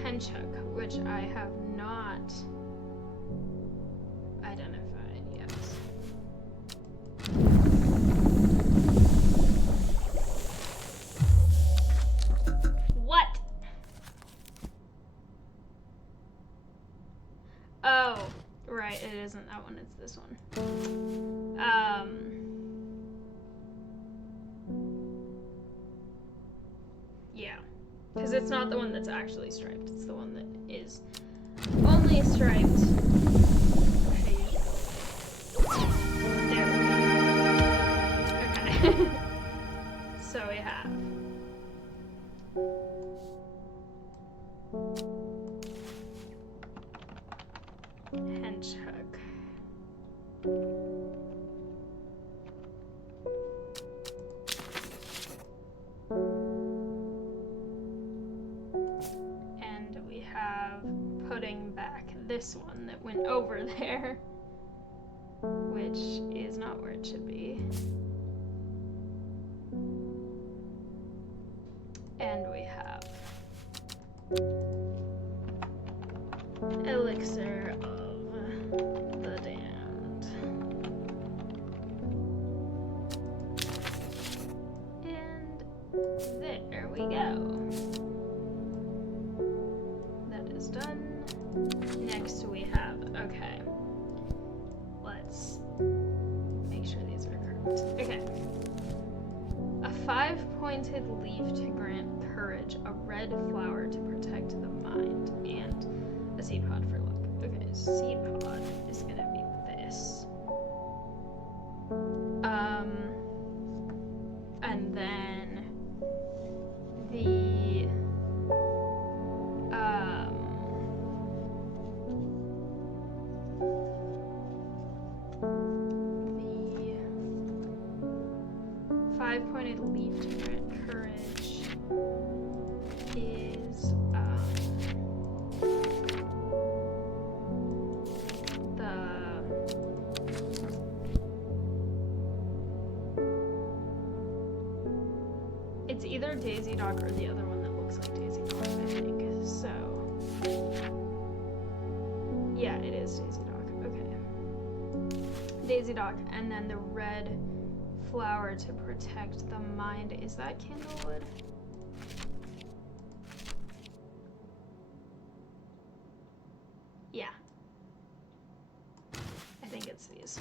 Henchuk, which I have not identified yet. What? Oh, right, it isn't that one, it's this one. Yeah. Because it's not the one that's actually striped, it's the one that is only striped. There we go. Okay. So we have Henchuk. And we have this one that went over there, which is not where it should be. And we have Elixir of the Damned. And there we go. That is done. Next we have, okay, let's make sure these are correct. Okay. A 5-pointed leaf to grant courage, a red flower to protect the mind, and a seed pod for luck. Okay, seed pod is gonna be this. And then the five-pointed leaf to grant courage is it's either Daisy Dock or the other one that looks like Daisy Dock, I think. So yeah, it is Daisy Dock. Okay. Daisy Dock, and then the red flower to protect the mind. Is that Candlewood? Yeah. I think it's these.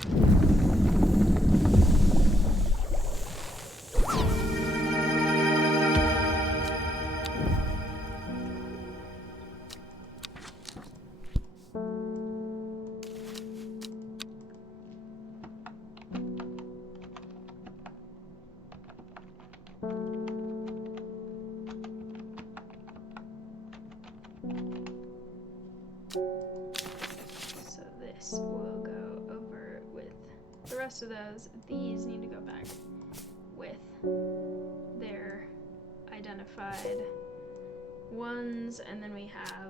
So this will go over with the rest of those. These need to go back with their identified ones, and then we have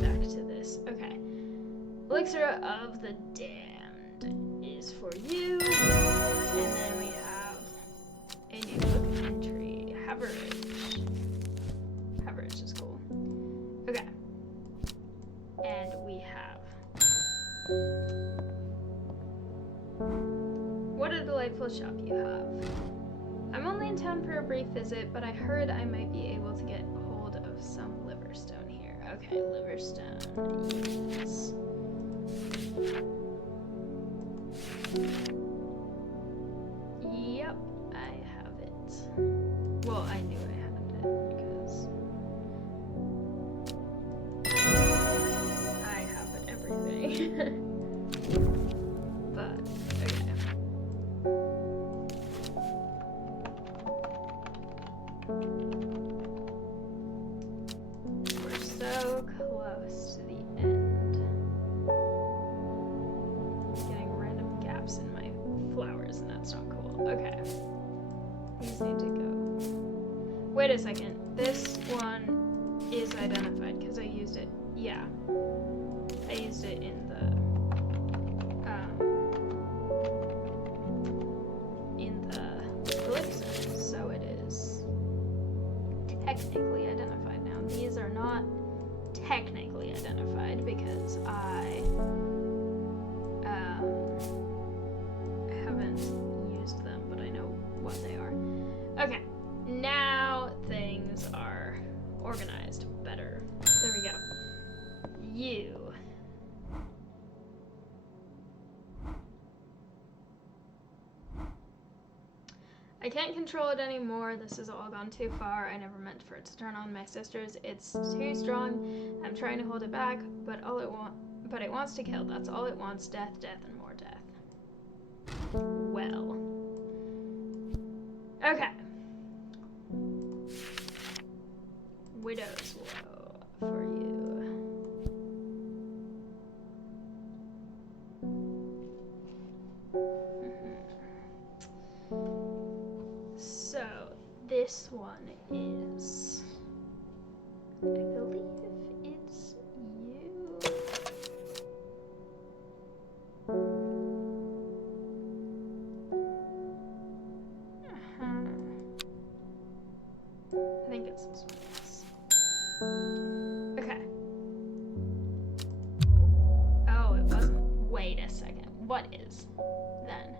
back to this. Okay. Elixir of the Damned is for you, and then we have a new book entry. Haverage is cool. Okay. And we have, what a delightful shop you have. I'm only in town for a brief visit, but I heard I might be able to get hold of some liverstone here. Okay, liverstone, yes. Yep, I have it. Well, I knew I had it because I have everything. But, okay. We're so close to the end. Getting random gaps in my flowers, and that's not cool. Okay. These need to go. Wait a second. This one is identified because I used it. Yeah. I used it in the elixir, so it is technically identified now. These are not technically identified because I haven't used them, but I know what they are. Okay, now things are organized better. There we go. You. I can't control it anymore. This has all gone too far. I never meant for it to turn on my sisters. It's too strong. I'm trying to hold it back, but it wants to kill. That's all it wants. Death, death, and more death. Well. Okay. Widow's Woe for you. So, this one is, I believe it's you. it's this one. Yes. Okay. Oh, it wasn't. Wait a second. What is then?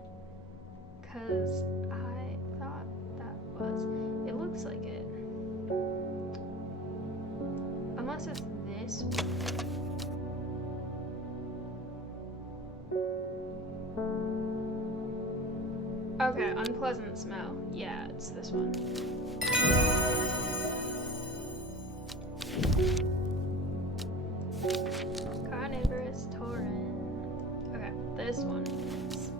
Because I thought that was. It looks like it. Unless it's this one. Okay, unpleasant smell. Yeah, it's this one. Carnivorous taurin. Okay, this one is.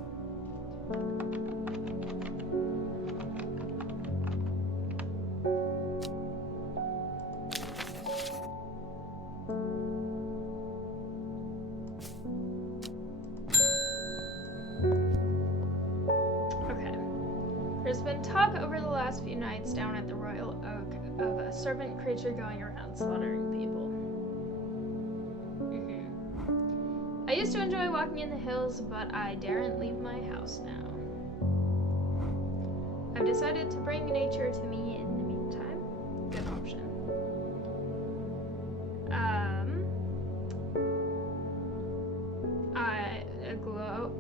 There's been talk over the last few nights down at the Royal Oak of a serpent creature going around slaughtering people. I used to enjoy walking in the hills, but I daren't leave my house now. I've decided to bring nature to me in the meantime. Good option.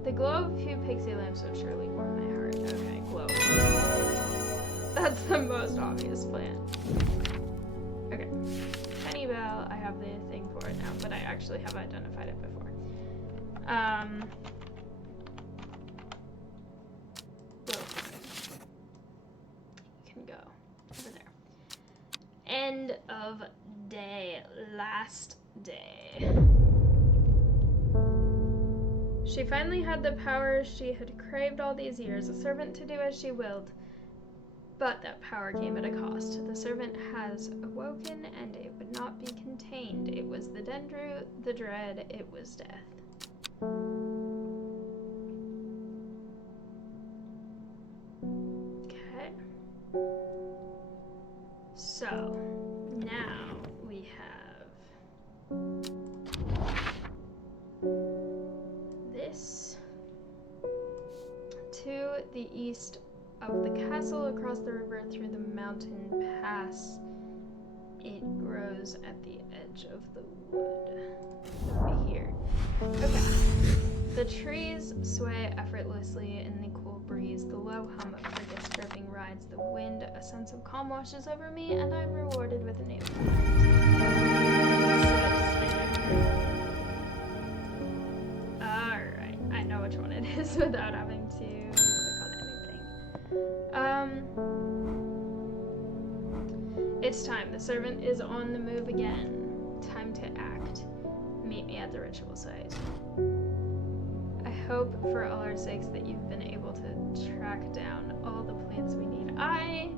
The glow of a few pixie lamps would surely warm my heart. Okay, glow. That's the most obvious plan. Okay. Tiny bell, I have the thing for it now, but I actually have identified it before. Go. You can go over there. End of day. Last day. She finally had the power she had craved all these years, a servant to do as she willed. But that power came at a cost. The servant has awoken, and it would not be contained. It was the Dendru, the dread, it was death. Okay. So, now we have this to the east of the castle, across the river through the mountain pass. It grows at the edge of the wood. Over here. Okay. The trees sway effortlessly in the cool breeze. The low hum of crickets chirping rides the wind. A sense of calm washes over me, and I'm rewarded with a new Alright, I know which one it is without having to click on anything. It's time. The servant is on the move again. Time to act. Meet me at the ritual site. I hope for all our sakes that you've been able to track down all the plants we need. I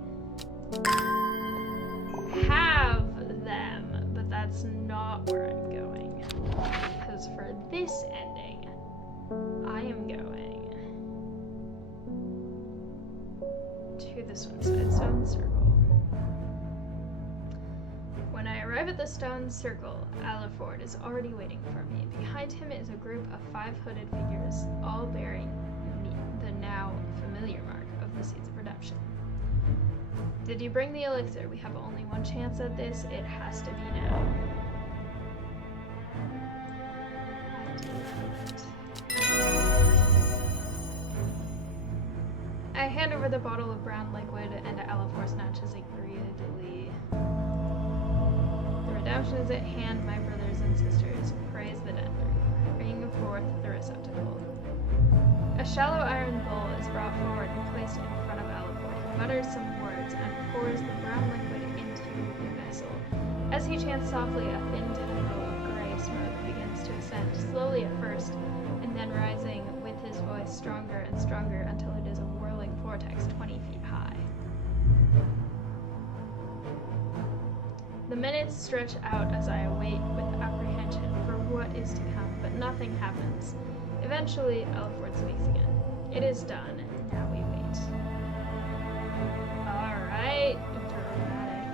have them, but that's not where I'm going. Because for this ending, I am going to the stone circle. When I arrive at the stone circle, Alaford is already waiting for me. Behind him is a group of 5 hooded figures, all bearing the now familiar mark of the Seeds of Redemption. Did you bring the elixir? We have only one chance at this. It has to be now. I hand over the bottle of brown liquid, and Alaford snatches it greedily. Redemption is at hand, my brothers and sisters. Praise the Dender. Bring forth the receptacle. A shallow iron bowl is brought forward and placed in front of Alaford. He mutters some words and pours the brown liquid into the vessel. As he chants softly, a thin tongue of gray smoke begins to ascend, slowly at first, and then rising with his voice stronger and stronger until it is a whirling vortex 20 feet high. The minutes stretch out as I await with apprehension for what is to come, but nothing happens. Eventually, Alaford speaks again. It is done, and now we wait. Alright, dramatic.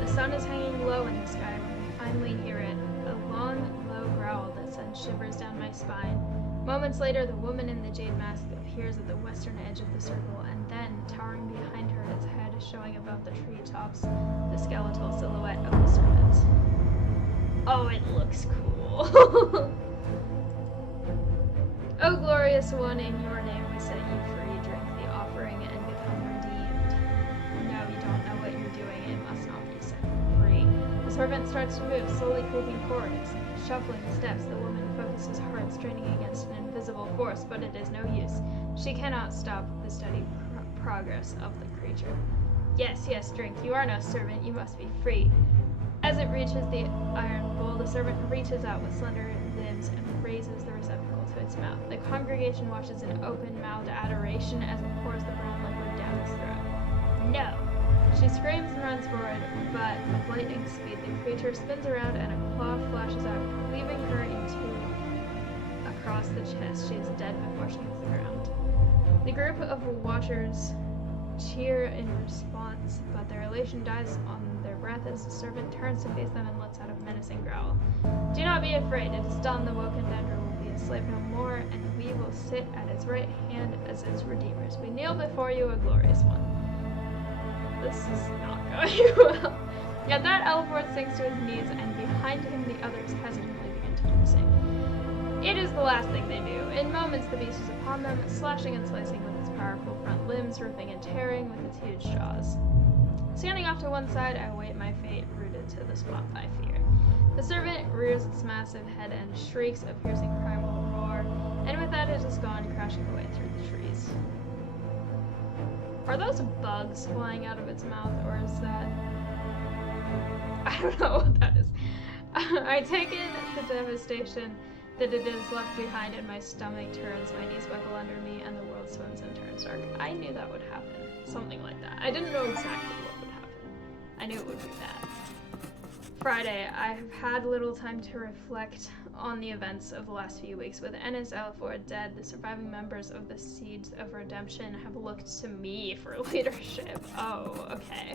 The sun is hanging low in the sky when we finally hear it, a long, low growl that sends shivers down my spine. Moments later, the woman in the jade mask appears at the western edge of the circle, and then, towering behind her, its head showing above the treetops, the skeletal silhouette of the serpent. Oh, it looks cool. O glorious one, in your name we set you free. Drink the offering and become redeemed. No, you don't know what you're doing. It must not be set free. The serpent starts to move, slowly creeping forward. Its shuffling steps, the woman focuses hard, straining against an invisible force, but it is no use. She cannot stop the steady progress of the creature. Yes, yes, drink. You are no servant. You must be free. As it reaches the iron bowl, the servant reaches out with slender limbs and raises the receptacle to its mouth. The congregation watches in open-mouthed adoration as it pours the brown liquid down its throat. No! She screams and runs forward, but with lightning speed, the creature spins around and a claw flashes out, cleaving her in two across the chest. She is dead before she hits the ground. The group of watchers cheer in response, but their elation dies on their breath as the servant turns to face them and lets out a menacing growl. Do not be afraid. It is done. The woken Dendra will be a slave no more, and we will sit at its right hand as its redeemers. We kneel before you, a glorious one. This is not going well. At that, Elford sinks to his knees, and behind him the others hesitantly begin to do the same. It is the last thing they do. In moments, the beast is upon them, slashing and slicing with its powerful front limbs, ripping and tearing with its huge jaws. Standing off to one side, I await my fate, rooted to the spot by fear. The serpent rears its massive head and shrieks a piercing primal roar, and with that it is gone, crashing away through the trees. Are those bugs flying out of its mouth, or is that... I don't know what that is. I take in the devastation that it is left behind, and my stomach turns, my knees buckle under me, and the world swims and turns dark. I knew that would happen. Something like that. I didn't know exactly what would happen. I knew it would be bad. Friday, I have had little time to reflect on the events of the last few weeks. With Ennis Elford dead, the surviving members of the Seeds of Redemption have looked to me for leadership. Oh, okay.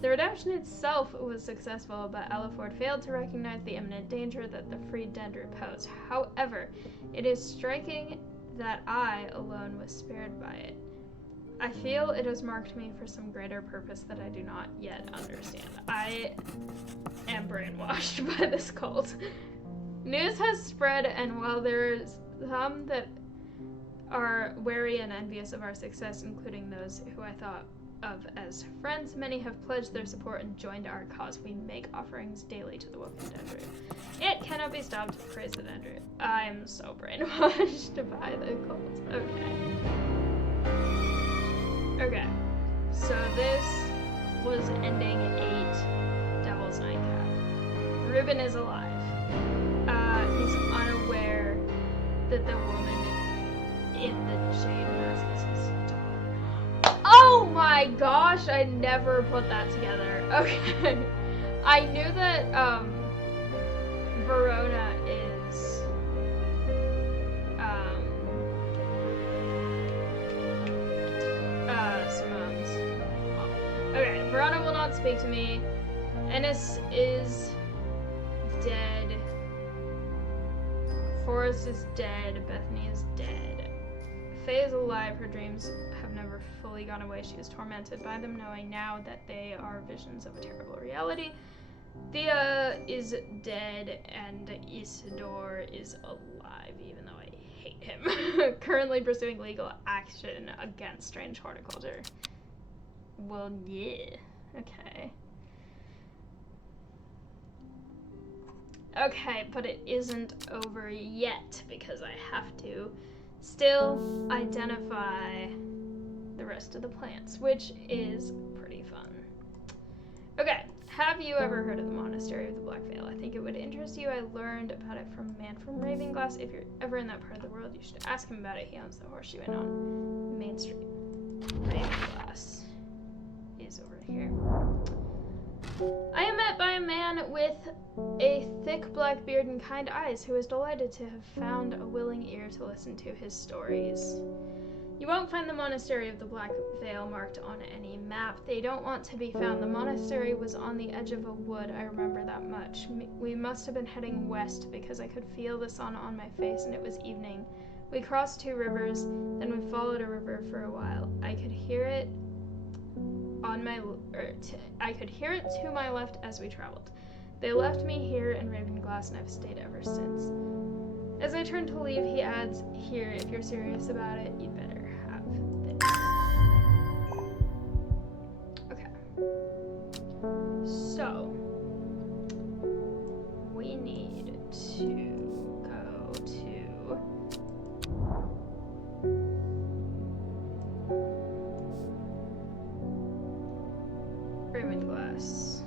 The redemption itself was successful, but Elford failed to recognize the imminent danger that the freed Dendra posed. However, it is striking that I alone was spared by it. I feel it has marked me for some greater purpose that I do not yet understand. I am brainwashed by this cult. News has spread, and while there is some that are wary and envious of our success, including those who I thought of as friends, many have pledged their support and joined our cause. We make offerings daily to the woken Dendra. It cannot be stopped. Praise the Dendra. I'm so brainwashed by the cult. Okay, so this was ending 8, Devil's Nightcap. Reuben is alive. He's unaware that the woman in the jade mask is his daughter. Oh my gosh, I never put that together. Okay. I knew that, Verona is, Simone's mom. Okay, Verona will not speak to me. Ennis is dead. Forrest is dead. Bethany is dead. Faye is alive. Her dreams have never fully gone away. She is tormented by them, knowing now that they are visions of a terrible reality. Thea is dead, and Isidore is alive, even though I hate him. Currently pursuing legal action against strange horticulture. Well, yeah. Okay. Okay, but it isn't over yet, because I have to still identify the rest of the plants, which is pretty fun. Okay, have you ever heard of the Monastery of the Black Veil? I think it would interest you. I learned about it from a man from Ravenglass. If you're ever in that part of the world, you should ask him about it. He owns the Horseshoe Inn on Main Street. Ravenglass is over here. I am met by a man with a thick black beard and kind eyes who is delighted to have found a willing ear to listen to his stories. You won't find the monastery of the Black Veil marked on any map. They don't want to be found. The monastery was on the edge of a wood. I remember that much. We must have been heading west because I could feel the sun on my face and it was evening. We crossed 2 rivers, then we followed a river for a while. I could hear it to my left as we traveled. They left me here in Ravenglass and I've stayed ever since. As I turn to leave, he adds, here, if you're serious about it, you'd better have this. Okay. So, we need to go to Ravenglass.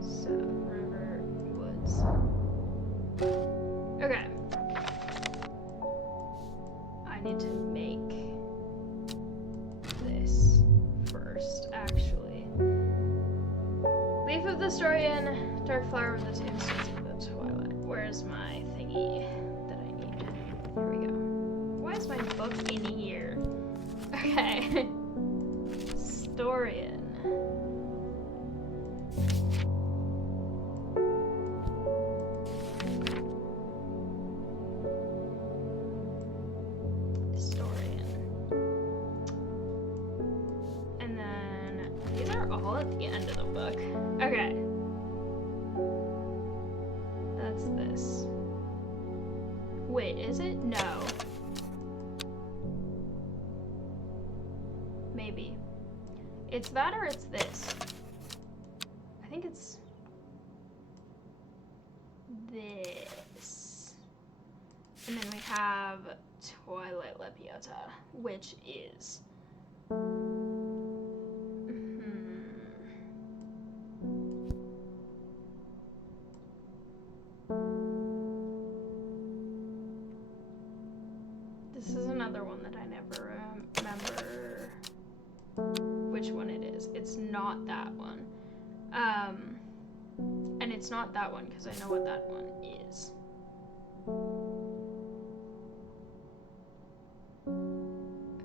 So, River Woods. Okay. I need to make this first, actually. Leaf of the Storian, Dark Flower of the Tombstones of the Twilight. Where's my thingy that I need? Here we go. Why is my book in here? Okay. Storian. All at the end of the book. Okay. That's this. Wait, is it? No. Maybe. It's that or it's this. I think it's this. And then we have Twilight Lepiota, which is this is another one that I never remember which one it is. It's not that one. And it's not that one because I know what that one is.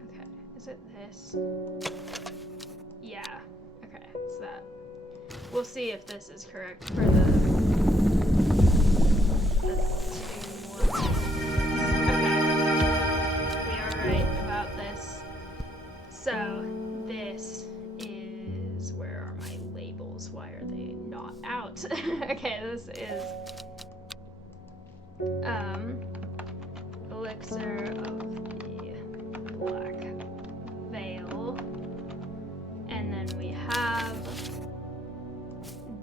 Okay, is it this? Yeah, okay, it's that. We'll see if this is correct for the 2 more. So, this is, where are my labels? Why are they not out? Okay, this is, Elixir of the Black Veil. And then we have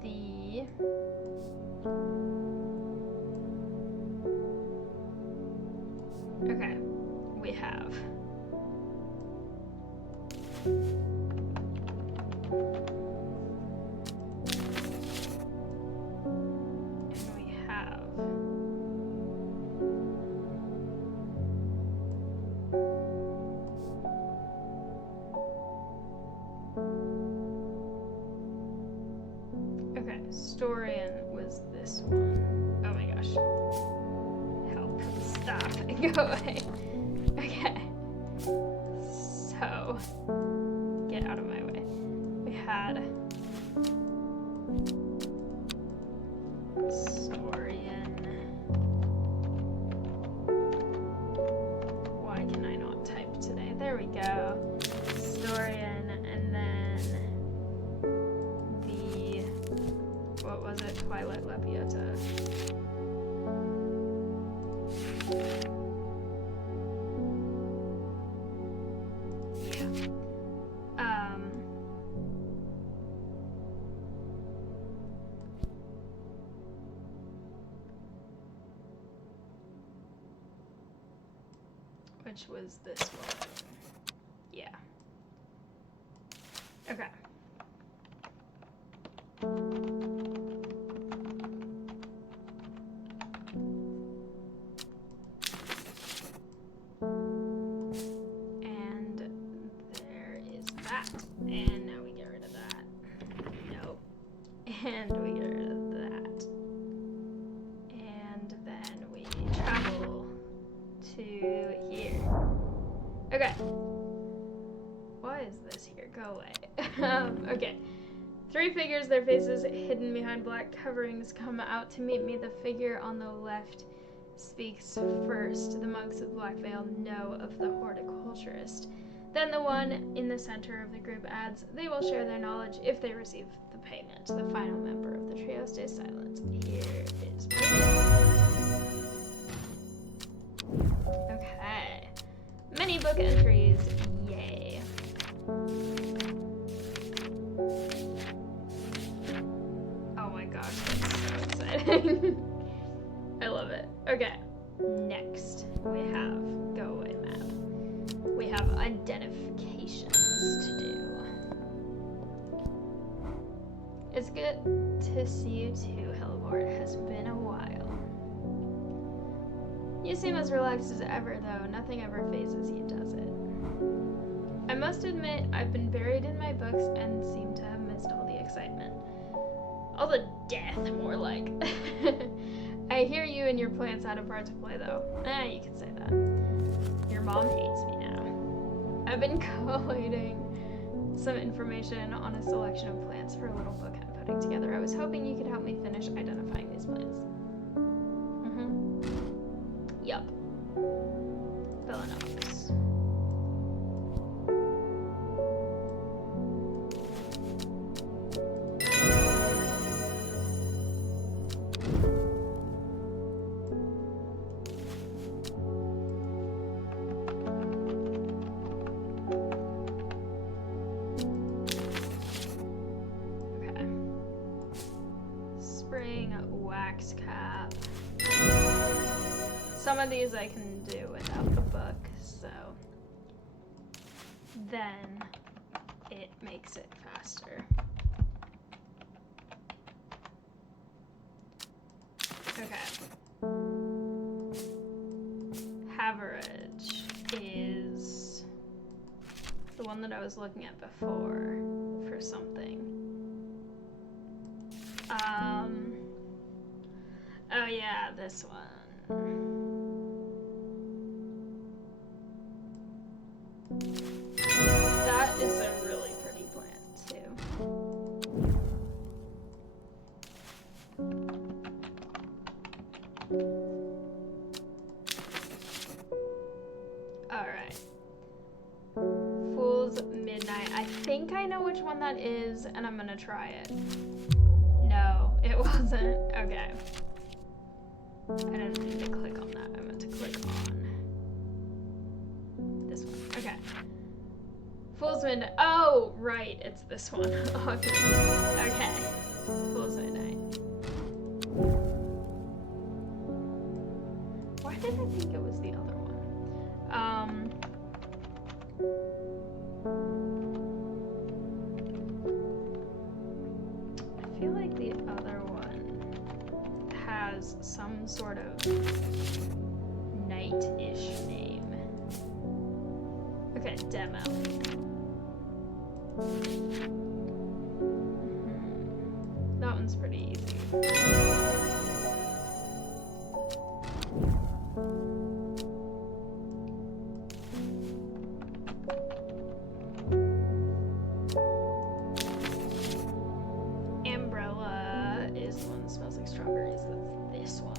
the, okay, we have Storian was this one. Oh my gosh. Help. Stop. Go away. Okay. So, get out of my way. We had Storian. Why can I not type today? There we go. Storian, and then the, what was it? Twilight Lepiota. Which was this one. Yeah. Okay. And there is that. And now we get rid of that. Nope. And we get rid of that. And then we travel to here. Okay. Why is this here? Go away. Okay. 3 figures, their faces hidden behind black coverings, come out to meet me. The figure on the left speaks first. The monks of Black Veil know of the horticulturist. Then the one in the center of the group adds, they will share their knowledge if they receive the payment. The final member of the trio stays silent. Here is payment. Okay. Many book entries. Yay. Oh my gosh, that's so exciting. I love it. Okay. Next, we have go away map. We have identifications to do. It's good to see you too, Hellbord. It has been a while. You seem as relaxed as ever, though. Nothing ever phases you, does it? I must admit, I've been buried in my books and seem to have missed all the excitement. All the death, more like. I hear you and your plants had a part to play, though. You could say that. Your mom hates me now. I've been collating some information on a selection of plants for a little book I'm putting together. I was hoping you could help me finish identifying these plants. Yup. Phalaenopsis. Okay. Spring wax cap. Some of these I can do without the book, so then it makes it faster. Okay. Haverage is the one that I was looking at before for something. Oh yeah, this one. That is a really pretty plant, too. Alright. Fool's Midnight. I think I know which one that is, and I'm gonna try it. No, it wasn't. Okay. I didn't mean to click on that. I meant to click on this one. Okay. Fool's Midnight. Oh, right. It's this one. Okay. Fool's Midnight. Why did I think it was the other one? I feel like the other one has some sort of night-ish name. Okay, demo. That one's pretty easy. Umbrella is the one that smells like strawberries. That's this one.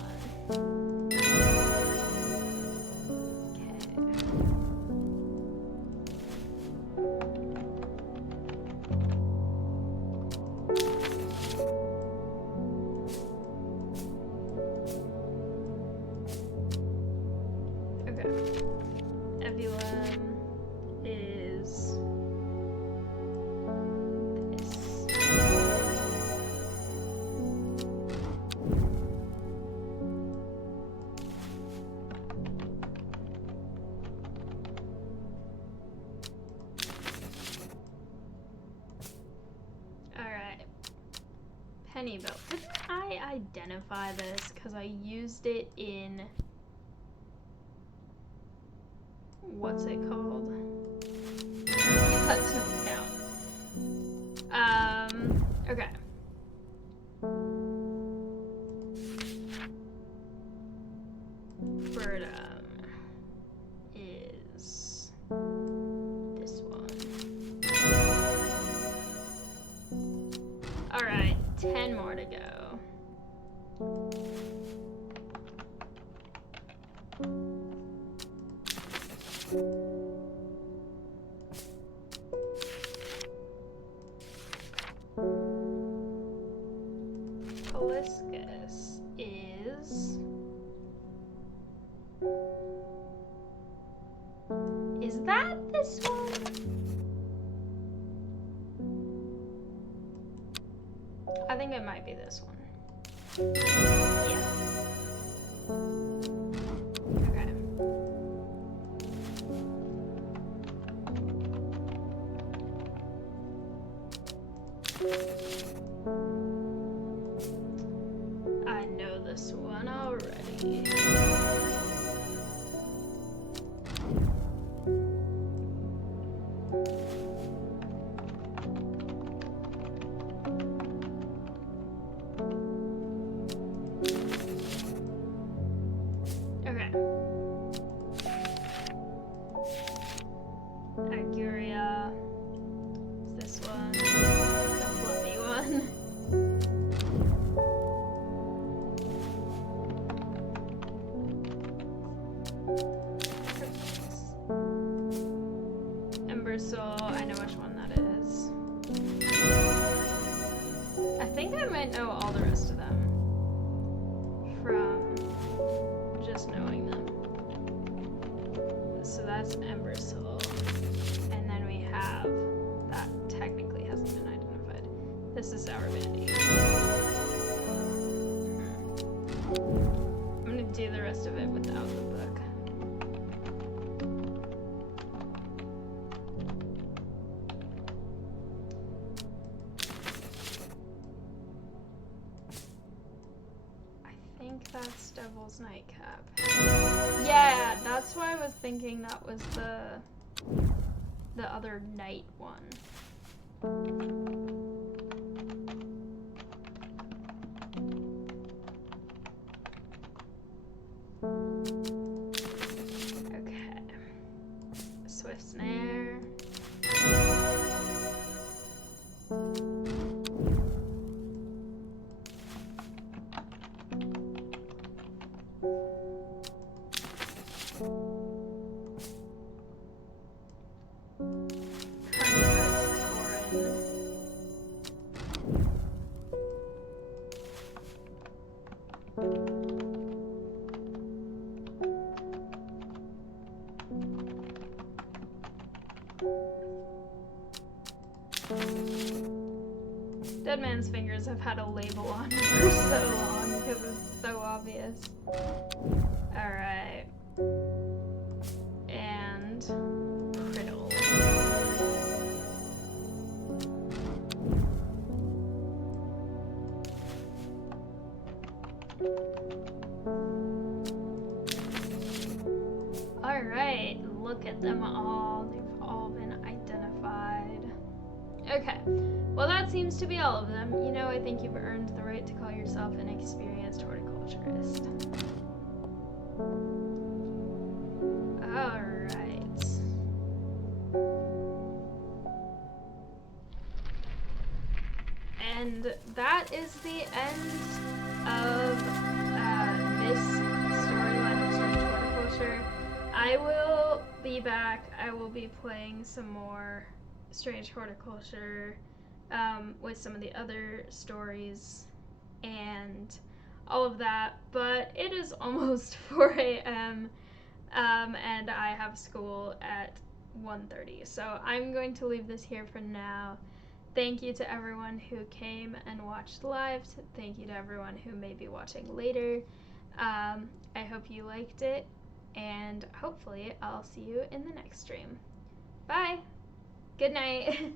Penny belt. Didn't I identify this because I used it in what's it called? That doesn't count. Okay. Birdum is 9 more to go. Hibiscus is that this one? I think it might be this one. Yeah. Okay. I know this one already. Okay. Aguria. Is this one? The fluffy one. Ember Soul, I know which one that is. I think I might know all the rest of them from just knowing them. So that's Ember Soul. And then we have, that technically hasn't been identified. This is Sour Bandy. I'm gonna do the rest of it without the book. I think that's Devil's Nightcap. Yeah, that's why I was thinking that was the other night one. Okay. Swift Snare. Dead Man's Fingers have had a label on it for so long because it's so obvious. Alright. And Criddle. Alright, look at them all. They've all been identified. Okay, well that seems to be all of them. You know, I think you've earned the right to call yourself an experienced horticulturist. Alright. And that is the end of this storyline of Strange Horticulture. I will be back. I will be playing some more Strange Horticulture with some of the other stories and all of that, but it is almost 4 a.m. And I have school at 1:30, so I'm going to leave this here for now. Thank you to everyone who came and watched live. Thank you to everyone who may be watching later. I hope you liked it, and hopefully I'll see you in the next stream. Bye! Good night!